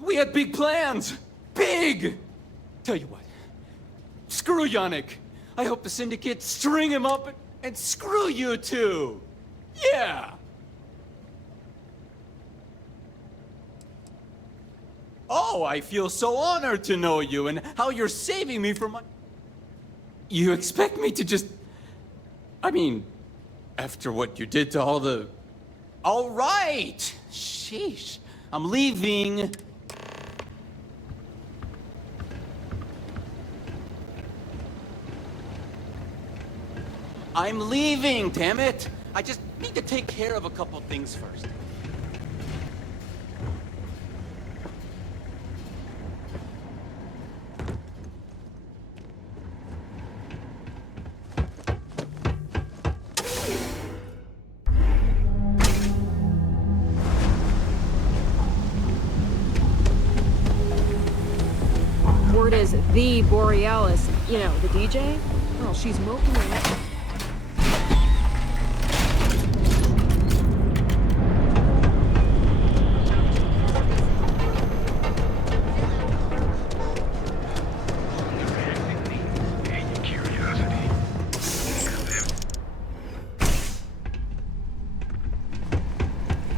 We had big plans. Big! Tell you what, screw Yannick. I hope the Syndicate string him up and screw you too. Yeah! Oh, I feel so honored to know you and how you're saving me from my... You expect me to just... I mean, after what you did to all the... All right! Sheesh. I'm leaving. I'm leaving, damn it! I just need to take care of a couple things first. Word is the Borealis, you know, the DJ? Well, she's moping around.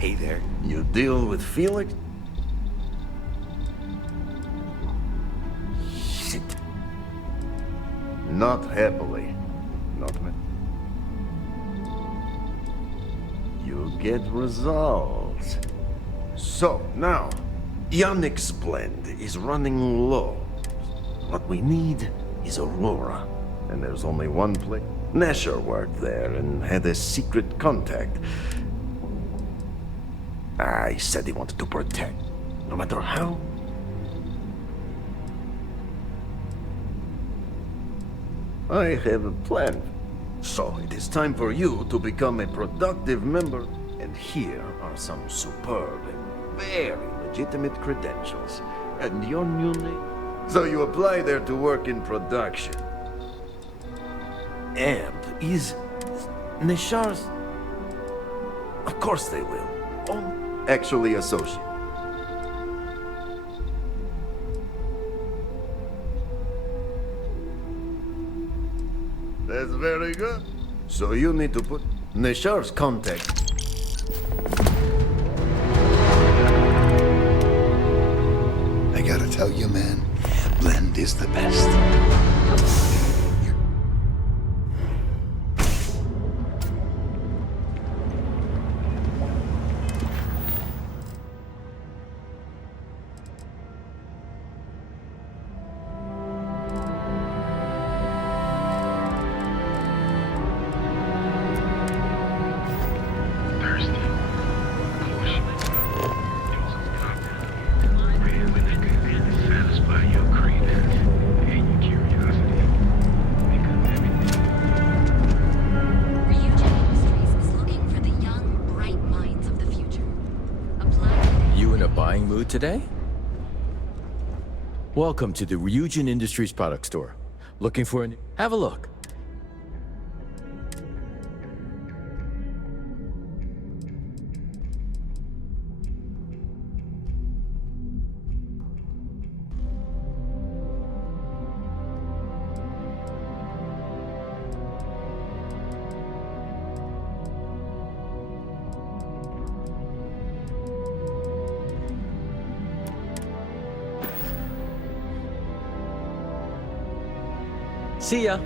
Hey there. You deal with Felix? Shit. Not happily. Not me. You get results. So, now, Yannick's blend is running low. What we need is Aurora. And there's only one place. Nesher worked there and had a secret contact. I said he wanted to protect, no matter how. I have a plan. So it is time for you to become a productive member. And here are some superb and very legitimate credentials. And your new name? So you apply there to work in production. Amp is Neshar's... Of course they will. Oh, actually associate. That's very good. So you need to put Neshar's contact. I gotta tell you, man, blend is the best. Today? Welcome to the Ryujin Industries product store. Looking for an... Have a look. See ya.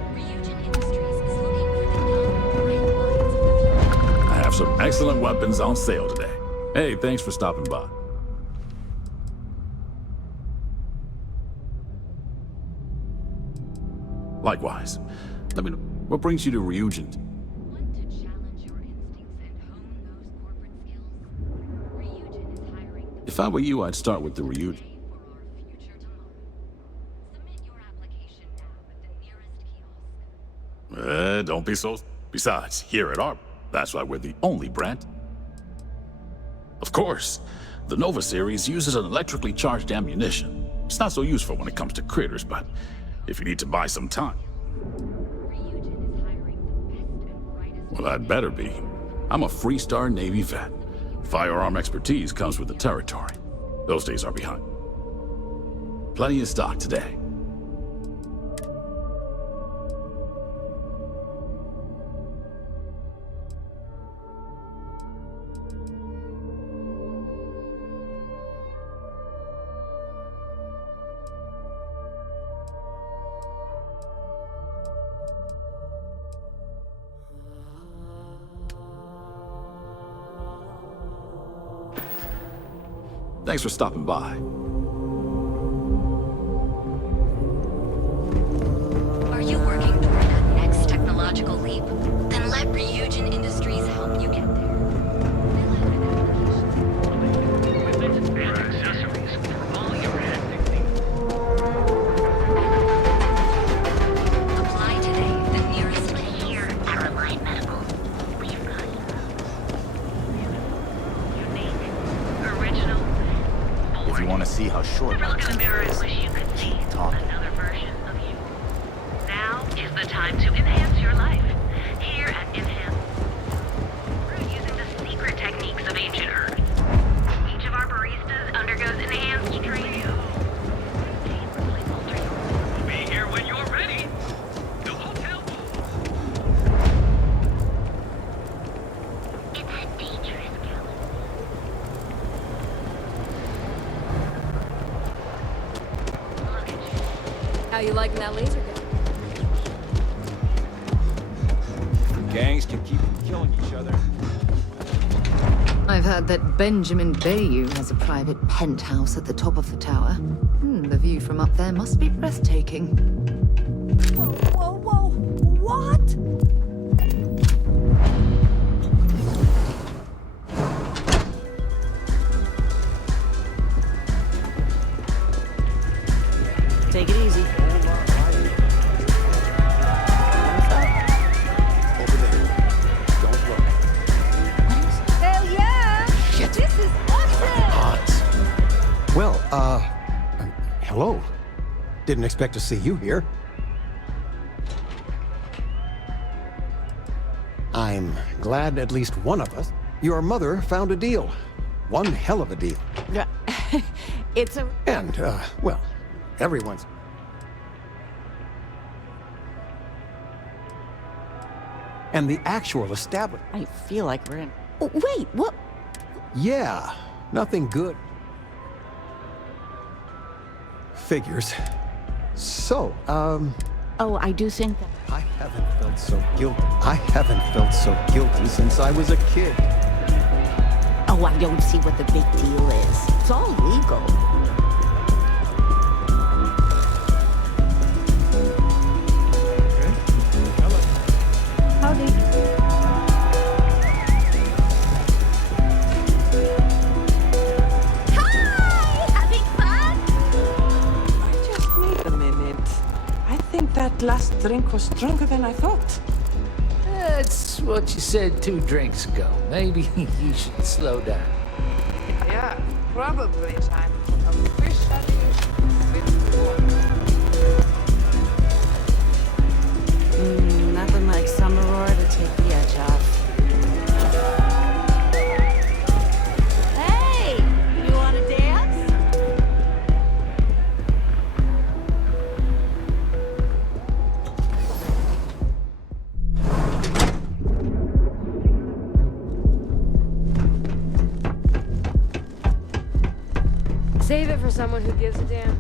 I have some excellent weapons on sale today. Hey, thanks for stopping by. Likewise. Let me know what brings you to Ryujin. If I were you, I'd start with the Ryujin. Don't be so... Besides, here at our... That's why we're the only brand. Of course, the Nova series uses an electrically charged ammunition. It's not so useful when it comes to critters, but if you need to buy some time... Well, I'd better be. I'm a Freestar Navy vet. Firearm expertise comes with the territory. Those days are behind. Plenty of stock today. Thanks for stopping by. Are you working toward that next technological leap? Then let Ryujin Industries help you get there. Apply today. The nearest here, Caroline Medical. We've got unique, original. If you want to see how short my Look in the mirror and is, wish you could see keep talking. another version of you. Now is the time to enhance your life. Here at Enhance, we're using the secret techniques of ancient Earth. Each of our baristas undergoes enhanced training. We'll be here when you're ready. The hotel. It's a dangerous galaxy. How you liking that laser gun? Gangs can keep killing each other. I've heard that Benjamin Bayou has a private penthouse at the top of the tower. The view from up there must be breathtaking. Whoa, whoa, what? Take it easy. Hell yeah! This is awesome! Well, hello. Didn't expect to see you here. I'm glad at least one of us. Your mother found a deal. One hell of a deal. It's a... And, well, everyone's... And the actual establishment. I feel like we're in... Oh, wait, what? Yeah, nothing good. Figures. So, Oh, I do think that... I haven't felt so guilty. I haven't felt so guilty since I was a kid. Oh, I don't see what the big deal is. It's all legal. Howdy. Just need a minute. I think that last drink was stronger than I thought. That's what you said 2 drinks ago. Maybe you should slow down. Yeah, probably time. Officially Nothing like some Aurora to take the edge off. Hey! You wanna dance? Save it for someone who gives a damn.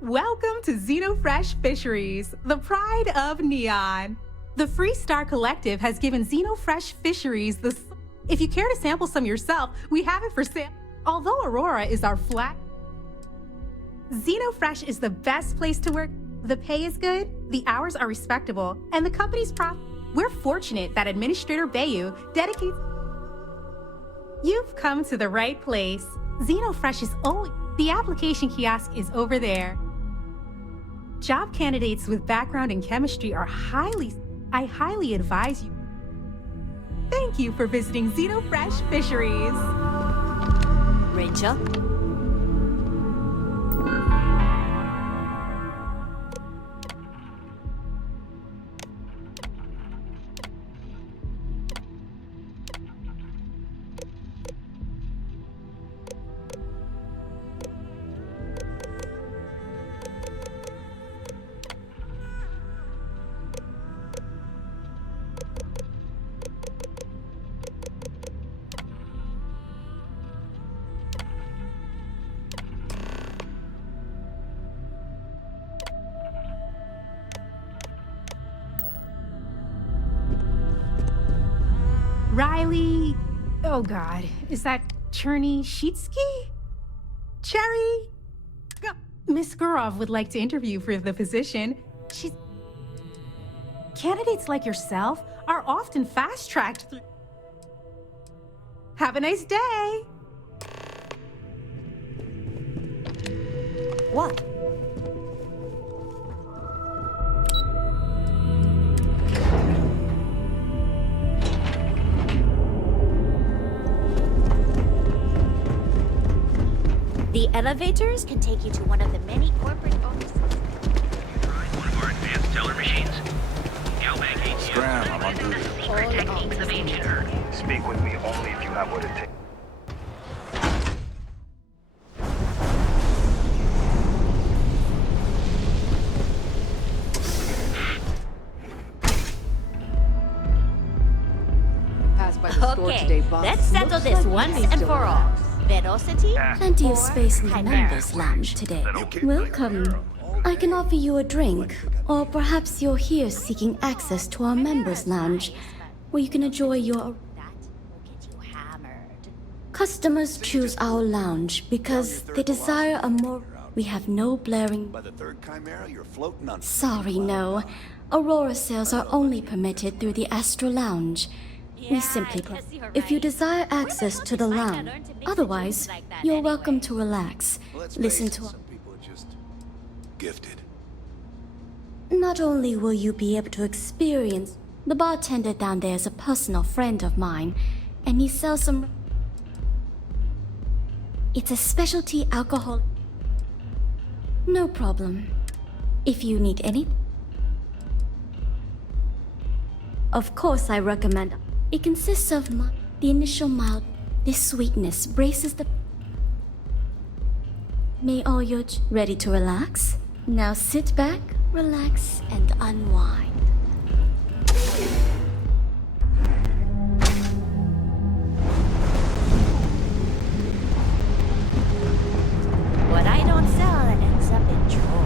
Welcome to Xenofresh Fisheries, the pride of Neon. The Free Star Collective has given Xenofresh Fisheries the... If you care to sample some yourself, we have it for sale. Although Aurora is our flag, Xenofresh is the best place to work. The pay is good, the hours are respectable, and the company's profit. We're fortunate that Administrator Bayou dedicates... You've come to the right place. Xenofresh is always... The application kiosk is over there. Job candidates with background in chemistry are I highly advise you. Thank you for visiting Xenofresh Fisheries. Rachel? Riley... Oh god, is that Cherny Sheetsky? Cherry? Miss Gurov would like to interview for the position. Candidates like yourself are often fast-tracked through... Have a nice day! What? The elevators can take you to one of the many corporate offices. One of our advanced teller machines. Galbank ATM. Scram, I'm on duty. Secret techniques of ancient Earth. Speak with me only if you have what it takes. Okay, let's settle this once and for all. Velocity? Plenty or of space in the chimera? members' lounge today. Welcome. I can offer you a drink, or perhaps you're here seeking access to our members' lounge, where you can enjoy your... Customers choose our lounge because they desire a more... We have no blaring... By the third chimera, you're floating on... Sorry, no. Aurora sales are only permitted through the Astro Lounge. We simply... If you desire access to the lounge, otherwise, you're welcome to relax. Listen to... Some people are just gifted. Not only will you be able to experience... The bartender down there is a personal friend of mine, and he sells some... It's a specialty alcohol... No problem. If you need any... Of course, I recommend... It consists of the initial mild... This sweetness braces the... May all your... Ready to relax? Now sit back, relax, and unwind. What I don't sell ends up in trouble.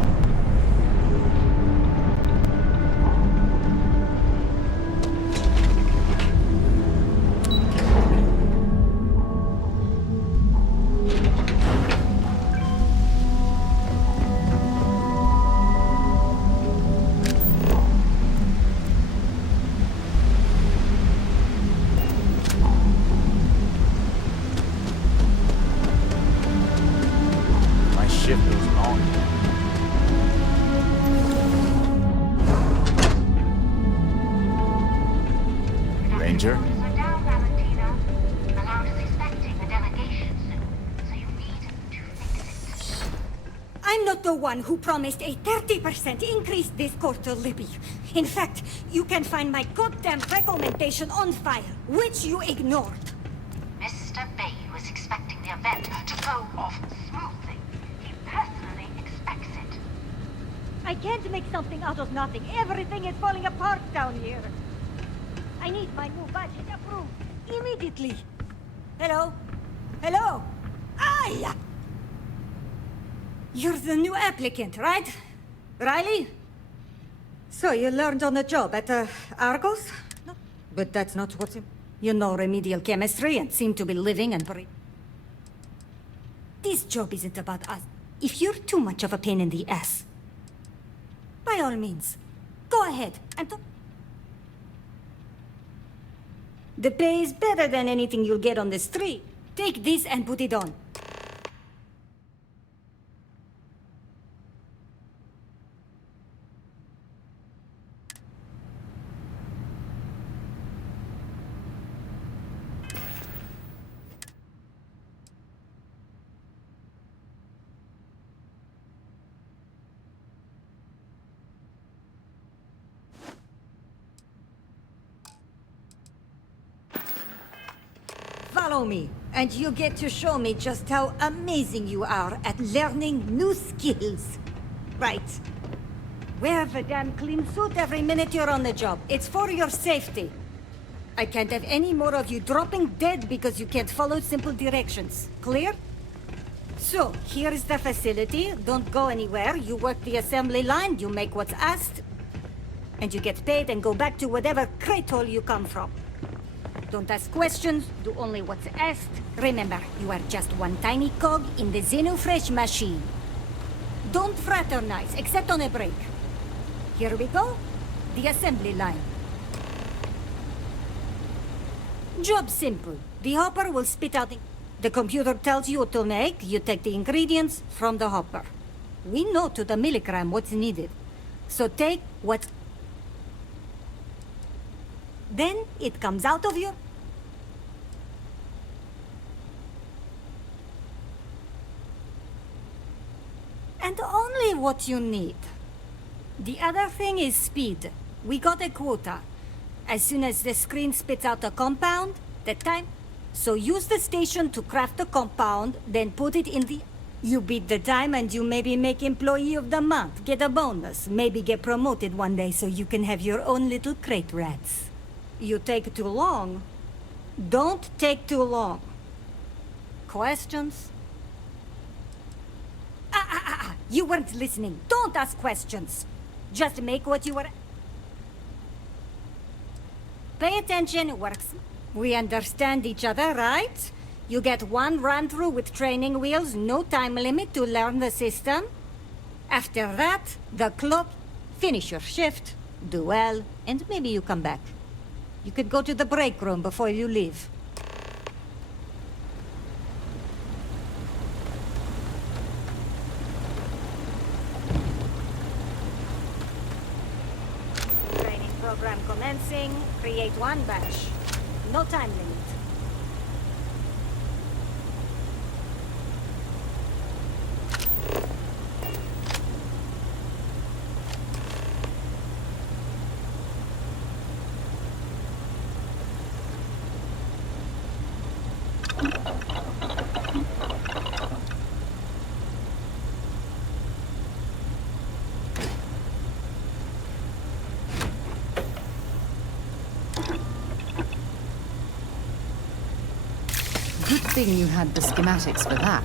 My shift is on. Ranger? I'm not the one who promised a 30% increase this quarter, Libby. In fact, you can find my goddamn recommendation on file, which you ignored. Mr. Bay was expecting the event to go off smoothly. He personally expects it. I can't make something out of nothing. Everything is falling apart down here. I need my new budget approved immediately. Hello? Hello? Ay! You're the new applicant, right? Riley? So you learned on the job at Argos? No. But that's not what's... You know remedial chemistry and seem to be living and breathing. This job isn't about us. If you're too much of a pain in the ass, by all means, go ahead and talk. The pay is better than anything you'll get on the street. Take this and put it on. Follow me, and you get to show me just how amazing you are at learning new skills. Right. Wear the damn clean suit every minute you're on the job. It's for your safety. I can't have any more of you dropping dead because you can't follow simple directions. Clear? So, here is the facility. Don't go anywhere. You work the assembly line, you make what's asked, and you get paid and go back to whatever crate hole you come from. Don't ask questions, do only what's asked. Remember, you are just one tiny cog in the Xenofresh machine. Don't fraternize, except on a break. Here we go. The assembly line. Job simple. The hopper will spit out... The computer tells you what to make, you take the ingredients from the hopper. We know to the milligram what's needed. So take what... Then it comes out of your... And only what you need. The other thing is speed. We got a quota. As soon as the screen spits out a compound, the time... So use the station to craft the compound, then put it in the... You beat the time and you maybe make Employee of the Month, get a bonus, maybe get promoted one day so you can have your own little crate rats. You take too long. Don't take too long. Questions? You weren't listening. Don't ask questions. Just make what you were... Pay attention, works. We understand each other, right? You get one run-through with training wheels, no time limit to learn the system. After that, the clock, finish your shift, do well, and maybe you come back. You could go to the break room before you leave. Training program commencing. Create one batch. No time limit. Good thing you had the schematics for that.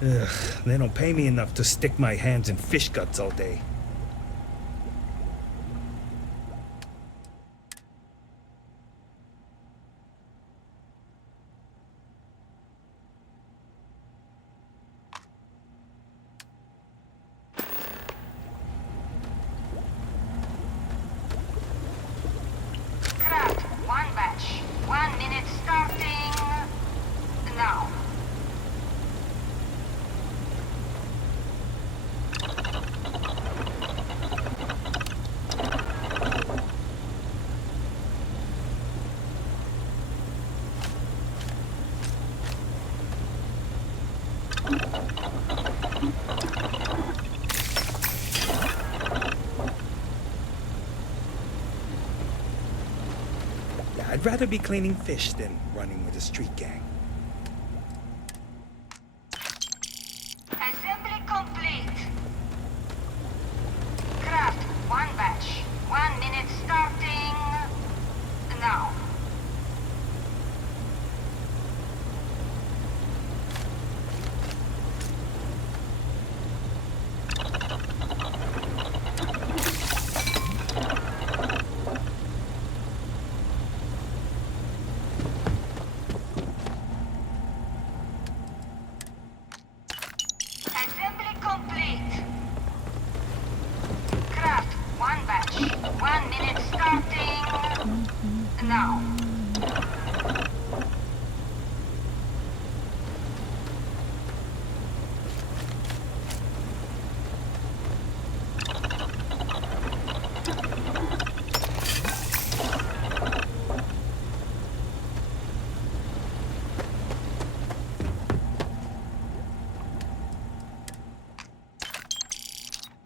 Ugh, they don't pay me enough to stick my hands in fish guts all day. Craft, one batch. 1 minute starting now. Yeah, I'd rather be cleaning fish than running with a street gang. Assembly complete. Craft, one batch. 1 minute starting now. Assembly complete. Craft, one batch. 1 minute starting now.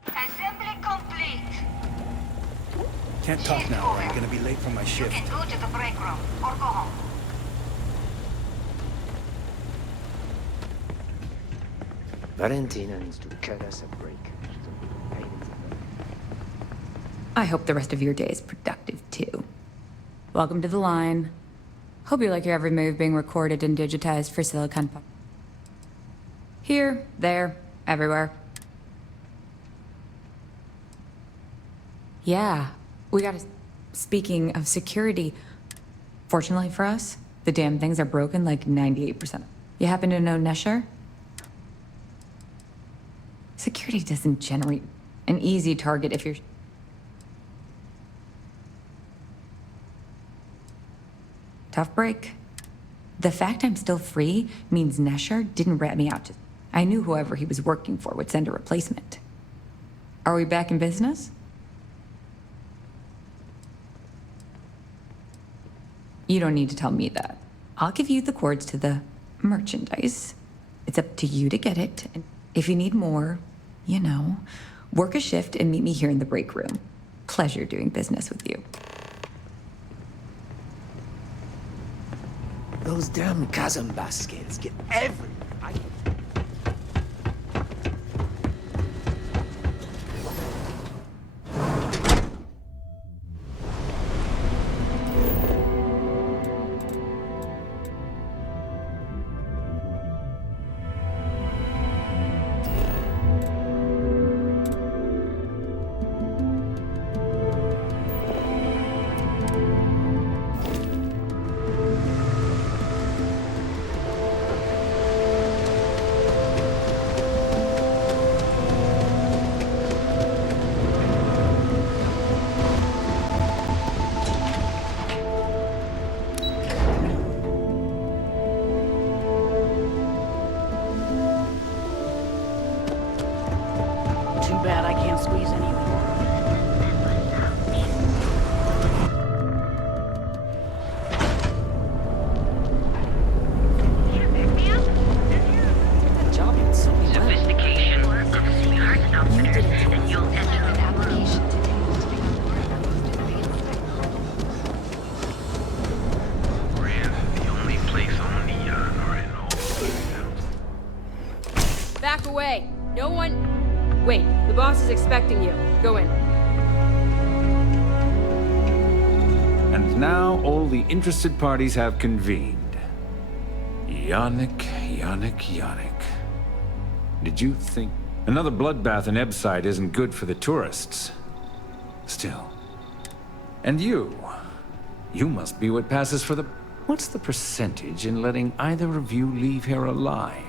Assembly complete. Can't talk now or I'm gonna be late for my You shift. can go to the break room or go home. Valentina needs to cut us a break. I hope the rest of your day is productive, too. Welcome to the line. Hope you like your every move being recorded and digitized for Silicon. Here, there, everywhere. Yeah, we gotta... Speaking of security, fortunately for us, the damn things are broken like 98%. You happen to know Nesher? Security doesn't generate an easy target if you're... Tough break. The fact I'm still free means Nesher didn't rat me out. I knew whoever he was working for would send a replacement. Are we back in business? You don't need to tell me that. I'll give you the codes to the merchandise. It's up to you to get it. And if you need more, you know, work a shift and meet me here in the break room. Pleasure doing business with you. Those damn Kazambas scales get everywhere. Back away. No one... Wait, the boss is expecting you. Go in. And now all the interested parties have convened. Yannick. Did you think... Another bloodbath in Ebside isn't good for the tourists. Still. And you must be what passes for the... What's the percentage in letting either of you leave here alive?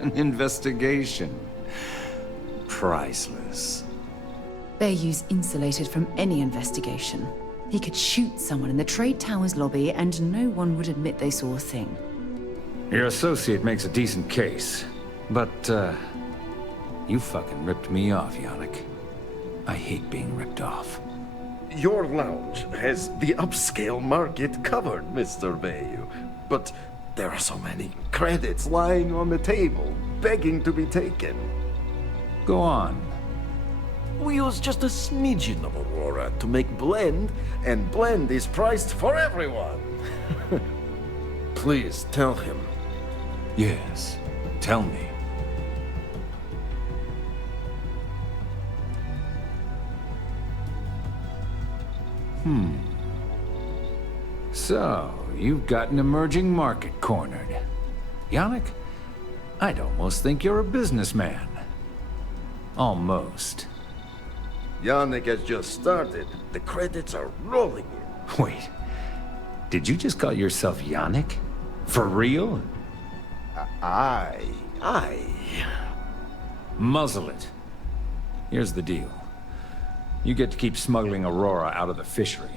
An investigation. Priceless. Bayou's insulated from any investigation. He could shoot someone in the Trade Tower's lobby and no one would admit they saw a thing. Your associate makes a decent case, but, you fucking ripped me off, Yannick. I hate being ripped off. Your lounge has the upscale market covered, Mr. Bayou. But there are so many credits lying on the table, begging to be taken. Go on. We use just a smidgen of Aurora to make blend, and blend is priced for everyone. Please tell him. Yes, tell me. So, you've got an emerging market cornered. Yannick, I'd almost think you're a businessman. Almost. Yannick has just started. The credits are rolling in. Wait, did you just call yourself Yannick? For real? Aye. Muzzle it. Here's the deal. You get to keep smuggling Aurora out of the fishery.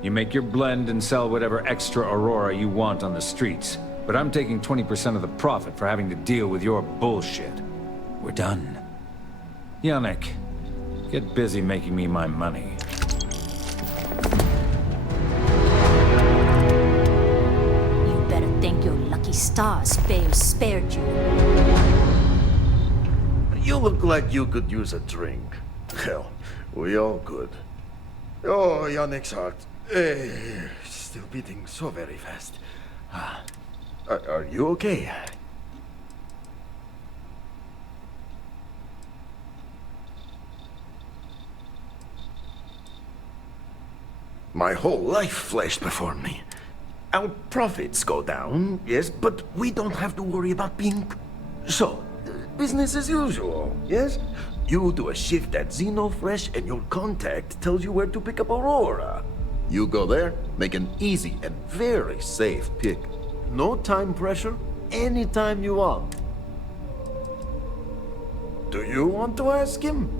You make your blend and sell whatever extra Aurora you want on the streets, but I'm taking 20% of the profit for having to deal with your bullshit. We're done. Yannick, get busy making me my money. You better thank your lucky stars Bayo spared you. You look like you could use a drink. Hell, we all could. Oh, Yannick's heart. Still beating so very fast. Are you okay? My whole life flashed before me. Our profits go down, yes, but we don't have to worry about being... So, business as usual, yes? You do a shift at Xenofresh and your contact tells you where to pick up Aurora. You go there, make an easy and very safe pick. No time pressure, anytime you want. Do you want to ask him?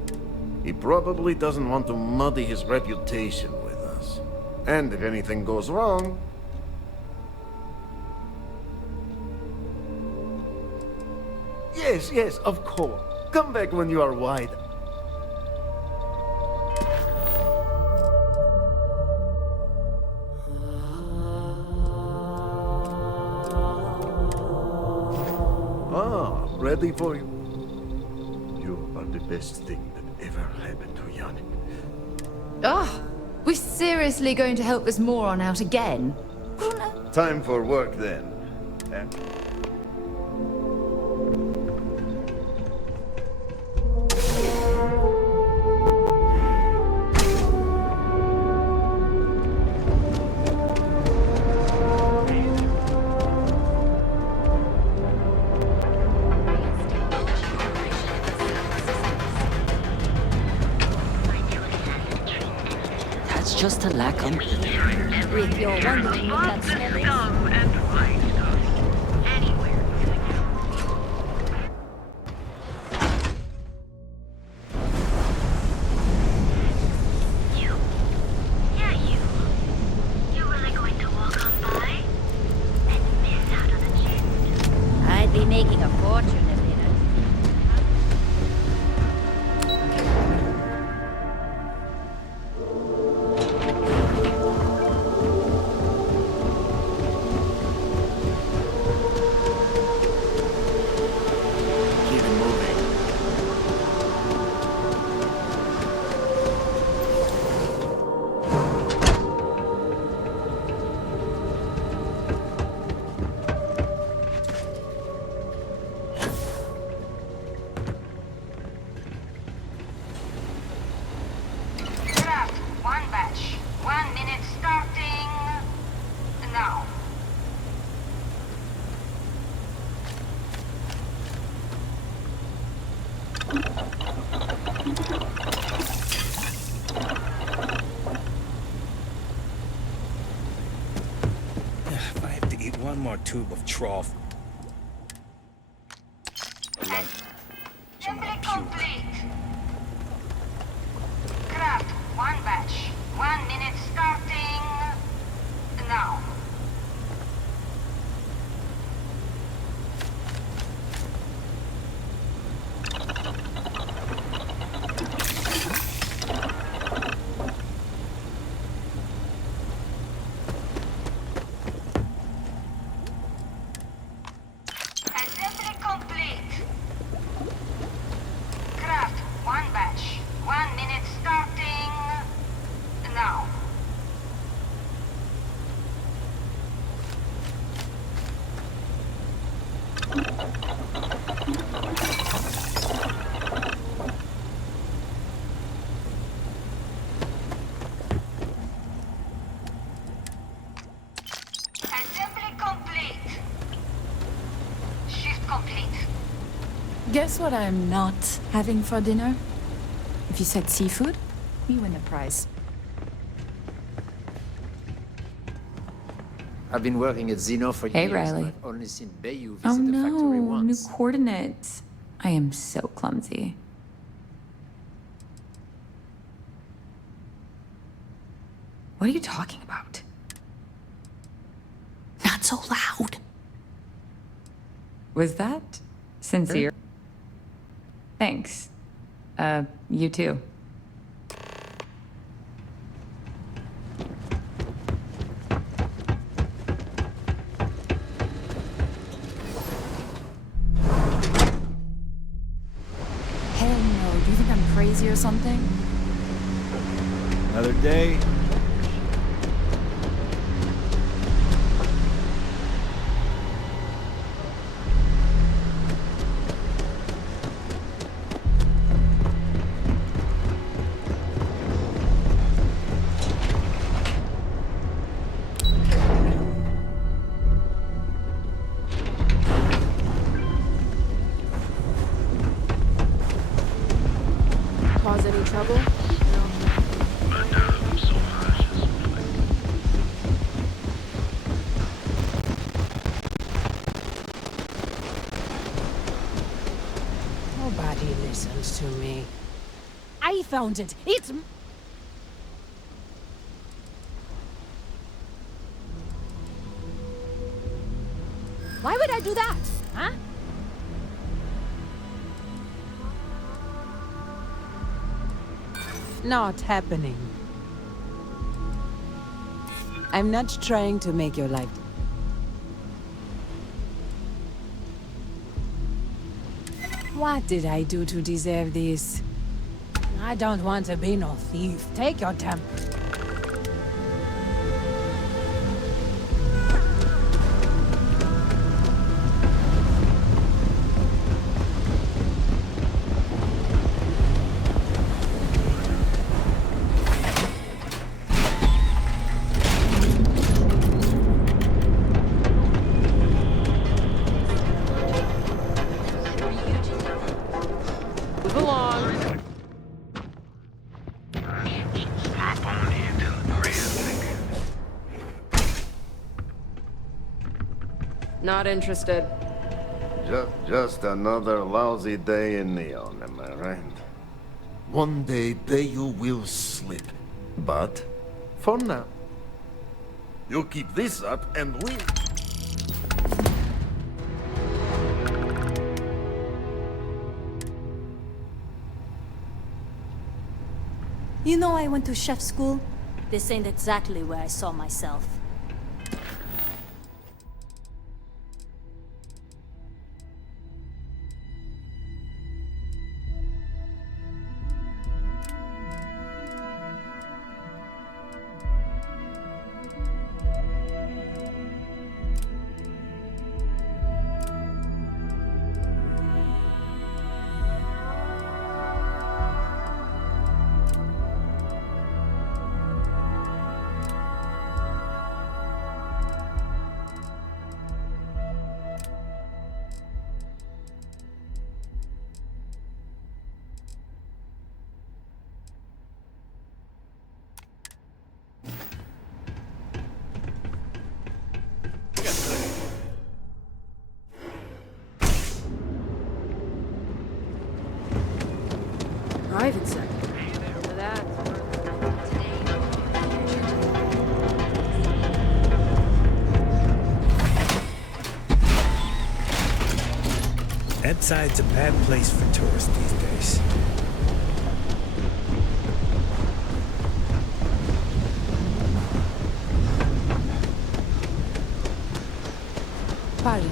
He probably doesn't want to muddy his reputation with us. And if anything goes wrong... Yes, yes, of course. Come back when you are wide. Ah, ready for you. You are the best thing that ever happened to Yannick. Oh, we're seriously going to help this moron out again? Time for work then. That's just a lack of... If you're wondering what that smell is. I'd be making a fortune if they didn't. Keep it moving. Draft, one batch. 1 minute starting now. If I have to eat one more tube of trough. Assembly complete. Craft, one batch. 1 minute starting now. Assembly complete. Craft, one batch. 1 minute starting now. Assembly complete. Shift complete. Guess what I'm not having for dinner? If you said seafood, you win a prize. I've been working at Xeno for Hey, years. Riley. I've only seen Bayou visit Oh the no, factory new once. coordinates. I am so clumsy. What are you talking about? Not so loud. Was that sincere? Thanks. You too. Hell no. Do you think I'm crazy or something? Another day. cause any trouble? Nobody listens to me. I found it. It's... Why would I do that? Huh? Not happening. I'm not trying to make your life... What did I do to deserve this? I don't want to be no thief. Take your time. Move along. Pop on into the crib. Not interested. Just another lousy day in Neon, am I right? One day Bayu will slip, but for now, you keep this up and we... You know I went to chef school? This ain't exactly where I saw myself. Private sector. Remember that? Edside's a bad place for tourists these days. Pardon.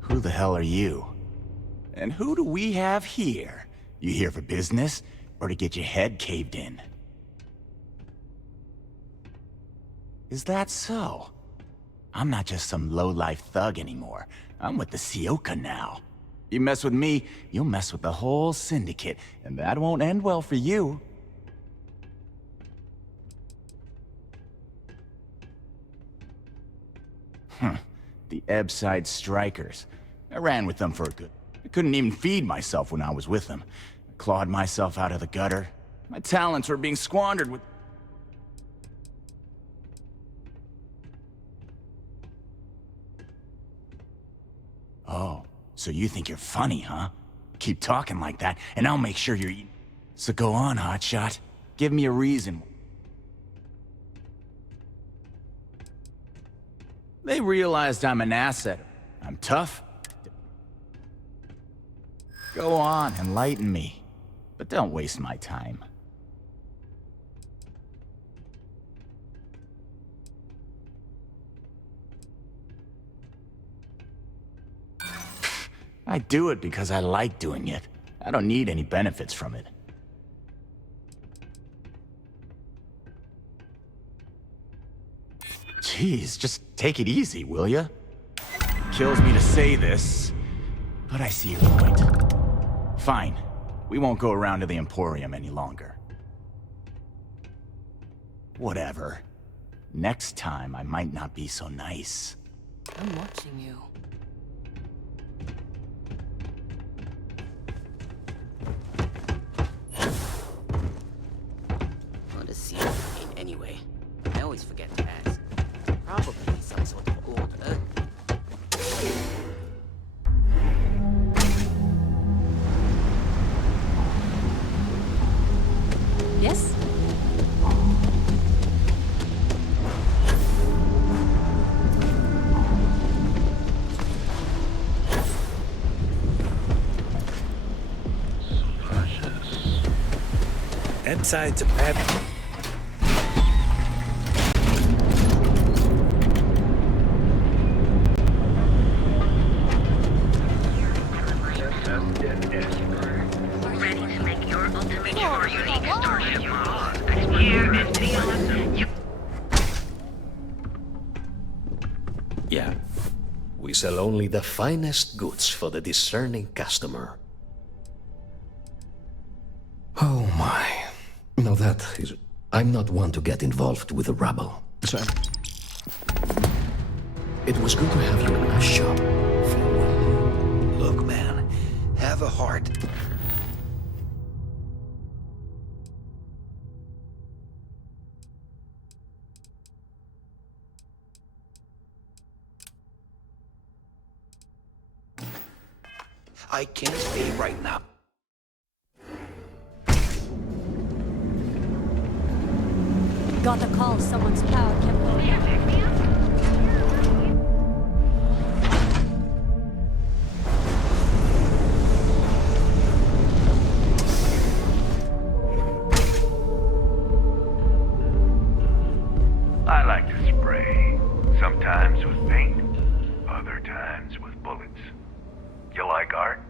Who the hell are you? And who do we have here? You here for business, or to get your head caved in? Is that so? I'm not just some low-life thug anymore. I'm with the Sioka now. You mess with me, you'll mess with the whole syndicate, and that won't end well for you. The Ebside Strikers. I ran with them for a good... I couldn't even feed myself when I was with them. I clawed myself out of the gutter. My talents were being squandered with... Oh, so you think you're funny, huh? Keep talking like that, and I'll make sure you're eating. So go on, hotshot. Give me a reason. They realized I'm an asset. I'm tough. Go on, enlighten me. But don't waste my time. I do it because I like doing it. I don't need any benefits from it. Jeez, just take it easy, will ya? Kills me to say this, but I see your point. Fine. We won't go around to the Emporium any longer. Whatever. Next time, I might not be so nice. I'm watching you. What does C mean anyway? I always forget to ask. Probably some sort of old Earth. Yes? Inside's a bad... Ready to make your ultimate or unique Starship model. Here is Neon. Yeah. We sell only the finest goods for the discerning customer. Oh my. No, that is... I'm not one to get involved with the rabble. So... It was good to have you in our shop. Look, man. Have a heart. I can't stay right now. Got a call. Someone's power kept going. I like to spray. Sometimes with paint, other times with bullets. You like art?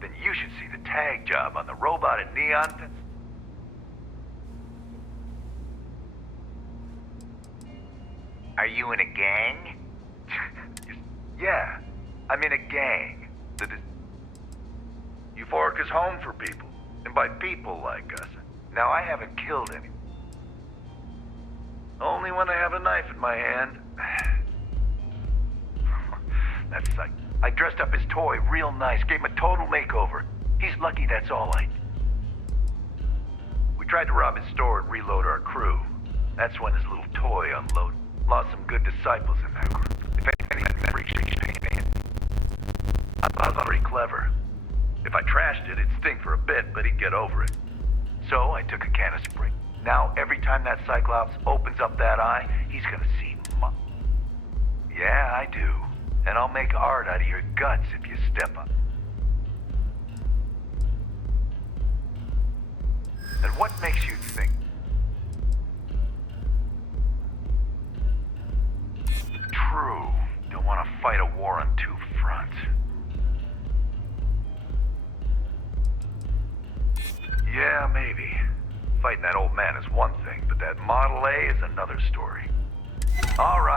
Then you should see the tag job on the robot at Neon. Are you in a gang? Yeah, I'm in a gang. Euphoric is home for people, and by people like us. Now, I haven't killed anyone. Only when I have a knife in my hand. That's like... I dressed up his toy real nice, gave him a total makeover. He's lucky that's all I... We tried to rob his store and reload our crew. That's when his little toy unloaded. Lost some good disciples in that group. If anything, that memory exchange. I was pretty clever. If I trashed it, it'd stink for a bit, but he'd get over it. So I took a can of spray. Now, every time that Cyclops opens up that eye, he's gonna see Yeah, I do. And I'll make art out of your guts if you step up. And what makes you think? True. Don't want to fight a war on two fronts. Yeah, maybe. Fighting that old man is one thing, but that Model A is another story. All right.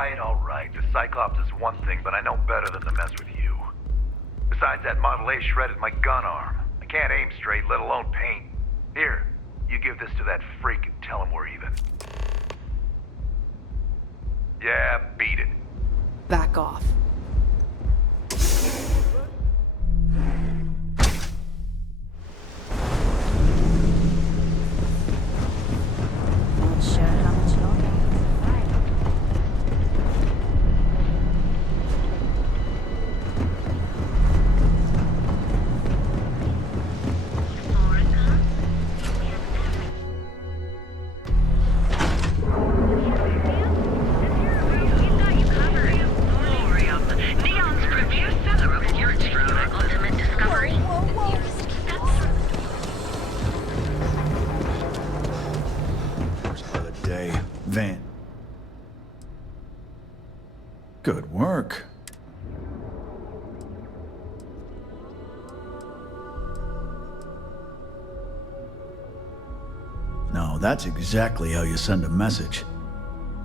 The Cyclops is one thing, but I know better than to mess with you. Besides, that Model A shredded my gun arm. I can't aim straight, let alone paint. Here, you give this to that freak and tell him we're even. Yeah, beat it. Back off. Not sure how much longer I can survive. Van. Good work. that's exactly how you send a message.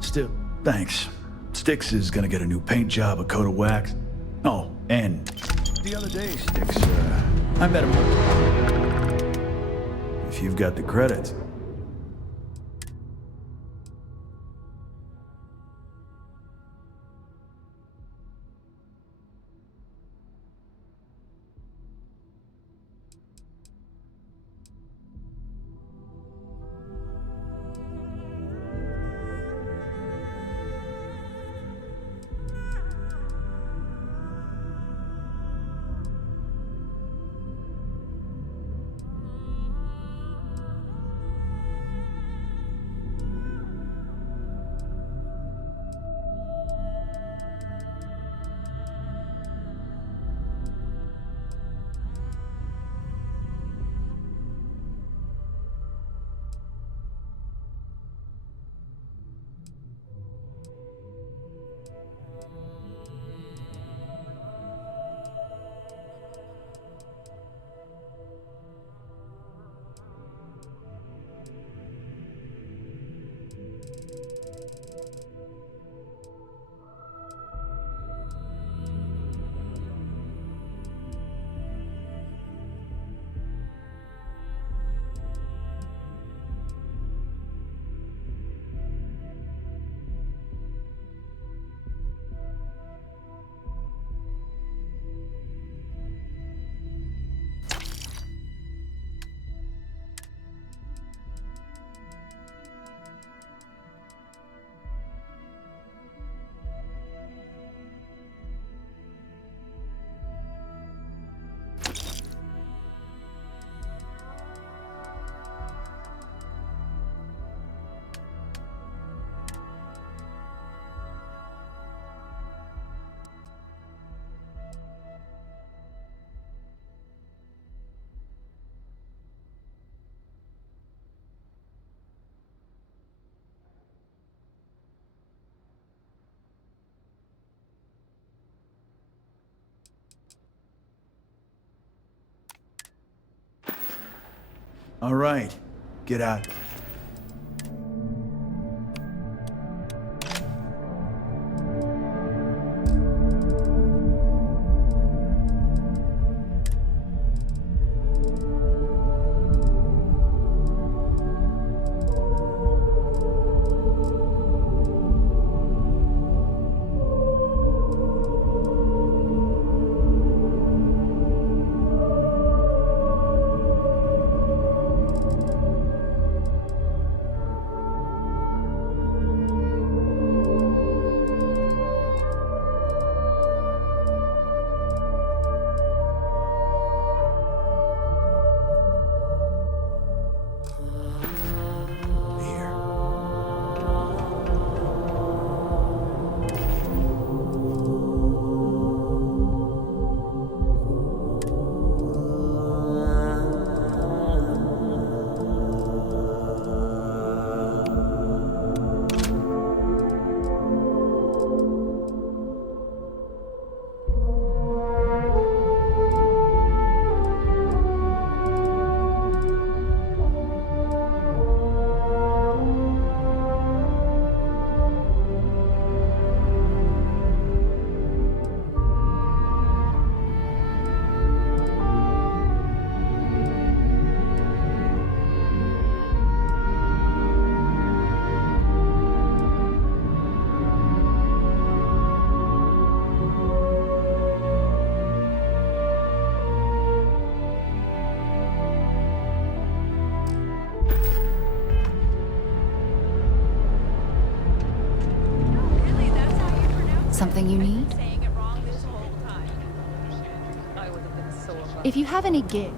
Still, thanks. Styx is gonna get a new paint job, a coat of wax. Oh, and the other day, Styx, I met him. If you've got the credits. All right, get out. Something you need? If you have any gig.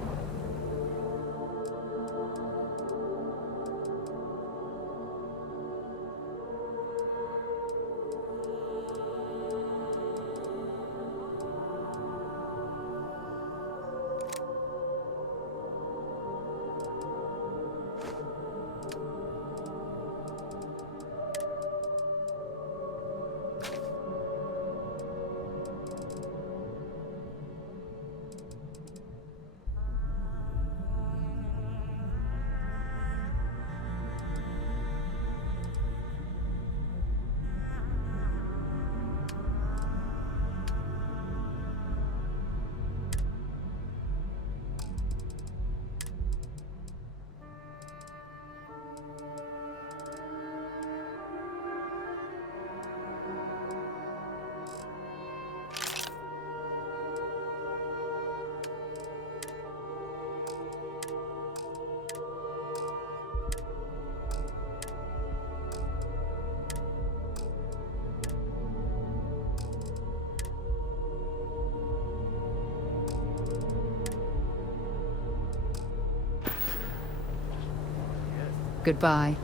goodbye.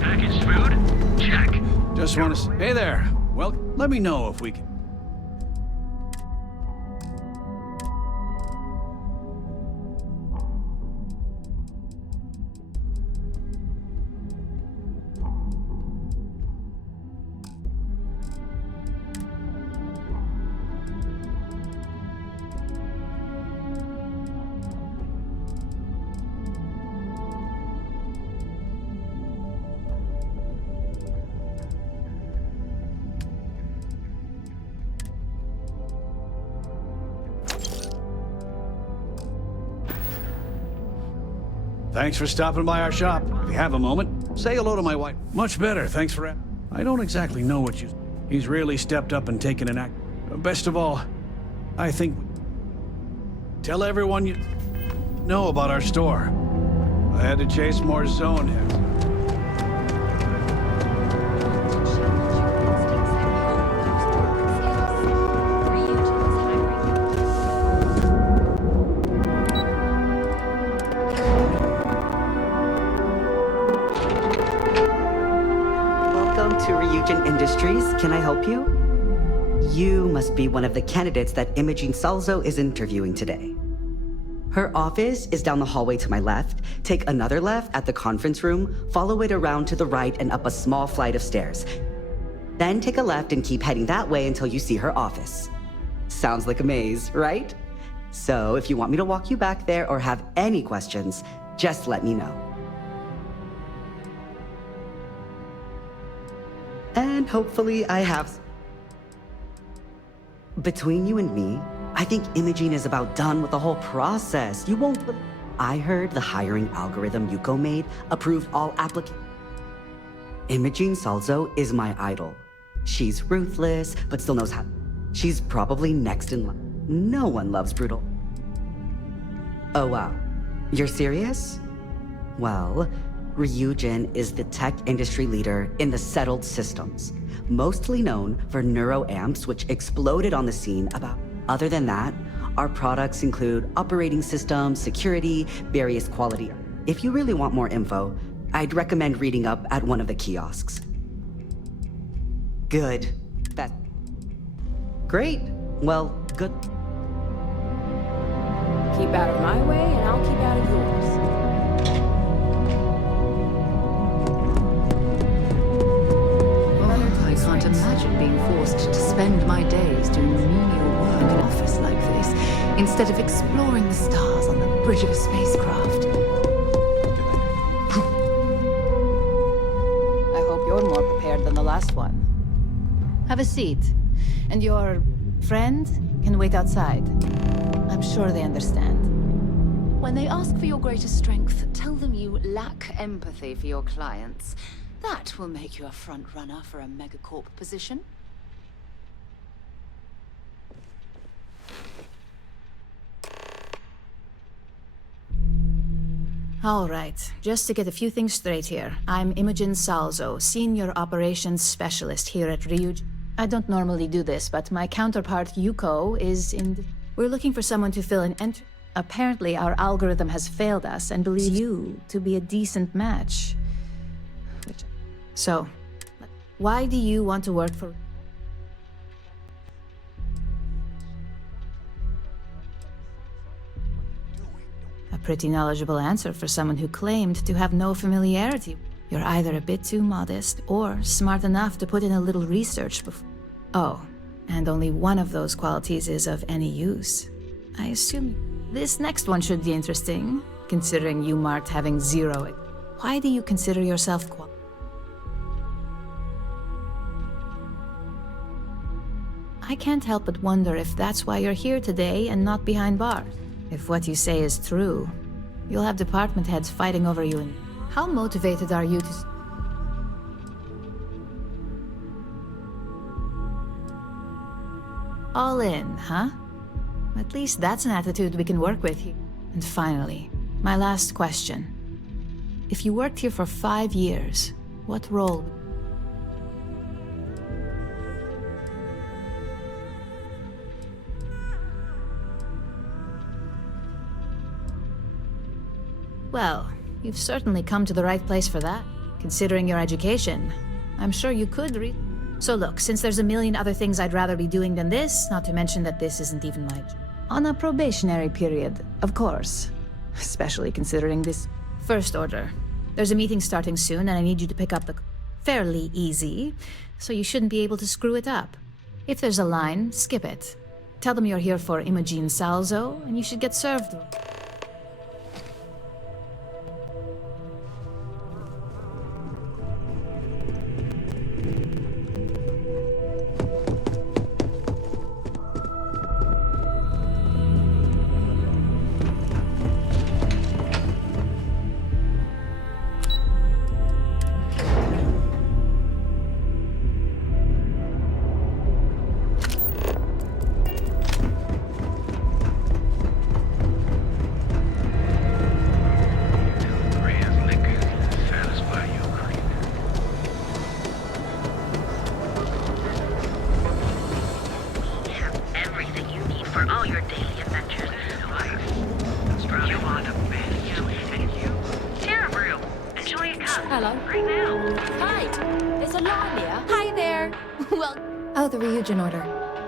Packaged food? Check. Just want to... Hey there. Well, let me know if we can... Thanks for stopping by our shop. If you have a moment, say hello to my wife. Much better, thanks for... I don't exactly know what you... He's really stepped up and taken an act. Best of all, I think... Tell everyone you know about our store. I had to chase more zone heads. To Ryujin Industries. Can I help you? You must be one of the candidates that Imogene Salzo is interviewing today. Her office is down the hallway to my left. Take another left at the conference room, follow it around to the right and up a small flight of stairs. Then take a left and keep heading that way until you see her office. Sounds like a maze, right? So if you want me to walk you back there or have any questions, just let me know. And hopefully I have... Between you and me, I think Imogene is about done with the whole process. You won't... I heard the hiring algorithm Yuko made approved all applicants. Imogene Salzo is my idol. She's ruthless, but still knows how... She's probably next in line. No one loves brutal. Oh wow. You're serious? Well... Ryujin is the tech industry leader in the settled systems, mostly known for neuroamps, which exploded on the scene about. Other than that, our products include operating systems, security, various quality. If you really want more info, I'd recommend reading up at one of the kiosks. Good. That. Great. Well, good. Keep out of my way, and I'll keep out of yours. I can't imagine being forced to spend my days doing menial work in an office like this, instead of exploring the stars on the bridge of a spacecraft. I hope you're more prepared than the last one. Have a seat. And your friend can wait outside. I'm sure they understand. When they ask for your greatest strength, tell them you lack empathy for your clients. That will make you a front-runner for a megacorp position. All right, just to get a few things straight here. I'm Imogen Salzo, Senior Operations Specialist here at Ryujin. I don't normally do this, but my counterpart Yuko is in... We're looking for someone to fill an Apparently, our algorithm has failed us and believes you to be a decent match. So, why do you want to work for... A pretty knowledgeable answer for someone who claimed to have no familiarity. You're either a bit too modest or smart enough to put in a little research before... Oh, and only one of those qualities is of any use. I assume this next one should be interesting, considering you marked having 0. Why do you consider yourself I can't help but wonder if that's why you're here today and not behind bars. If what you say is true, you'll have department heads fighting over you and... How motivated are you to... All in, huh? At least that's an attitude we can work with here. And finally, my last question. If you worked here for 5 years, what role... Well, you've certainly come to the right place for that. Considering your education, I'm sure you could read... So look, since there's a million other things I'd rather be doing than this, not to mention that this isn't even my... On a probationary period, of course. Especially considering this... First order. There's a meeting starting soon, and I need you to pick up the... Fairly easy, so you shouldn't be able to screw it up. If there's a line, skip it. Tell them you're here for Imogene Salzo, and you should get served.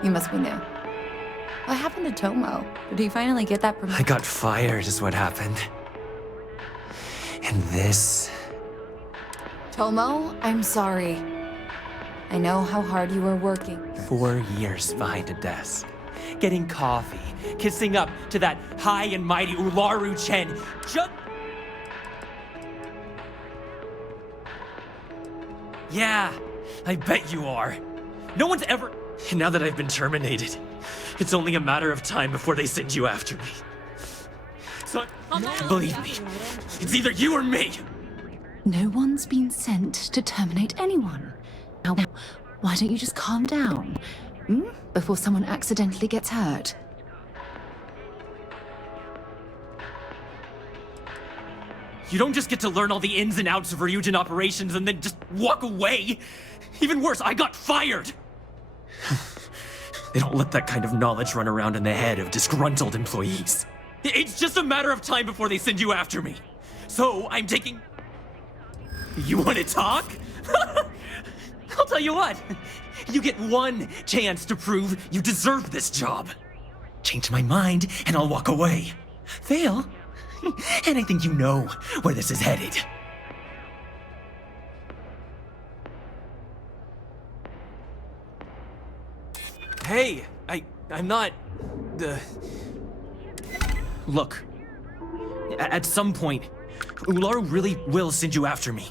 You must be new. What happened to Tomo? Did he finally get that promotion? I got fired is what happened. And this... Tomo, I'm sorry. I know how hard you were working. 4 years behind a desk. Getting coffee. Kissing up to that high and mighty Ularu Chen. Yeah, I bet you are. No one's ever... And now that I've been terminated, it's only a matter of time before they send you after me. So, believe me, it's either you or me! No one's been sent to terminate anyone. Now, why don't you just calm down? Before someone accidentally gets hurt. You don't just get to learn all the ins and outs of Ryujin operations and then just walk away! Even worse, I got fired! They don't let that kind of knowledge run around in the head of disgruntled employees. It's just a matter of time before they send you after me. So, I'm taking... You want to talk? I'll tell you what. You get one chance to prove you deserve this job. Change my mind, and I'll walk away. Fail, and I think you know where this is headed. Hey, I'm not... Look, at some point, Ularu really will send you after me.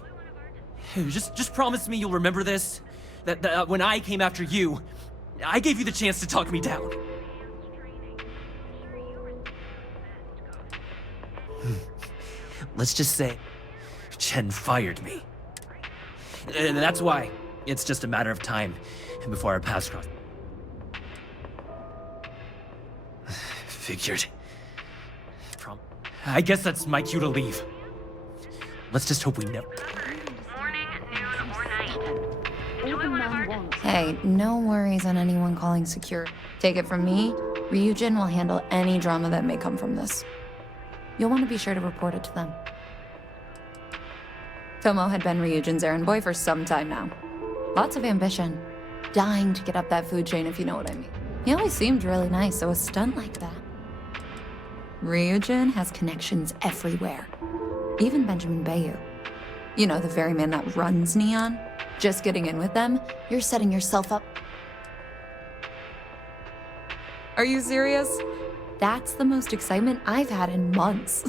Just promise me you'll remember this. That when I came after you, I gave you the chance to talk me down. Let's just say Chen fired me. That's why it's just a matter of time before our paths cross. Figured. I guess that's my cue to leave. Let's just hope we never... Hey, no worries on anyone calling secure. Take it from me, Ryujin will handle any drama that may come from this. You'll want to be sure to report it to them. Tomo had been Ryujin's errand boy for some time now. Lots of ambition. Dying to get up that food chain, if you know what I mean. He always seemed really nice, so a stunt like that. Ryujin has connections everywhere. Even Benjamin Bayou. You know, the very man that runs Neon. Just getting in with them, you're setting yourself up. Are you serious? That's the most excitement I've had in months.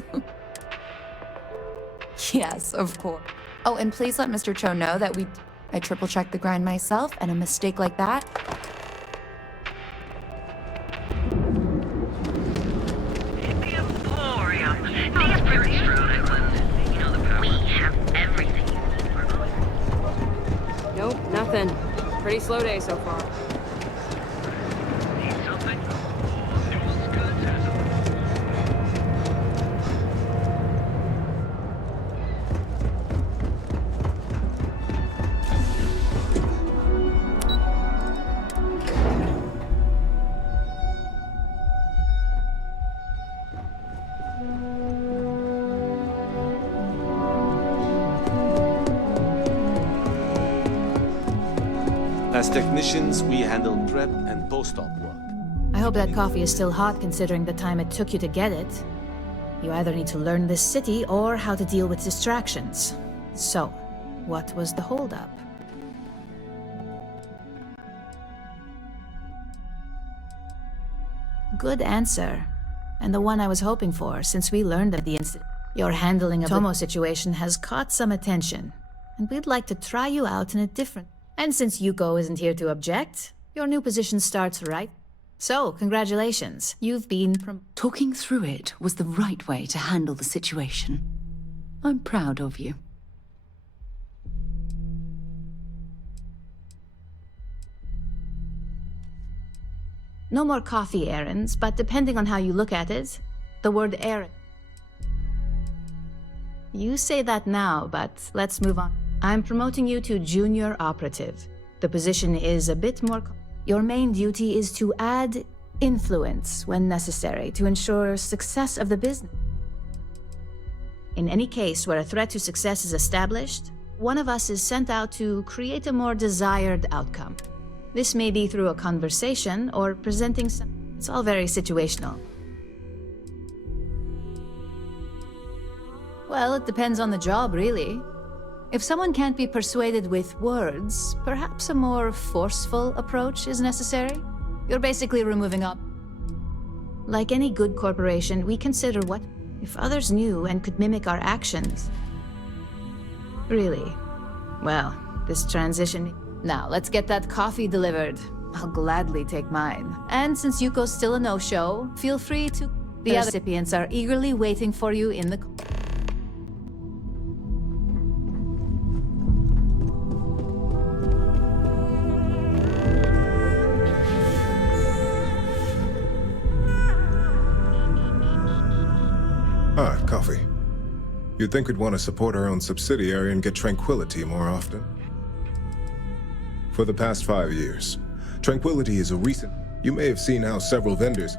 Yes, of course. Oh, and please let Mr. Cho know that I triple-checked the grind myself, and a mistake like that... We have Nothing. Pretty slow day so far. Need something? News goods has a As technicians, we handle prep and post-op work. I hope that coffee is still hot considering the time it took you to get it. You either need to learn this city or how to deal with distractions. So, what was the holdup? Good answer. And the one I was hoping for, since we learned of the incident. Your handling of the Tomo situation has caught some attention, and we'd like to try you out in a different... And since Yuko isn't here to object, your new position starts right. So, congratulations. You've been Talking through it was the right way to handle the situation. I'm proud of you. No more coffee errands, but depending on how you look at it, the word errand. You say that now, but let's move on. I'm promoting you to junior operative. The position is a bit more... Your main duty is to add influence when necessary to ensure success of the business. In any case where a threat to success is established, one of us is sent out to create a more desired outcome. This may be through a conversation or presenting some... It's all very situational. Well, it depends on the job, really. If someone can't be persuaded with words, perhaps a more forceful approach is necessary. You're basically removing up. Like any good corporation, we consider what if others knew and could mimic our actions. Really? Well, this transition... Now, let's get that coffee delivered. I'll gladly take mine. And since Yuko's still a no-show, feel free to... The other recipients are eagerly waiting for you in the... Ah, coffee. You'd think we'd want to support our own subsidiary and get Tranquility more often. For the past 5 years, Tranquility is a recent... You may have seen how several vendors...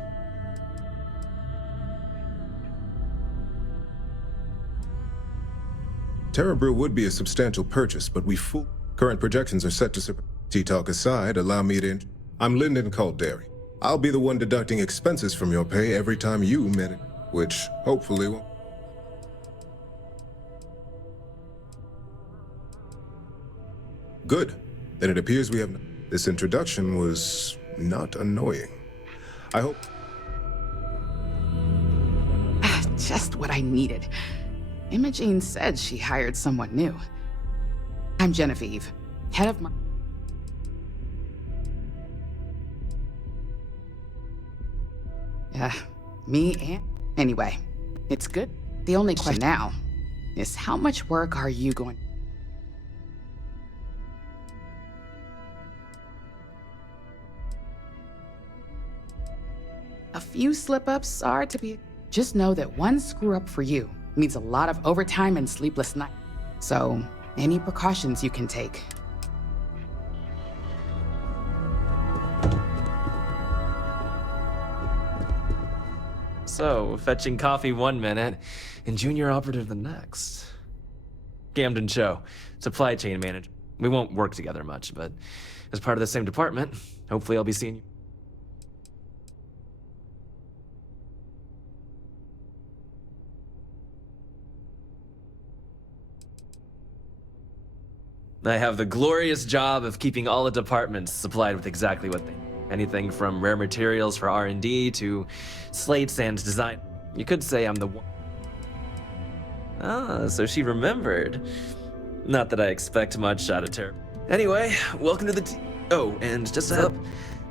Terra Brew would be a substantial purchase, but we full... Current projections are set to... Tea-talk aside, allow me to... I'm Lyndon Calderi. I'll be the one deducting expenses from your pay every time you met it, which hopefully will... Good. Then it appears we have... This introduction was not annoying. I hope... Just what I needed. Imogene said she hired someone new. I'm Genevieve, head of my... Me and... Anyway, it's good. The only question now is how much work are you going... A few slip-ups are to be... Just know that one screw-up for you means a lot of overtime and sleepless nights. So, any precautions you can take. So, fetching coffee 1 minute and junior operative the next. Camden Cho, supply chain manager. We won't work together much, but as part of the same department, hopefully I'll be seeing you. I have the glorious job of keeping all the departments supplied with exactly what they need. Anything from rare materials for R&D to slates and design. You could say I'm the one. Ah, so she remembered. Not that I expect much out of her. Anyway, welcome to the team. Oh, and just a heads up,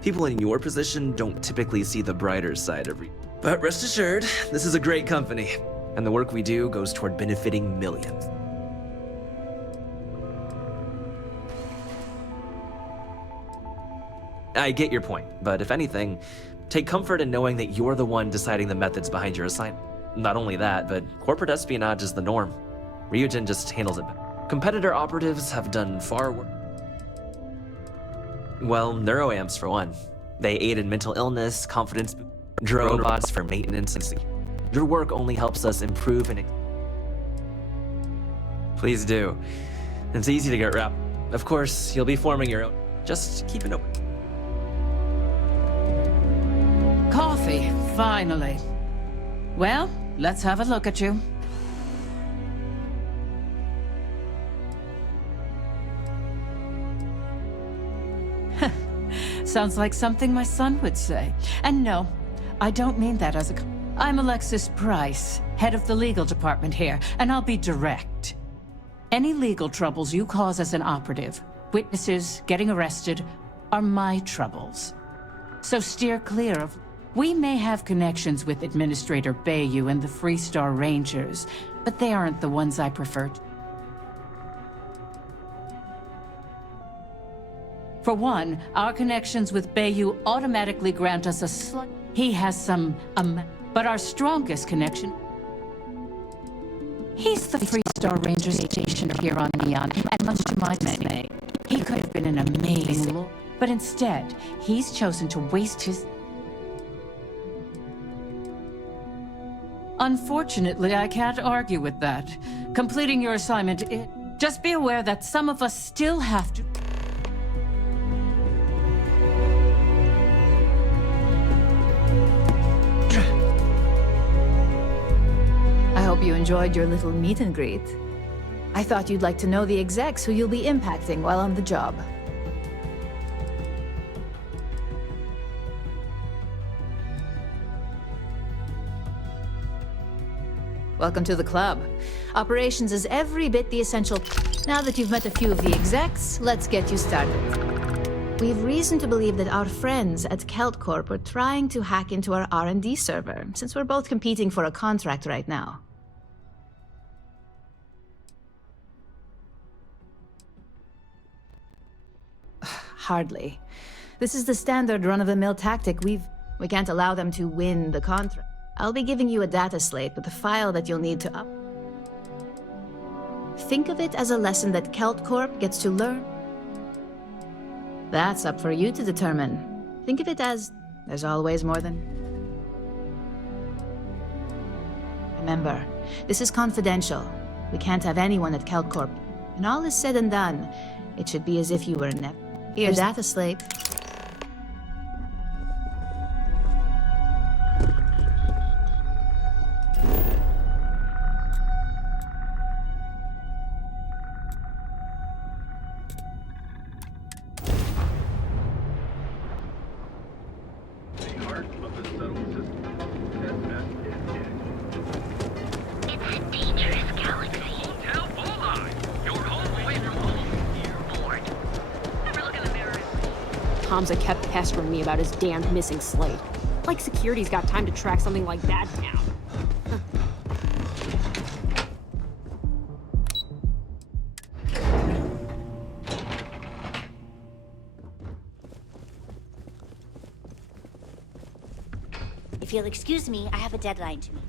people in your position don't typically see the brighter side of it. But rest assured, this is a great company, and the work we do goes toward benefiting millions. I get your point, but if anything, take comfort in knowing that you're the one deciding the methods behind your assignment. Not only that, but corporate espionage is the norm. Ryujin just handles it better. Competitor operatives have done far worse. Well, neuroamps for one. They aid in mental illness, confidence, drone robots for maintenance and security. Your work only helps us improve and... Please do. It's easy to get wrapped. Of course, you'll be forming your own. Just keep it open. Coffee, finally. Well, let's have a look at you. Sounds like something my son would say. And no, I don't mean that as a... I'm Alexis Price, head of the legal department here, and I'll be direct. Any legal troubles you cause as an operative, witnesses, getting arrested, are my troubles. So steer clear of... We may have connections with Administrator Bayou and the Freestar Rangers, but they aren't the ones I prefer to. For one, our connections with Bayou automatically grant us a slight... He has some... but our strongest connection... He's the Freestar Ranger stationed here on Neon, and much to my dismay, he could have been an amazing lord. But instead, he's chosen to waste his... Unfortunately, I can't argue with that. Completing your assignment, just be aware that some of us still have to... I hope you enjoyed your little meet and greet. I thought you'd like to know the execs who you'll be impacting while on the job. Welcome to the club. Operations is every bit the essential. Now that you've met a few of the execs, let's get you started. We've reason to believe that our friends at Kelt Corp are trying to hack into our R&D server, since we're both competing for a contract right now. Hardly. This is the standard run-of-the-mill tactic. We can't allow them to win the contract. I'll be giving you a data slate with a file that you'll need to up. Think of it as a lesson that Kelt Corp gets to learn. That's up for you to determine. Think of it as there's always more than... Remember, this is confidential. We can't have anyone at Kelt Corp. When all is said and done, it should be as if you were never... Here's data slate. Hamza kept pestering me about his damned missing slate. Like security's got time to track something like that down. If you'll excuse me, I have a deadline to meet.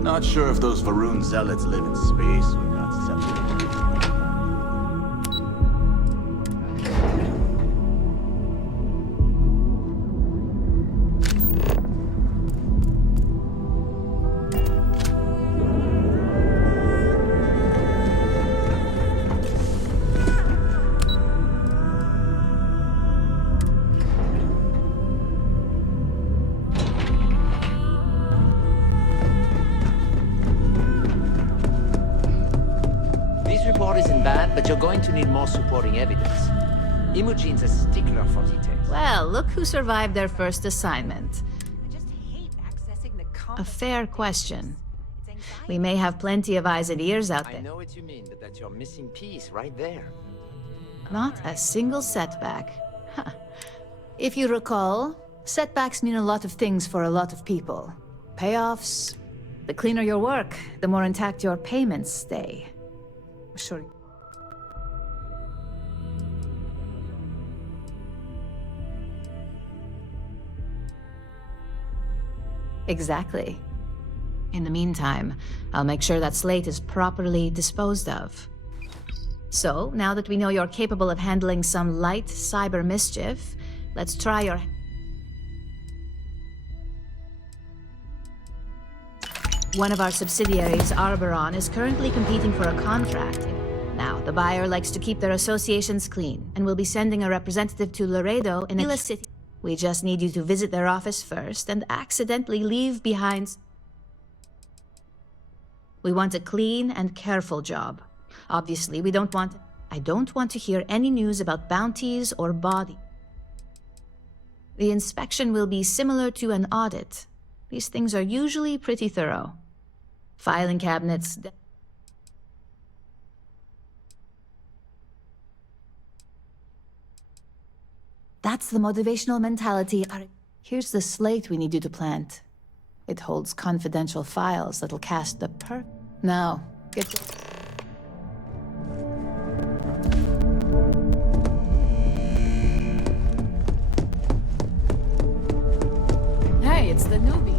Not sure if those Varun zealots live in space or got separated. But you're going to need more supporting evidence. Imogene's a stickler for details. Well, look who survived their first assignment. A fair question. We may have plenty of eyes and ears out I there. know what you mean, but that's your missing piece right there. Not a single setback. Huh. If you recall, setbacks mean a lot of things for a lot of people. Payoffs. The cleaner your work, the more intact your payments stay. Sure. Exactly. In the meantime, I'll make sure that slate is properly disposed of. So, now that we know you're capable of handling some light cyber mischief, let's try your... One of our subsidiaries, Arboron, is currently competing for a contract. Now, the buyer likes to keep their associations clean, and will be sending a representative to Laredo in a city. We just need you to visit their office first and accidentally leave behind... We want a clean and careful job. Obviously, we don't want... I don't want to hear any news about bounties or body. The inspection will be similar to an audit. These things are usually pretty thorough. Filing cabinets... That's the motivational mentality. Here's the slate we need you to plant. It holds confidential files that'll cast the Now, get to... Hey, it's the newbie.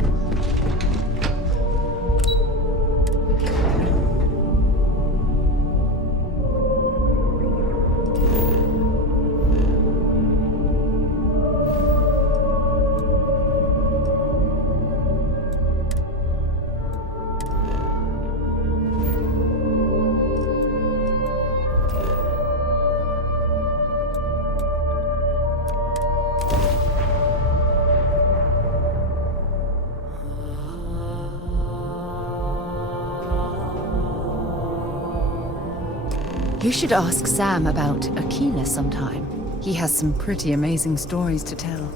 You should ask Sam about Aquila sometime. He has some pretty amazing stories to tell.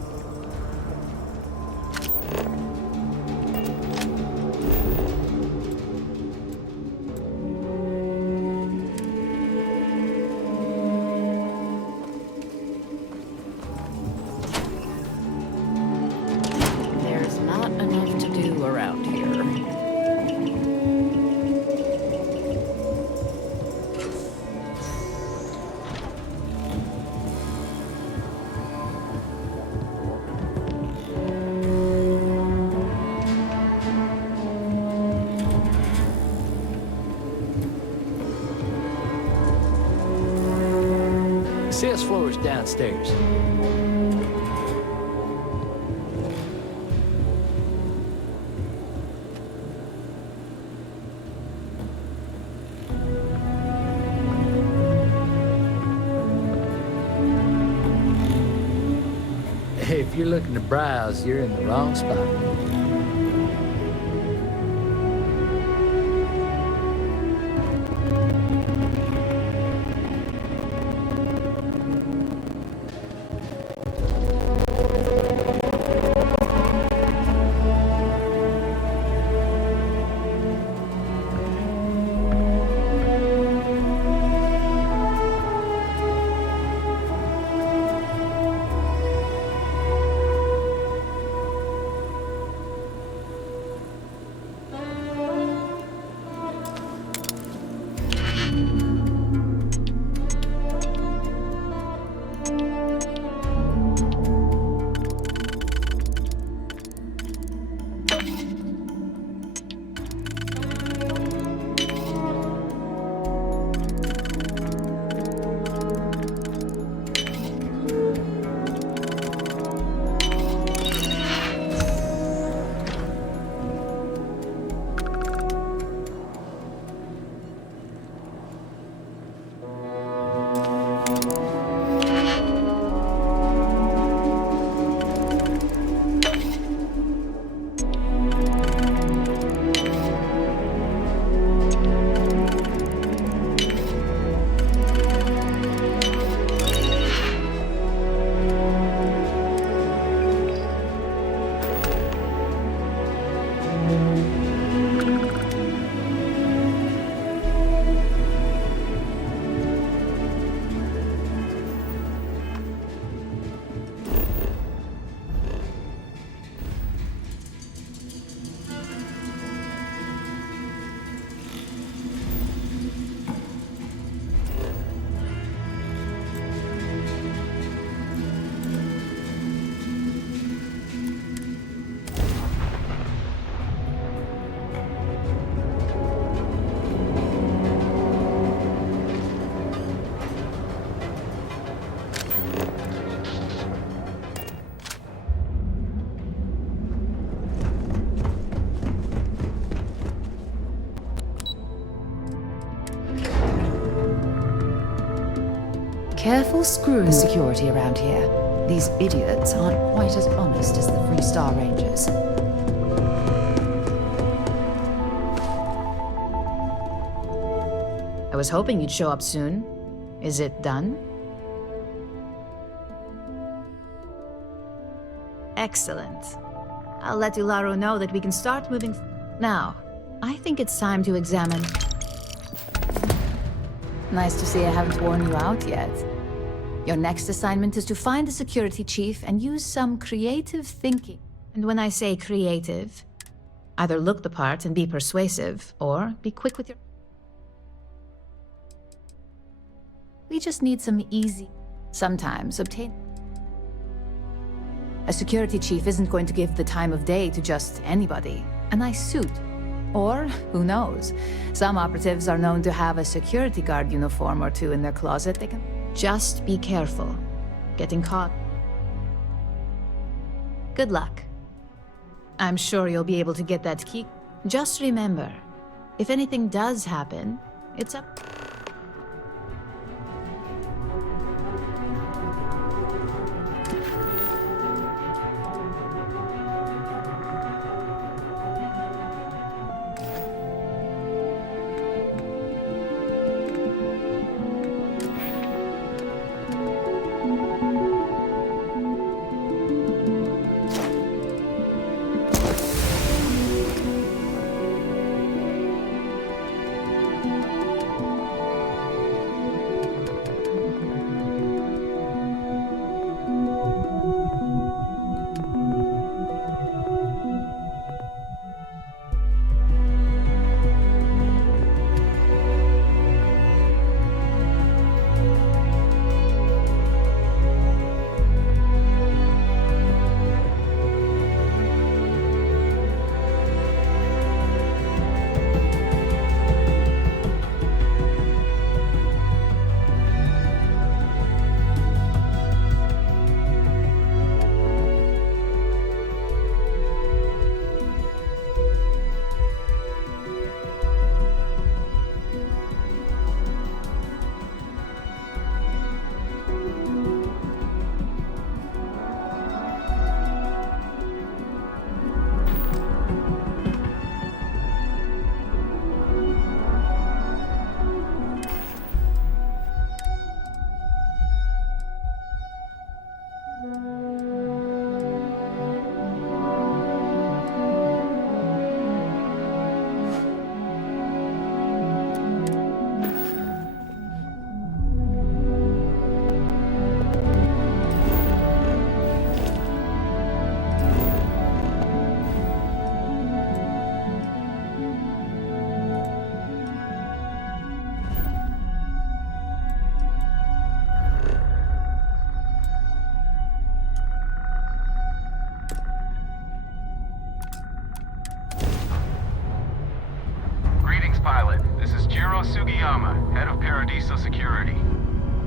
There's not enough to do around here. Sales floor is downstairs. If you're looking to browse, you're in the wrong spot. Careful screwing security around here. These idiots aren't quite as honest as the Freestar Rangers. I was hoping you'd show up soon. Is it done? Excellent. I'll let Ularo know that we can start moving. Now, I think it's time to examine. Nice to see I haven't worn you out yet. Your next assignment is to find the security chief and use some creative thinking. And when I say creative, either look the part and be persuasive, or be quick with your... We just need some easy... Sometimes obtain... A security chief isn't going to give the time of day to just anybody. A nice suit. Or, who knows, some operatives are known to have a security guard uniform or two in their closet. They can... Just be careful. Getting caught. Good luck. I'm sure you'll be able to get that key. Just remember, if anything does happen, it's up...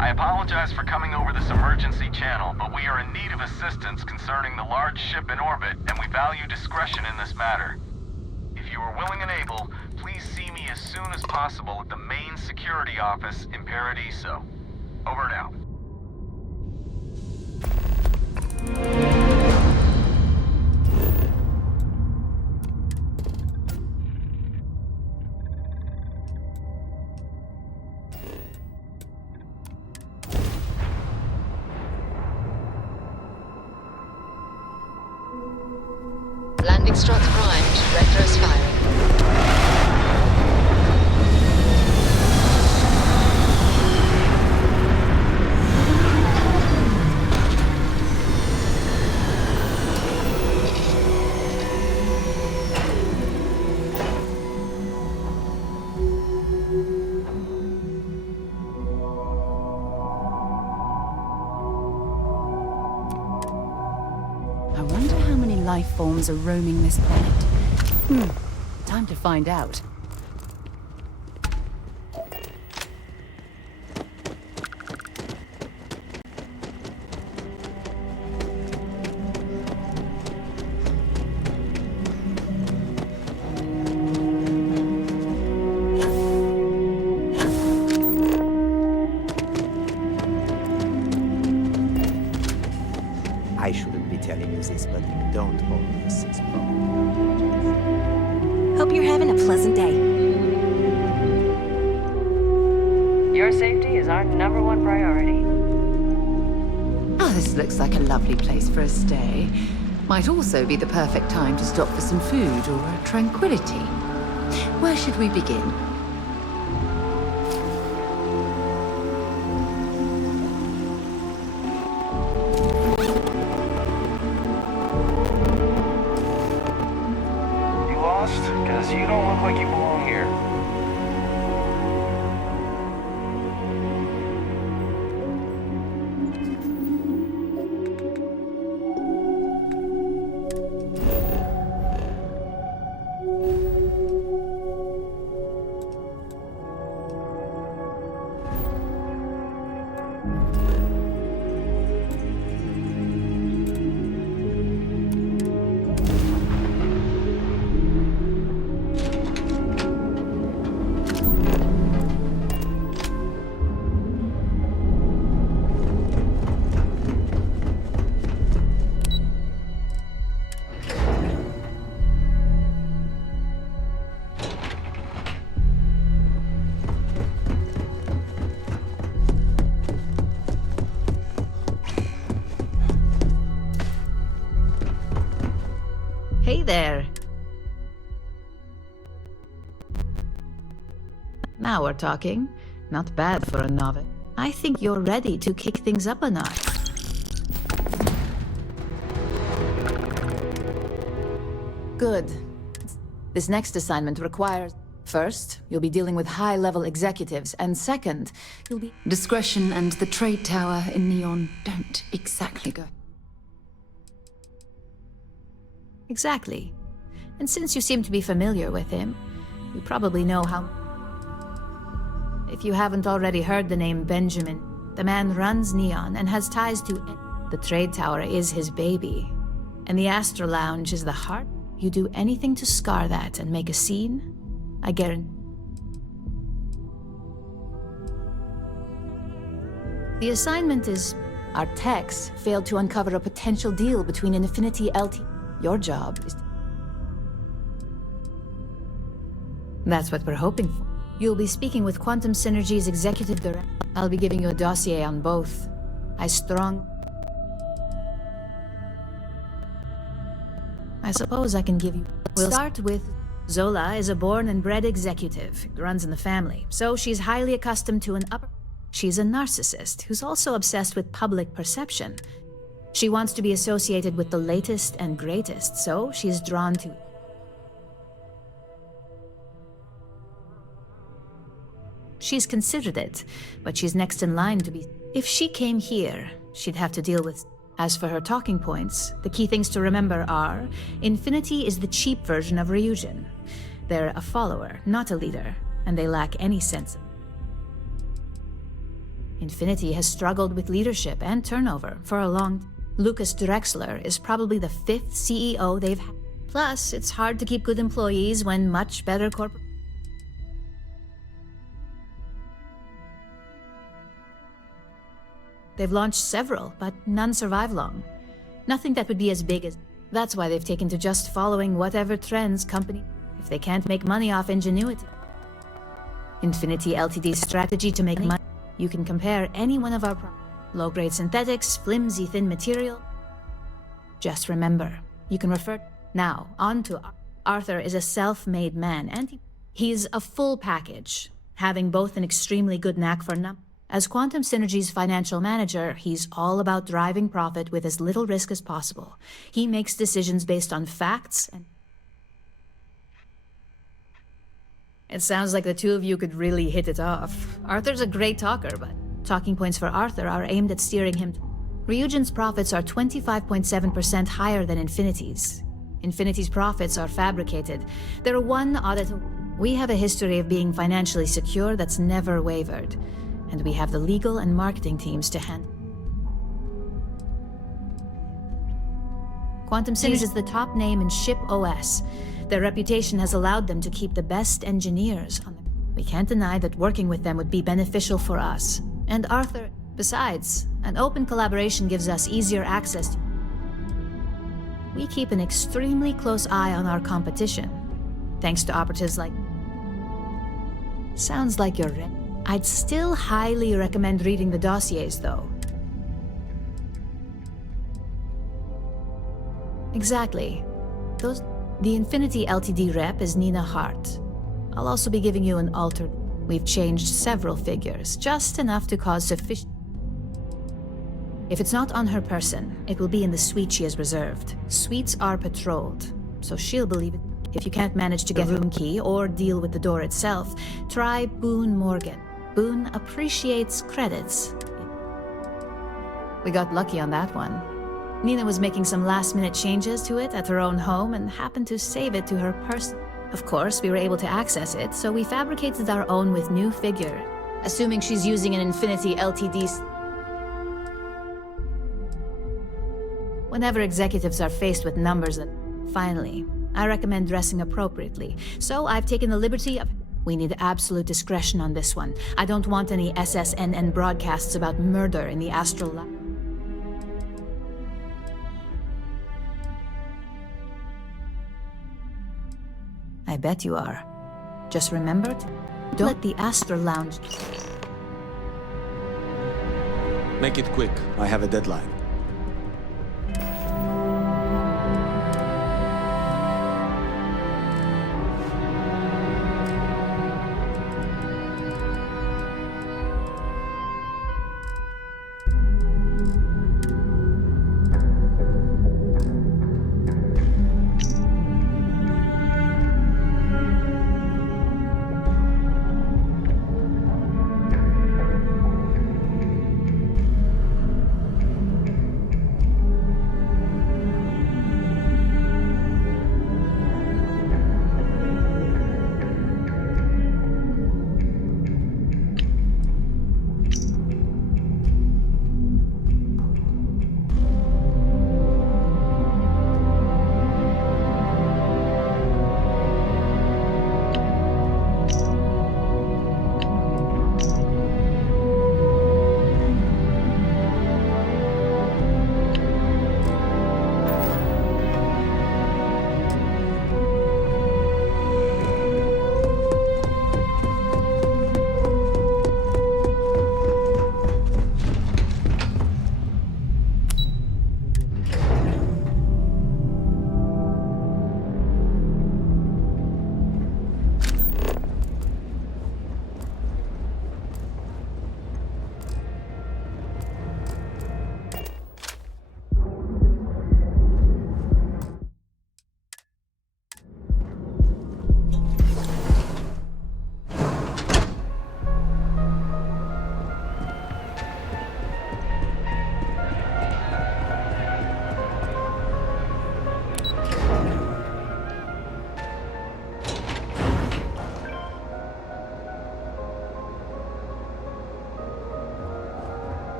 I apologize for coming over this emergency channel, but we are in need of assistance concerning the large ship in orbit, and we value discretion in this matter. If you are willing and able, please see me as soon as possible at the main security office in Paradiso. Over and out. Landing struts primed. Retros firing. I wonder how many life forms are roaming this planet. Time to find out. I shouldn't be telling you this, but don't always explore. Hope you're having a pleasant day. Your safety is our #1 priority. Oh, this looks like a lovely place for a stay. Might also be the perfect time to stop for some food or tranquility. Where should we begin? You lost? Because you don't look like you belong here. Hey there. Now we're talking. Not bad for a novice. I think you're ready to kick things up a notch. Good. This next assignment requires... First, you'll be dealing with high-level executives, and second, you'll be... Discretion and the trade tower in Neon don't exactly go. Exactly. And since you seem to be familiar with him, you probably know how... If you haven't already heard the name Benjamin, the man runs Neon and has ties to... The trade tower is his baby. And the Astra Lounge is the heart. You do anything to scar that and make a scene, I guarantee... The assignment is... Our techs failed to uncover a potential deal between Infinity LT... Your job is... That's what we're hoping for. You'll be speaking with Quantum Synergy's executive director. I'll be giving you a dossier on both. I suppose I can give you... We'll start with... Zola is a born and bred executive. It runs in the family, so she's highly accustomed to an upper... She's a narcissist who's also obsessed with public perception. She wants to be associated with the latest and greatest, so she's drawn to... She's considered it, but she's next in line to be... If she came here, she'd have to deal with... As for her talking points, the key things to remember are... Infinity is the cheap version of Ryujin. They're a follower, not a leader, and they lack any sense of... Infinity has struggled with leadership and turnover for a long... Lucas Drexler is probably the 5th CEO they've had. Plus, it's hard to keep good employees when much better corporate... They've launched several, but none survive long. Nothing that would be as big as... That's why they've taken to just following whatever trends company... If they can't make money off ingenuity. Infinity Ltd's strategy to make money... You can compare any one of our... Low-grade synthetics, flimsy thin material. Just remember, you can refer... Now, on to... Arthur is a self-made man, and he's a full package, having both an extremely good knack for As Quantum Synergy's financial manager, he's all about driving profit with as little risk as possible. He makes decisions based on facts and... It sounds like the two of you could really hit it off. Arthur's a great talker, but talking points for Arthur are aimed at steering him. Ryujin's profits are 25.7% higher than Infinity's. Infinity's profits are fabricated. They're one audit... We have a history of being financially secure that's never wavered. And we have the legal and marketing teams to handle. Quantum Synergy is the top name in ship OS. Their reputation has allowed them to keep the best engineers on them. We can't deny that working with them would be beneficial for us. And Arthur, besides, an open collaboration gives us easier access to... We keep an extremely close eye on our competition, thanks to operatives like... Sounds like you're ready. I'd still highly recommend reading the dossiers, though. Exactly. The Infinity Ltd rep is Nina Hart. I'll also be giving you an altered... We've changed several figures, just enough to cause sufficient... If it's not on her person, it will be in the suite she has reserved. Suites are patrolled, so she'll believe it. If you can't manage to get a room key or deal with the door itself, try Boone Morgan. Boone appreciates credits. We got lucky on that one. Nina was making some last-minute changes to it at her own home and happened to save it to her person. Of course, we were able to access it, so we fabricated our own with new figure. Assuming she's using an Infinity Ltd. Whenever executives are faced with numbers that... Finally, I recommend dressing appropriately. So I've taken the liberty of... We need absolute discretion on this one. I don't want any SSNN broadcasts about murder in the astral lab. I bet you are. Just remember, don't let the Astral Lounge... Make it quick. I have a deadline.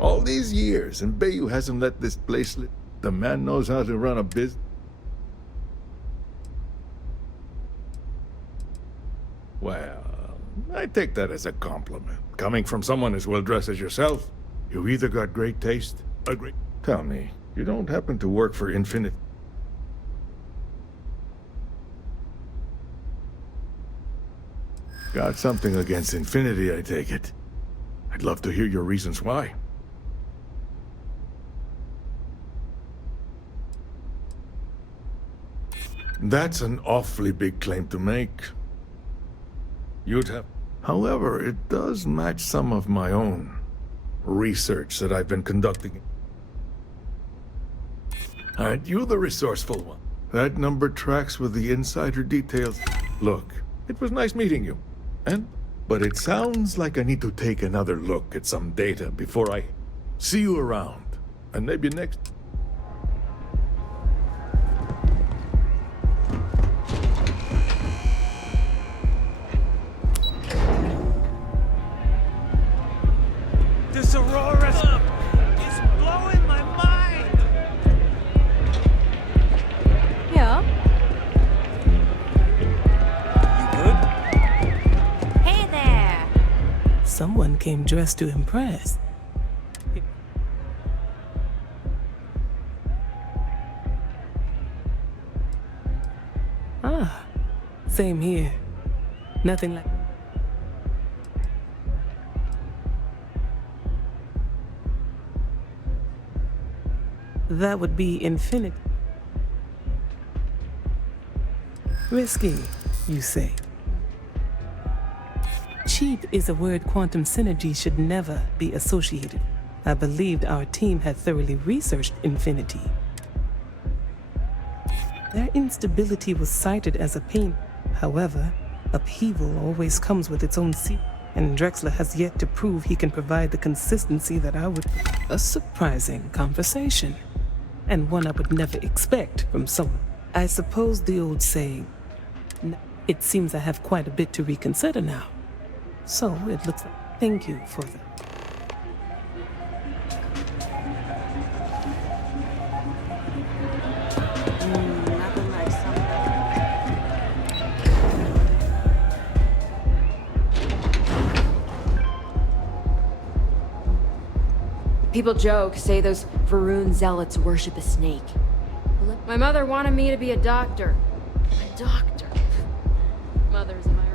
All these years, and Bayou hasn't let this place slip. The man knows how to run a business. Well, I take that as a compliment. Coming from someone as well-dressed as yourself, you either got great taste or great... Tell me, you don't happen to work for Infinite... Got something against Infinity, I take it. I'd love to hear your reasons why. That's an awfully big claim to make. You'd have... However, it does match some of my own research that I've been conducting. Aren't you the resourceful one? That number tracks with the insider details. Look, it was nice meeting you. But it sounds like I need to take another look at some data before I see you around. And maybe next... This Aurora is blowing my mind! Yeah? You good? Someone came dressed to impress. Ah, same here. Nothing like... That would be infinite. Risky, you say? Cheap is a word quantum synergy should never be associated. I believed our team had thoroughly researched Infinity. Their instability was cited as a pain. However, upheaval always comes with its own secret, and Drexler has yet to prove he can provide the consistency that I would... A surprising conversation, and one I would never expect from someone. I suppose the old saying, it seems I have quite a bit to reconsider now. So it looks like... Thank you for that. Nothing like some... People joke, say those Varun zealots worship a snake. My mother wanted me to be a doctor. A doctor. Mothers, am I right?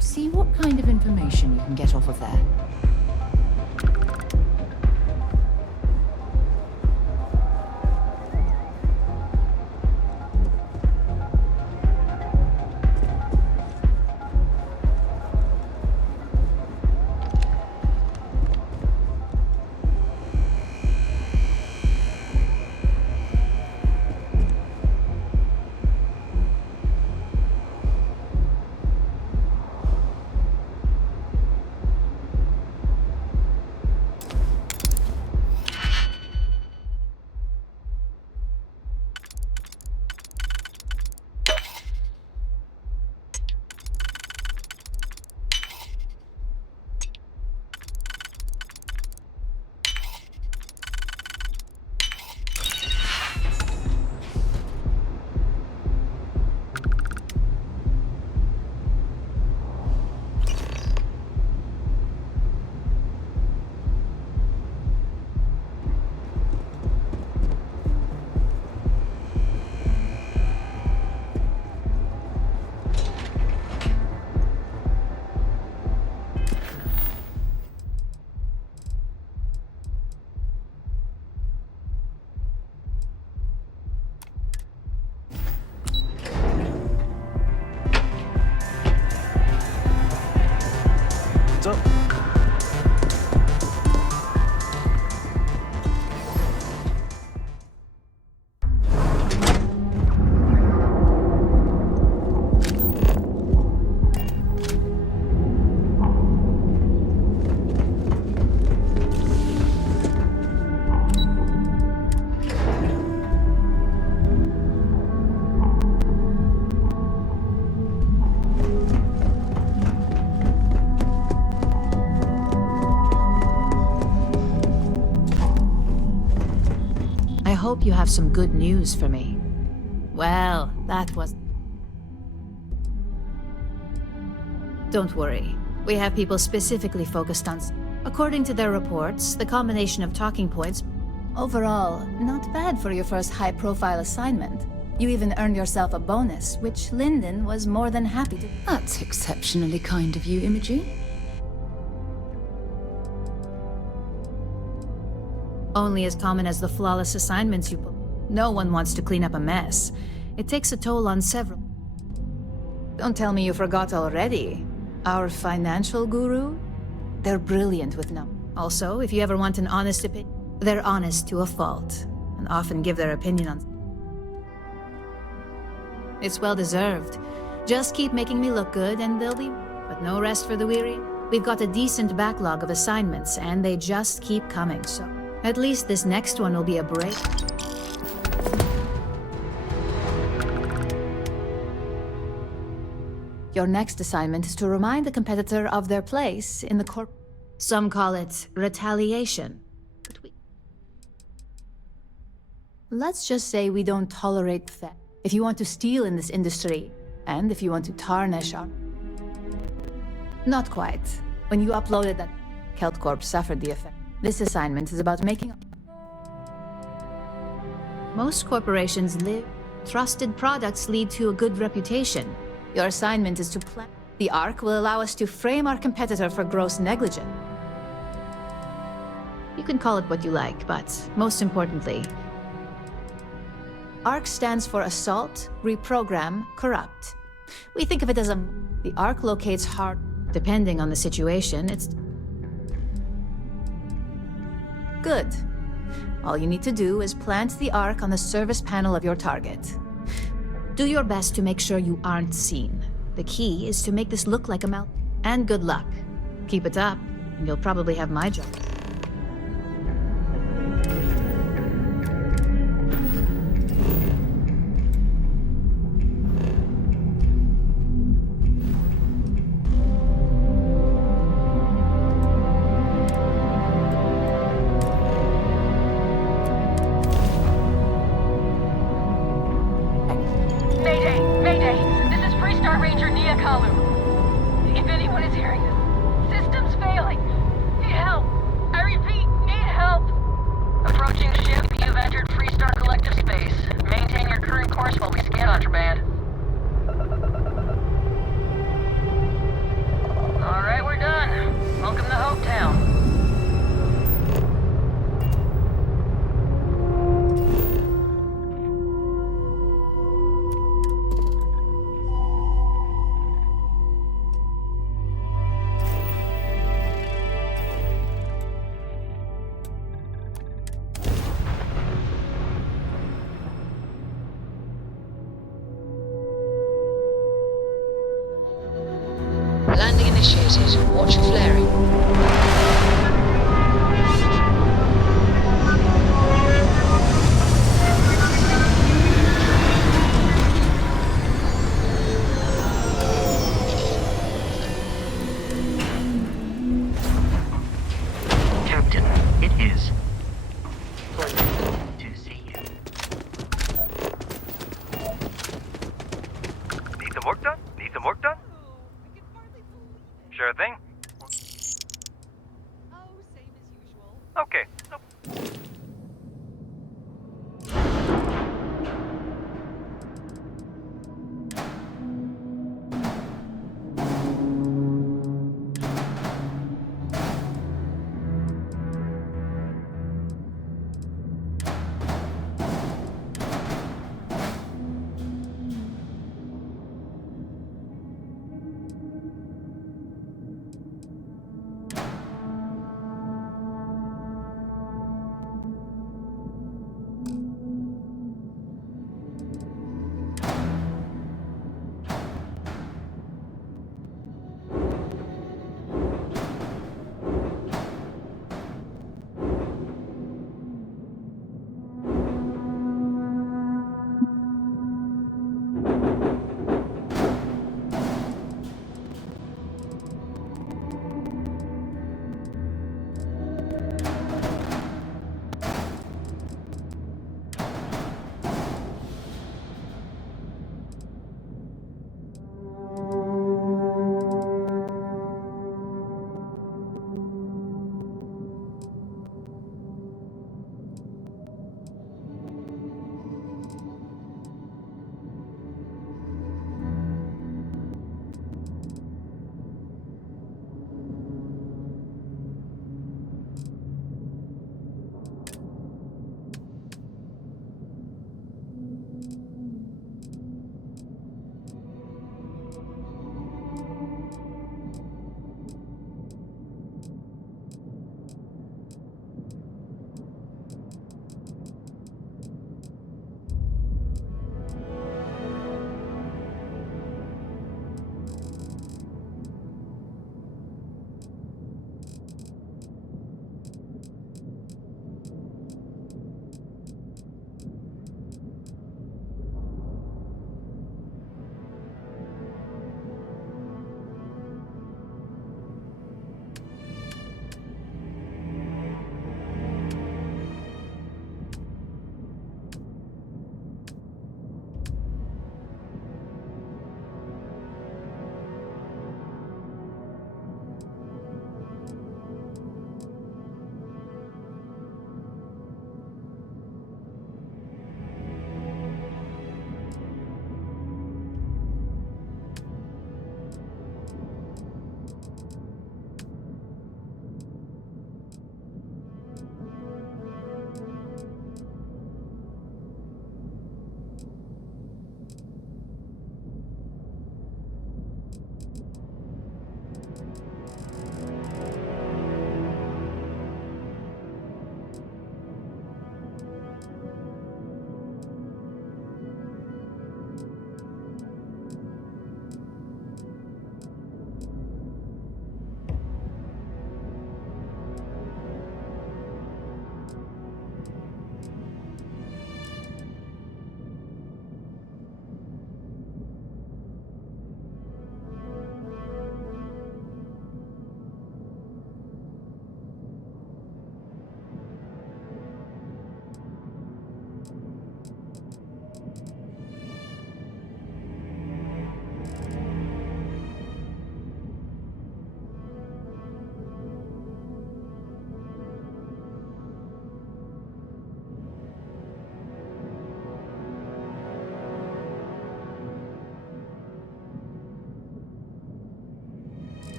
See what kind of information you can get off of there. What's up? I hope you have some good news for me. Well, that was... Don't worry. We have people specifically focused on... According to their reports, the combination of talking points... Overall, not bad for your first high-profile assignment. You even earned yourself a bonus, which Lyndon was more than happy to... That's exceptionally kind of you, Imogen. Only as common as the flawless assignments you put. No one wants to clean up a mess. It takes a toll on several. Don't tell me you forgot already. Our financial guru? They're brilliant with numbers. Also, if you ever want an honest opinion, they're honest to a fault, and often give their opinion on. It's well deserved. Just keep making me look good and they'll be... But no rest for the weary. We've got a decent backlog of assignments, and they just keep coming, so... At least this next one will be a break. Your next assignment is to remind the competitor of their place in the corp... Some call it retaliation. Let's just say we don't tolerate theft. If you want to steal in this industry, and if you want to tarnish our... Not quite. When you uploaded that, KeltCorp suffered the effect. This assignment is about making... Most corporations live. Trusted products lead to a good reputation. Your assignment is to plan. The Ark will allow us to frame our competitor for gross negligence. You can call it what you like, but most importantly, ARC stands for Assault, Reprogram, Corrupt. We think of it as a... The ARC locates hard... Depending on the situation, it's... Good. All you need to do is plant the ARC on the service panel of your target. Do your best to make sure you aren't seen. The key is to make this look like a mal... And good luck. Keep it up, and you'll probably have my job. Landing initiated. Watch for flaring. Captain, it is pleasure to see you. Need some work done? Need some work done? Sure thing. Okay.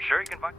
I'm sure you can find...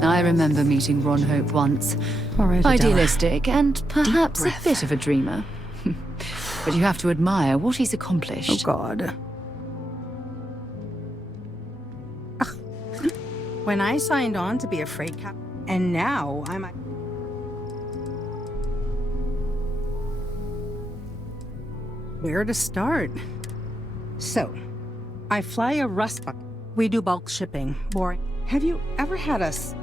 I remember meeting Ron Hope once. All right, Adela. Idealistic and perhaps a bit of a dreamer. But you have to admire what he's accomplished. Oh, God. When I signed on to be a freight cap, and now I'm... Where to start? So, I fly a rust bucket. We do bulk shipping. Boring. Have you ever had us?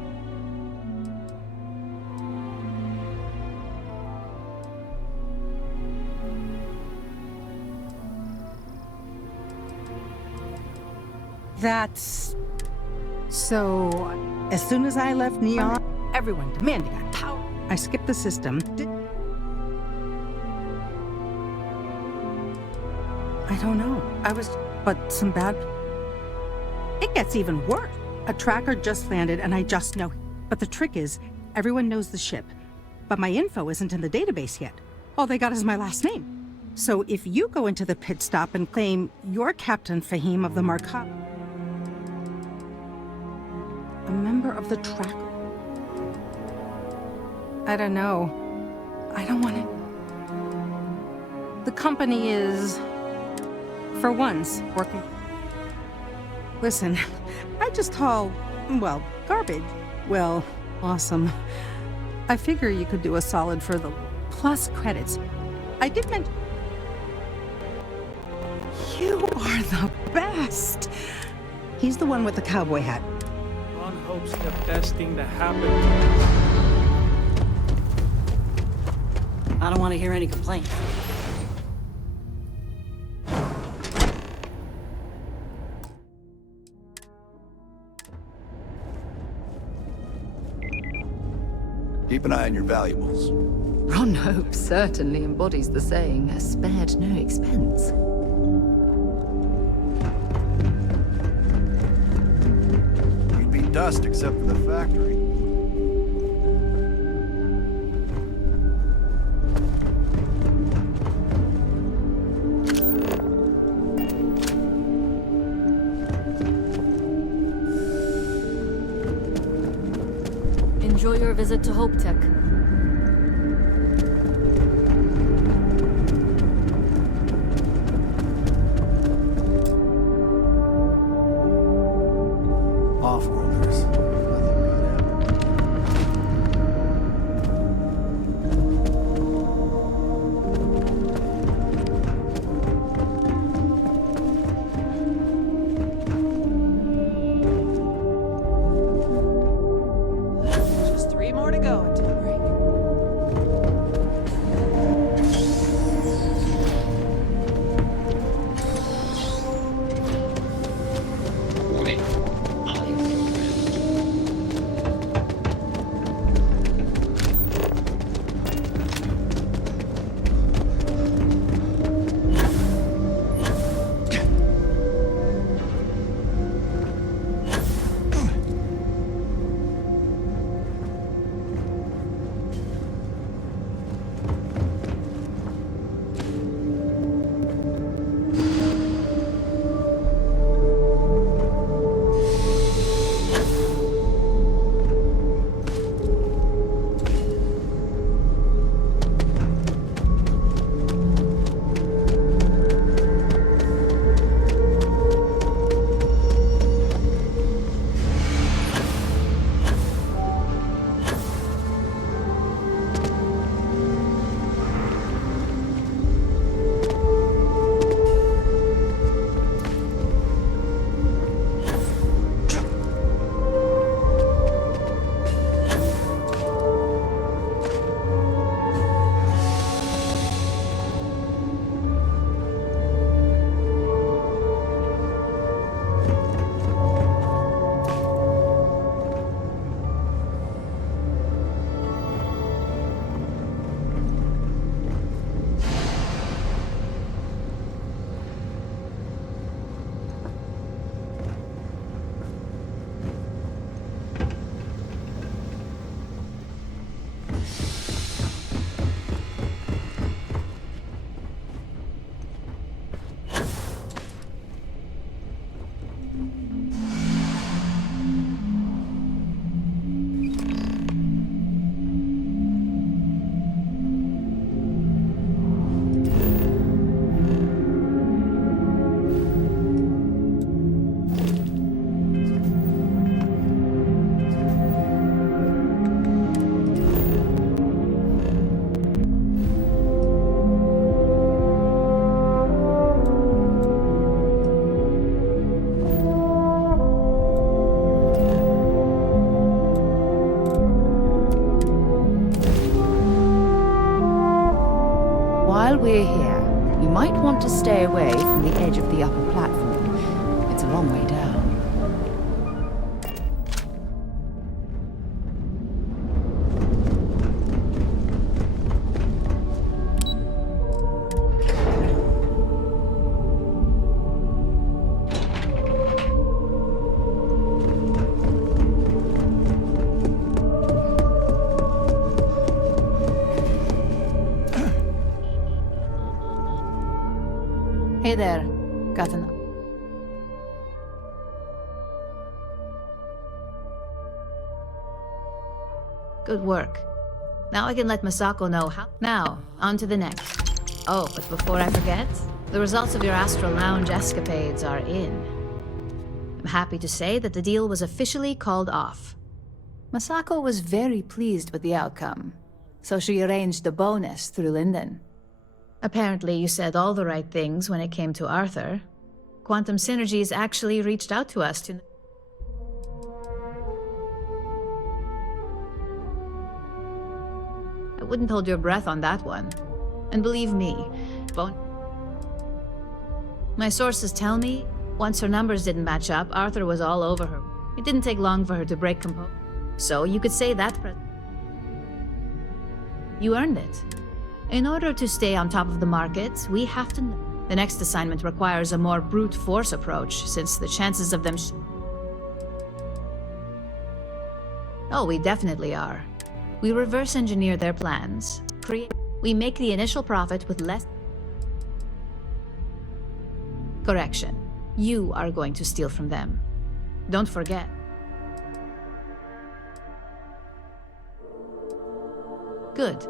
That's... So, as soon as I left Neon, everyone demanding I power. I skipped the system. I don't know. I was... But some bad... It gets even worse. A tracker just landed and I just know. But the trick is, everyone knows the ship. But my info isn't in the database yet. All they got is my last name. So if you go into the pit stop and claim you're Captain Fahim of the Markab, a member of the tracker, I don't know. I don't want it. The company is, for once, working. Listen, I just haul, well, garbage. Well, awesome. I figure you could do a solid for the plus credits. I did mention... You are the best! He's the one with the cowboy hat. Ron hopes the best thing to happen. I don't want to hear any complaints. Keep an eye on your valuables. Ron Hope certainly embodies the saying, spared no expense. We'd be dust except for the factory. Enjoy your visit to Hope Tech. Off-worlders. Just 3 more to go until the break. while we're here, you might want to stay away from the edge of the upper platform. It's a long way down. Hey there. Got an... Good work. Now I can let Masako know how... Now, on to the next. Oh, but before I forget, the results of your Astral Lounge escapades are in. I'm happy to say that the deal was officially called off. Masako was very pleased with the outcome, so she arranged a bonus through Linden. Apparently, you said all the right things when it came to Arthur. Quantum Synergies actually reached out to us to... I wouldn't hold your breath on that one. And believe me, my sources tell me, once her numbers didn't match up, Arthur was all over her. It didn't take long for her to break composure. So you could say that... You earned it. In order to stay on top of the market, we have to know. The next assignment requires a more brute force approach, since the chances of them... Oh, we definitely are. We reverse engineer their plans. We make the initial profit with less... Correction. You are going to steal from them. Don't forget. Good.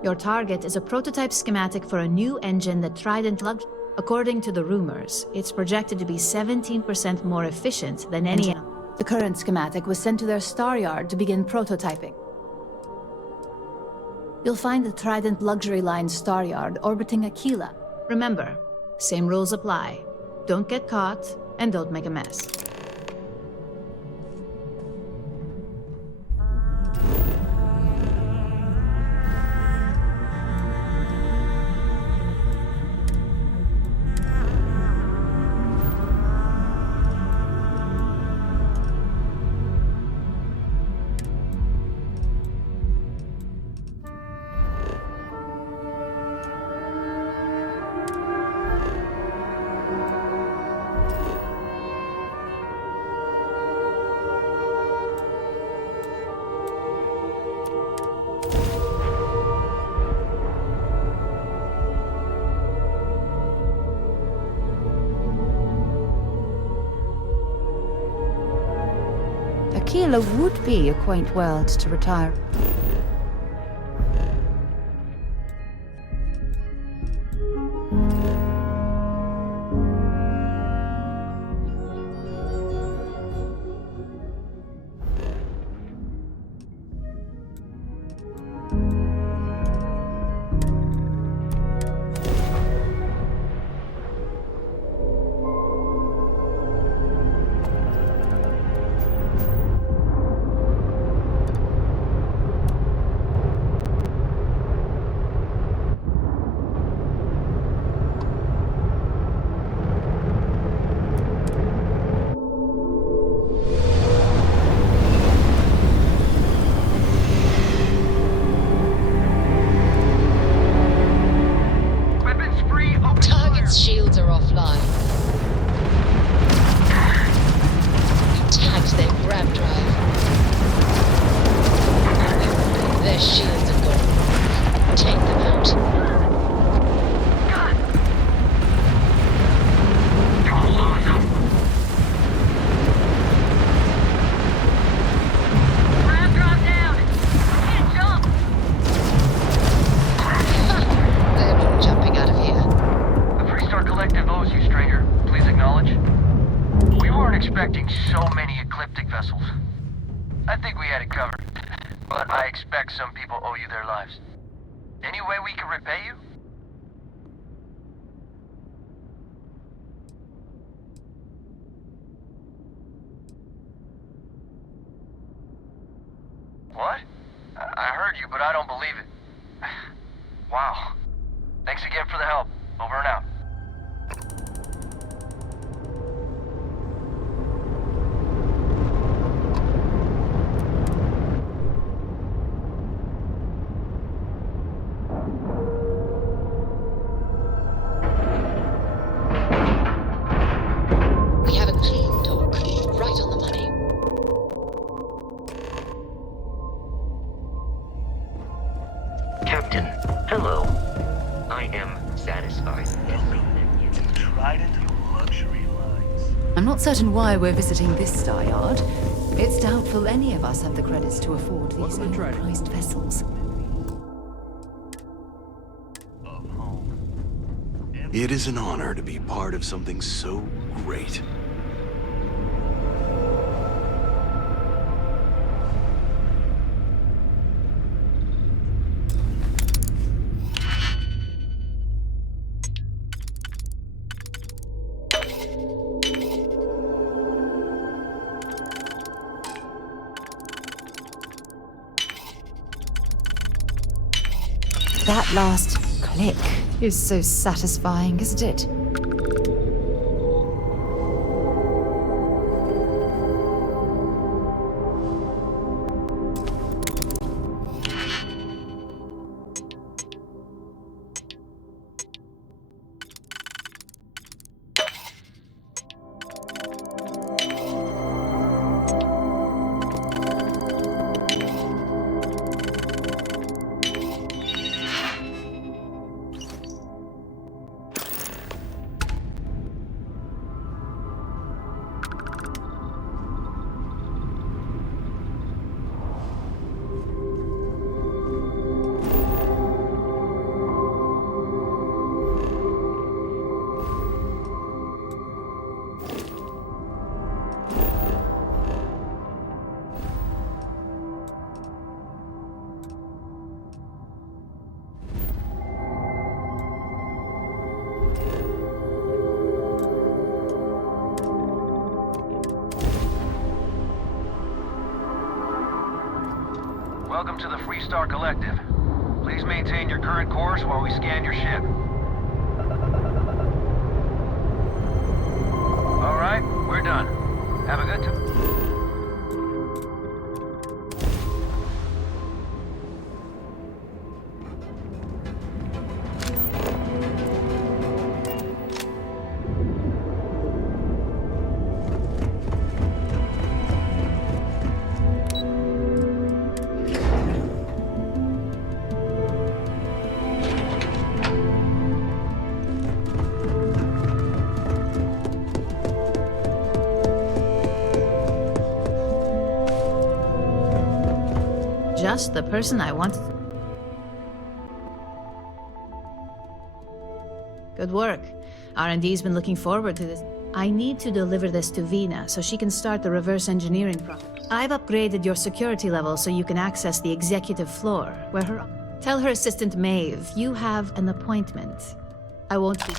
Your target is a prototype schematic for a new engine that Trident Lug... According to the rumors, it's projected to be 17% more efficient than any... The current schematic was sent to their star yard to begin prototyping. You'll find the Trident Luxury Line star yard orbiting Aquila. Remember, same rules apply. Don't get caught, and don't make a mess. Aquila would be a quaint world to retire. Shields are offline. You tagged their grab drive. Their shields are gone. Take them out. Grab drop down! Can't jump! They're not jumping out of here. Freestar Collective owes you, stranger. Please acknowledge. We weren't expecting so many ecliptic vessels. I think we had it covered, but I expect some people owe you their lives. Any way we can repay you? What? I heard you, but I don't believe it. Wow. Thanks again for the help. Over and out. We have a clean dock, right on the money. Captain, hello. I am satisfied. Trident luxury lines. I'm not certain why we're visiting this star yard. It's doubtful any of us have the credits to afford these overpriced vessels. It is an honor to be part of something so great. That last click is so satisfying, isn't it? Welcome to the Freestar Collective. Please maintain your current course while we scan your ship. All right, we're done. Have a good time. Just the person I wanted. Good work. R&D's been looking forward to this. I need to deliver this to Vina so she can start the reverse engineering process. I've upgraded your security level so you can access the executive floor, where her... Tell her assistant Maeve, you have an appointment. I won't be...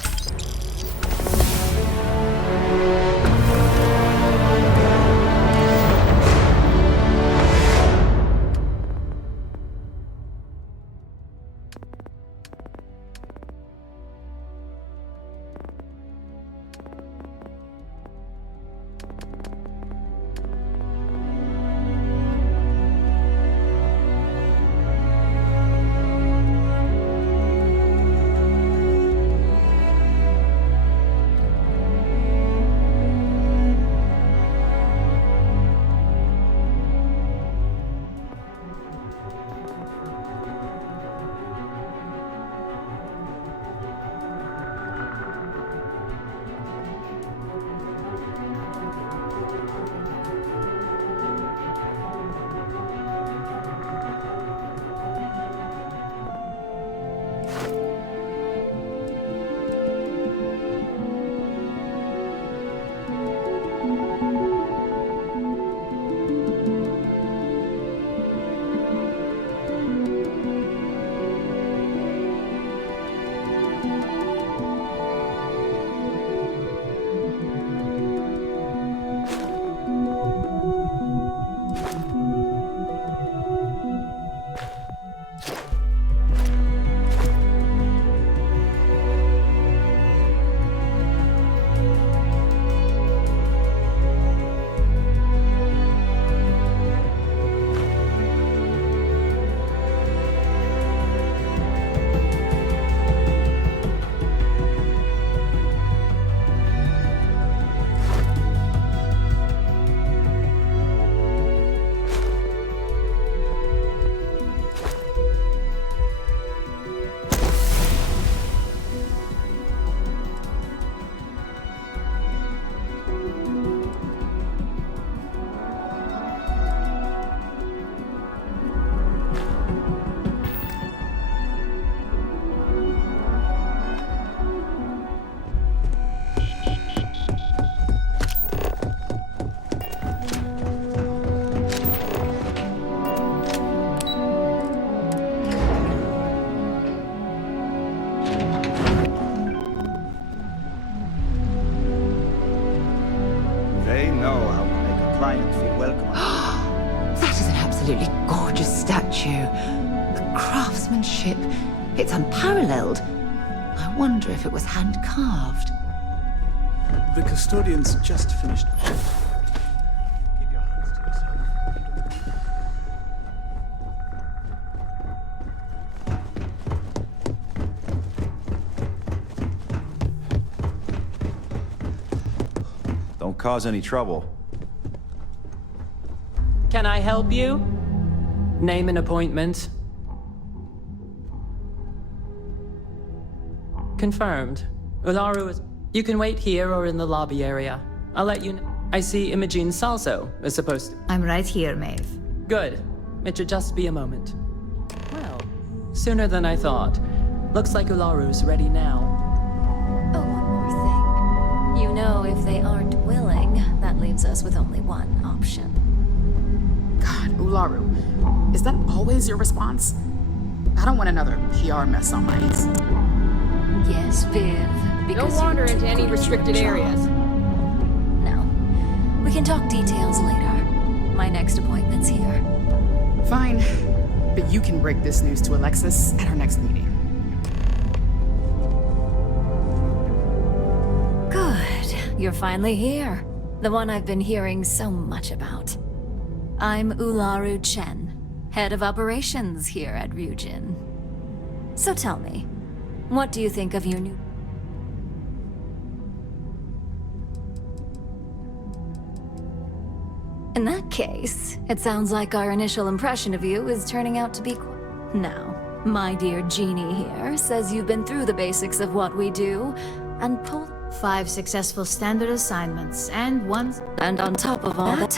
statue. The craftsmanship, it's unparalleled. I wonder if it was hand-carved. The custodian's just finished. Keep your hands to yourself. Don't cause any trouble. Can I help you? Name an appointment. Confirmed. Ularu is... You can wait here or in the lobby area. I'll let you know. I see Imogene Salso is supposed to... I'm right here, Maeve. Good. It should just be a moment. Well, sooner than I thought. Looks like Ularu's ready now. Oh, one more thing. You know, if they aren't willing, that leaves us with only one option. God, Ularu, is that always your response? I don't want another PR mess on my hands. Yes, Viv. Because Don't wander you're into too any good at your restricted job. areas. No. We can talk details later. My next appointment's here. Fine, but you can break this news to Alexis at our next meeting. Good. You're finally here. The one I've been hearing so much about. I'm Ularu Chen, head of operations here at Ryujin. So tell me, what do you think of your new... In that case, it sounds like our initial impression of you is turning out to be... Now, my dear Jeannie here says you've been through the basics of what we do, and pulled... 5 successful standard assignments, and 1... And on top of all that,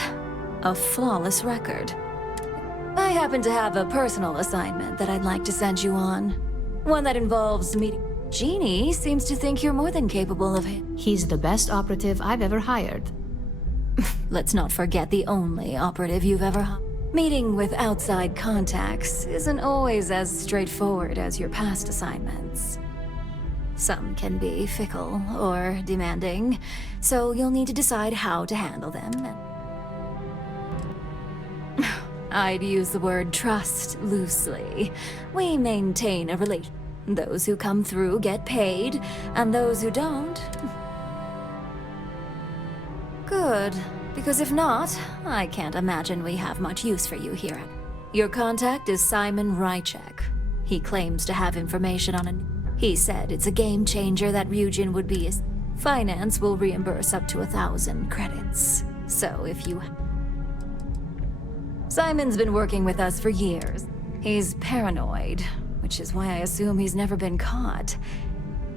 a flawless record. I happen to have a personal assignment that I'd like to send you on. One that involves meeting... Jeannie seems to think you're more than capable of it. He's the best operative I've ever hired. Let's not forget the only operative you've ever hired. Meeting with outside contacts isn't always as straightforward as your past assignments. Some can be fickle or demanding, so you'll need to decide how to handle them. I'd use the word trust loosely. We maintain a relation. Those who come through get paid, and those who don't... Good, because if not, I can't imagine we have much use for you here. Your contact is Simon Rychek. He claims to have information on a... He said it's a game changer that Ryujin would be... Finance will reimburse up to 1,000 credits. So if you... Simon's been working with us for years. He's paranoid, which is why I assume he's never been caught.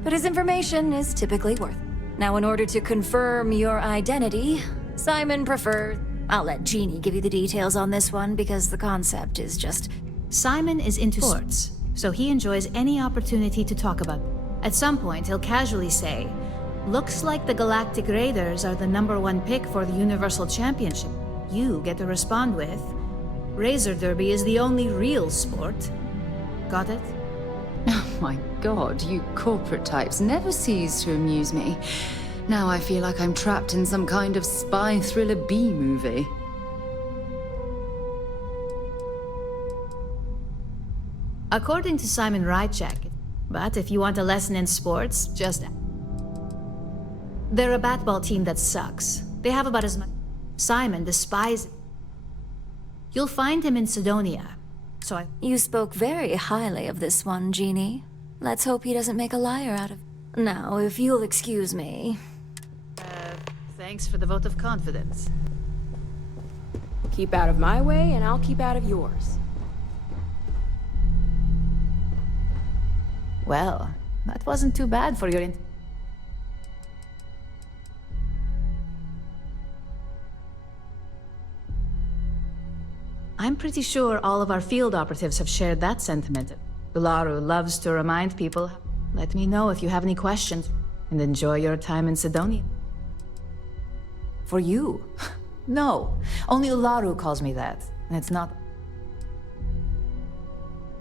But his information is typically worth... Now, in order to confirm your identity, Simon prefers... I'll let Jeannie give you the details on this one, because the concept is just... Simon is into sports, so he enjoys any opportunity to talk about. At some point, he'll casually say, "Looks like the Galactic Raiders are the #1 pick for the Universal Championship." You get to respond with, "Razor Derby is the only real sport." Got it? Oh my god, you corporate types never cease to amuse me. Now I feel like I'm trapped in some kind of spy thriller B-movie. According to Simon Rychek. But if you want a lesson in sports, just... They're a batball team that sucks. They have about as much... Simon despises... You'll find him in Sidonia. So You spoke very highly of this one, Jeannie. Let's hope he doesn't make a liar out of... Now, if you'll excuse me... Thanks for the vote of confidence. Keep out of my way, and I'll keep out of yours. Well, that wasn't too bad for your... I'm pretty sure all of our field operatives have shared that sentiment. Ularu loves to remind people. Let me know if you have any questions, and enjoy your time in Sidonia. For you? No, only Ularu calls me that, and it's not...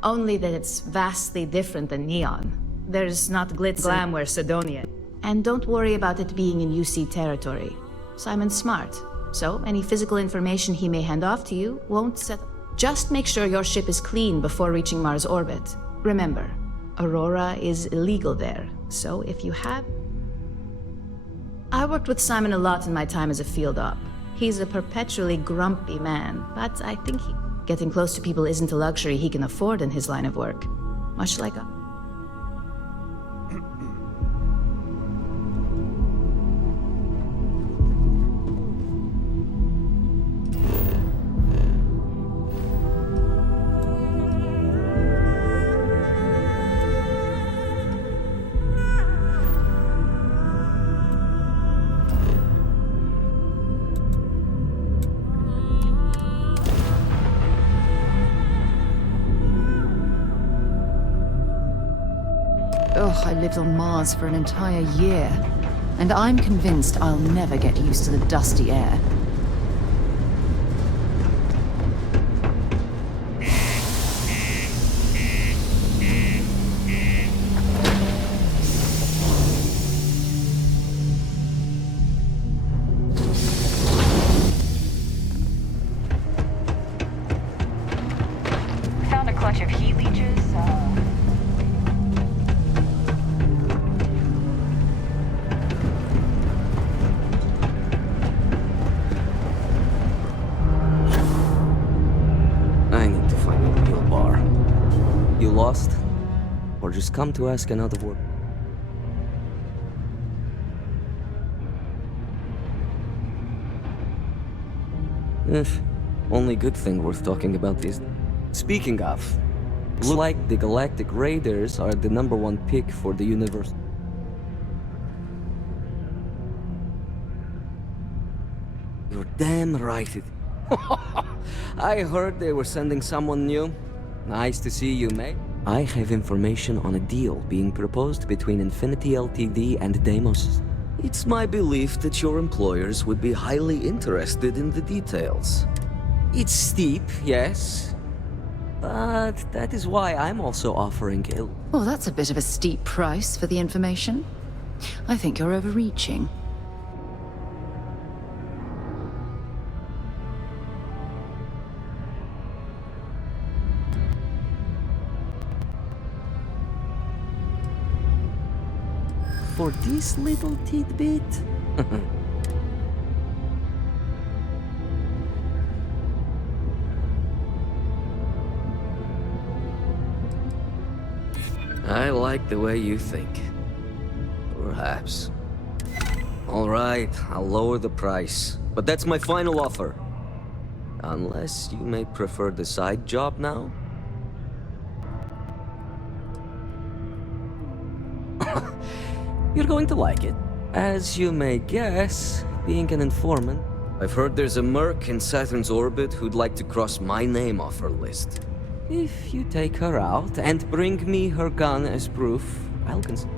Only that it's vastly different than Neon. There's not glitz glam where Sidonia. And don't worry about it being in UC territory. Simon's smart, so any physical information he may hand off to you won't set... Just make sure your ship is clean before reaching Mars orbit. Remember, Aurora is illegal there, so if you have... I worked with Simon a lot in my time as a field op. He's a perpetually grumpy man, but I think getting close to people isn't a luxury he can afford in his line of work. Much like a... I lived on Mars for an entire year, and I'm convinced I'll never get used to the dusty air. Found a clutch of heat leeches. Lost? Or just come to ask another word? Only good thing worth talking about is... Speaking of, looks like the Galactic Raiders are the #1 pick for the universe. You're damn right it... I heard they were sending someone new. Nice to see you, mate. I have information on a deal being proposed between Infinity Ltd and Deimos. It's my belief that your employers would be highly interested in the details. It's steep, yes, but that is why I'm also offering it. Oh, that's a bit of a steep price for the information. I think you're overreaching. For this little tidbit? I like the way you think. Perhaps. All right, I'll lower the price. But that's my final offer. Unless you may prefer the side job now? You're going to like it. As you may guess, being an informant, I've heard there's a merc in Saturn's orbit who'd like to cross my name off her list. If you take her out and bring me her gun as proof, I'll consider.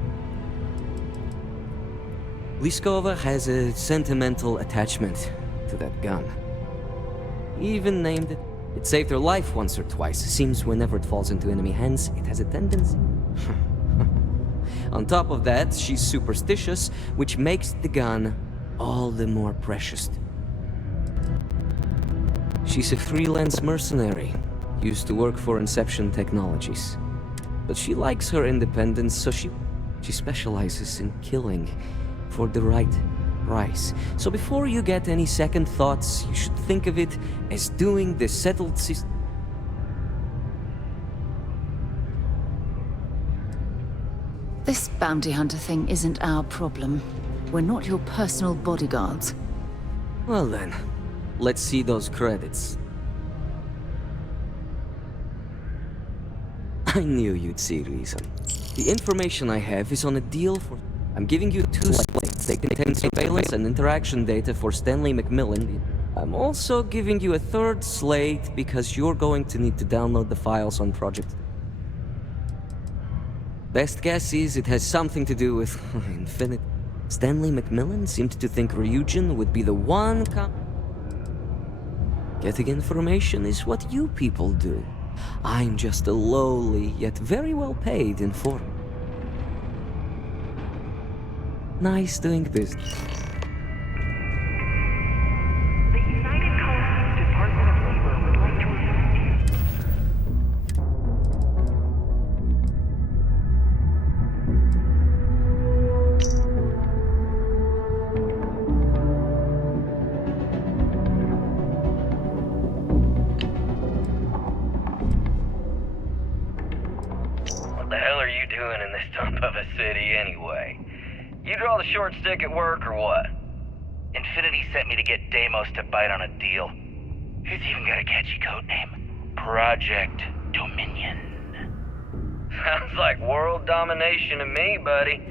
Liskova has a sentimental attachment to that gun. Even named it. It saved her life once or twice. Seems whenever it falls into enemy hands, it has a tendency. On top of that, she's superstitious, which makes the gun all the more precious. She's a freelance mercenary, used to work for Inception Technologies. But she likes her independence, so she specializes in killing for the right price. So before you get any second thoughts, you should think of it as doing the settled system. This bounty hunter thing isn't our problem. We're not your personal bodyguards. Well then, let's see those credits. I knew you'd see reason. The information I have is on a deal for... I'm giving you 2 slates. They contain surveillance and interaction data for Stanley McMillan. I'm also giving you a 3rd slate because you're going to need to download the files on Project. Best guess is it has something to do with Infinite. Stanley McMillan seemed to think Ryujin would be the one Getting information is what you people do. I'm just a lowly, yet very well paid informant. Nice doing business. The United Colonies Department of Labor would like to remind you are you doing in this dump of a city anyway? You draw the short stick at work or what? Infinity sent me to get Deimos to bite on a deal. He's even got a catchy code name. Project Dominion. Sounds like world domination to me, buddy.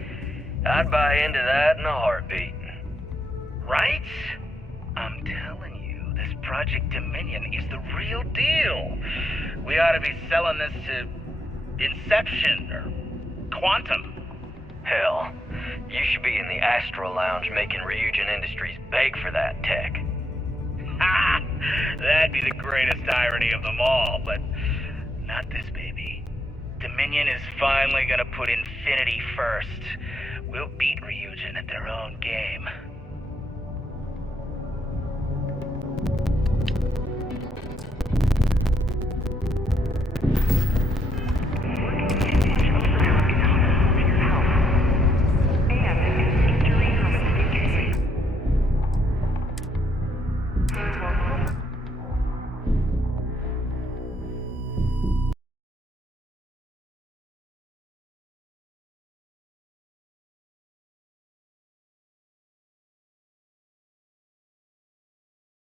I'd buy into that in a heartbeat. Right? I'm telling you, this Project Dominion is the real deal. We ought to be selling this to Inception or Quantum. Hell, you should be in the Astro Lounge making Ryujin Industries beg for that tech. Ha! That'd be the greatest irony of them all, but not this baby. Dominion is finally gonna put Infinity first. We'll beat Ryujin at their own game.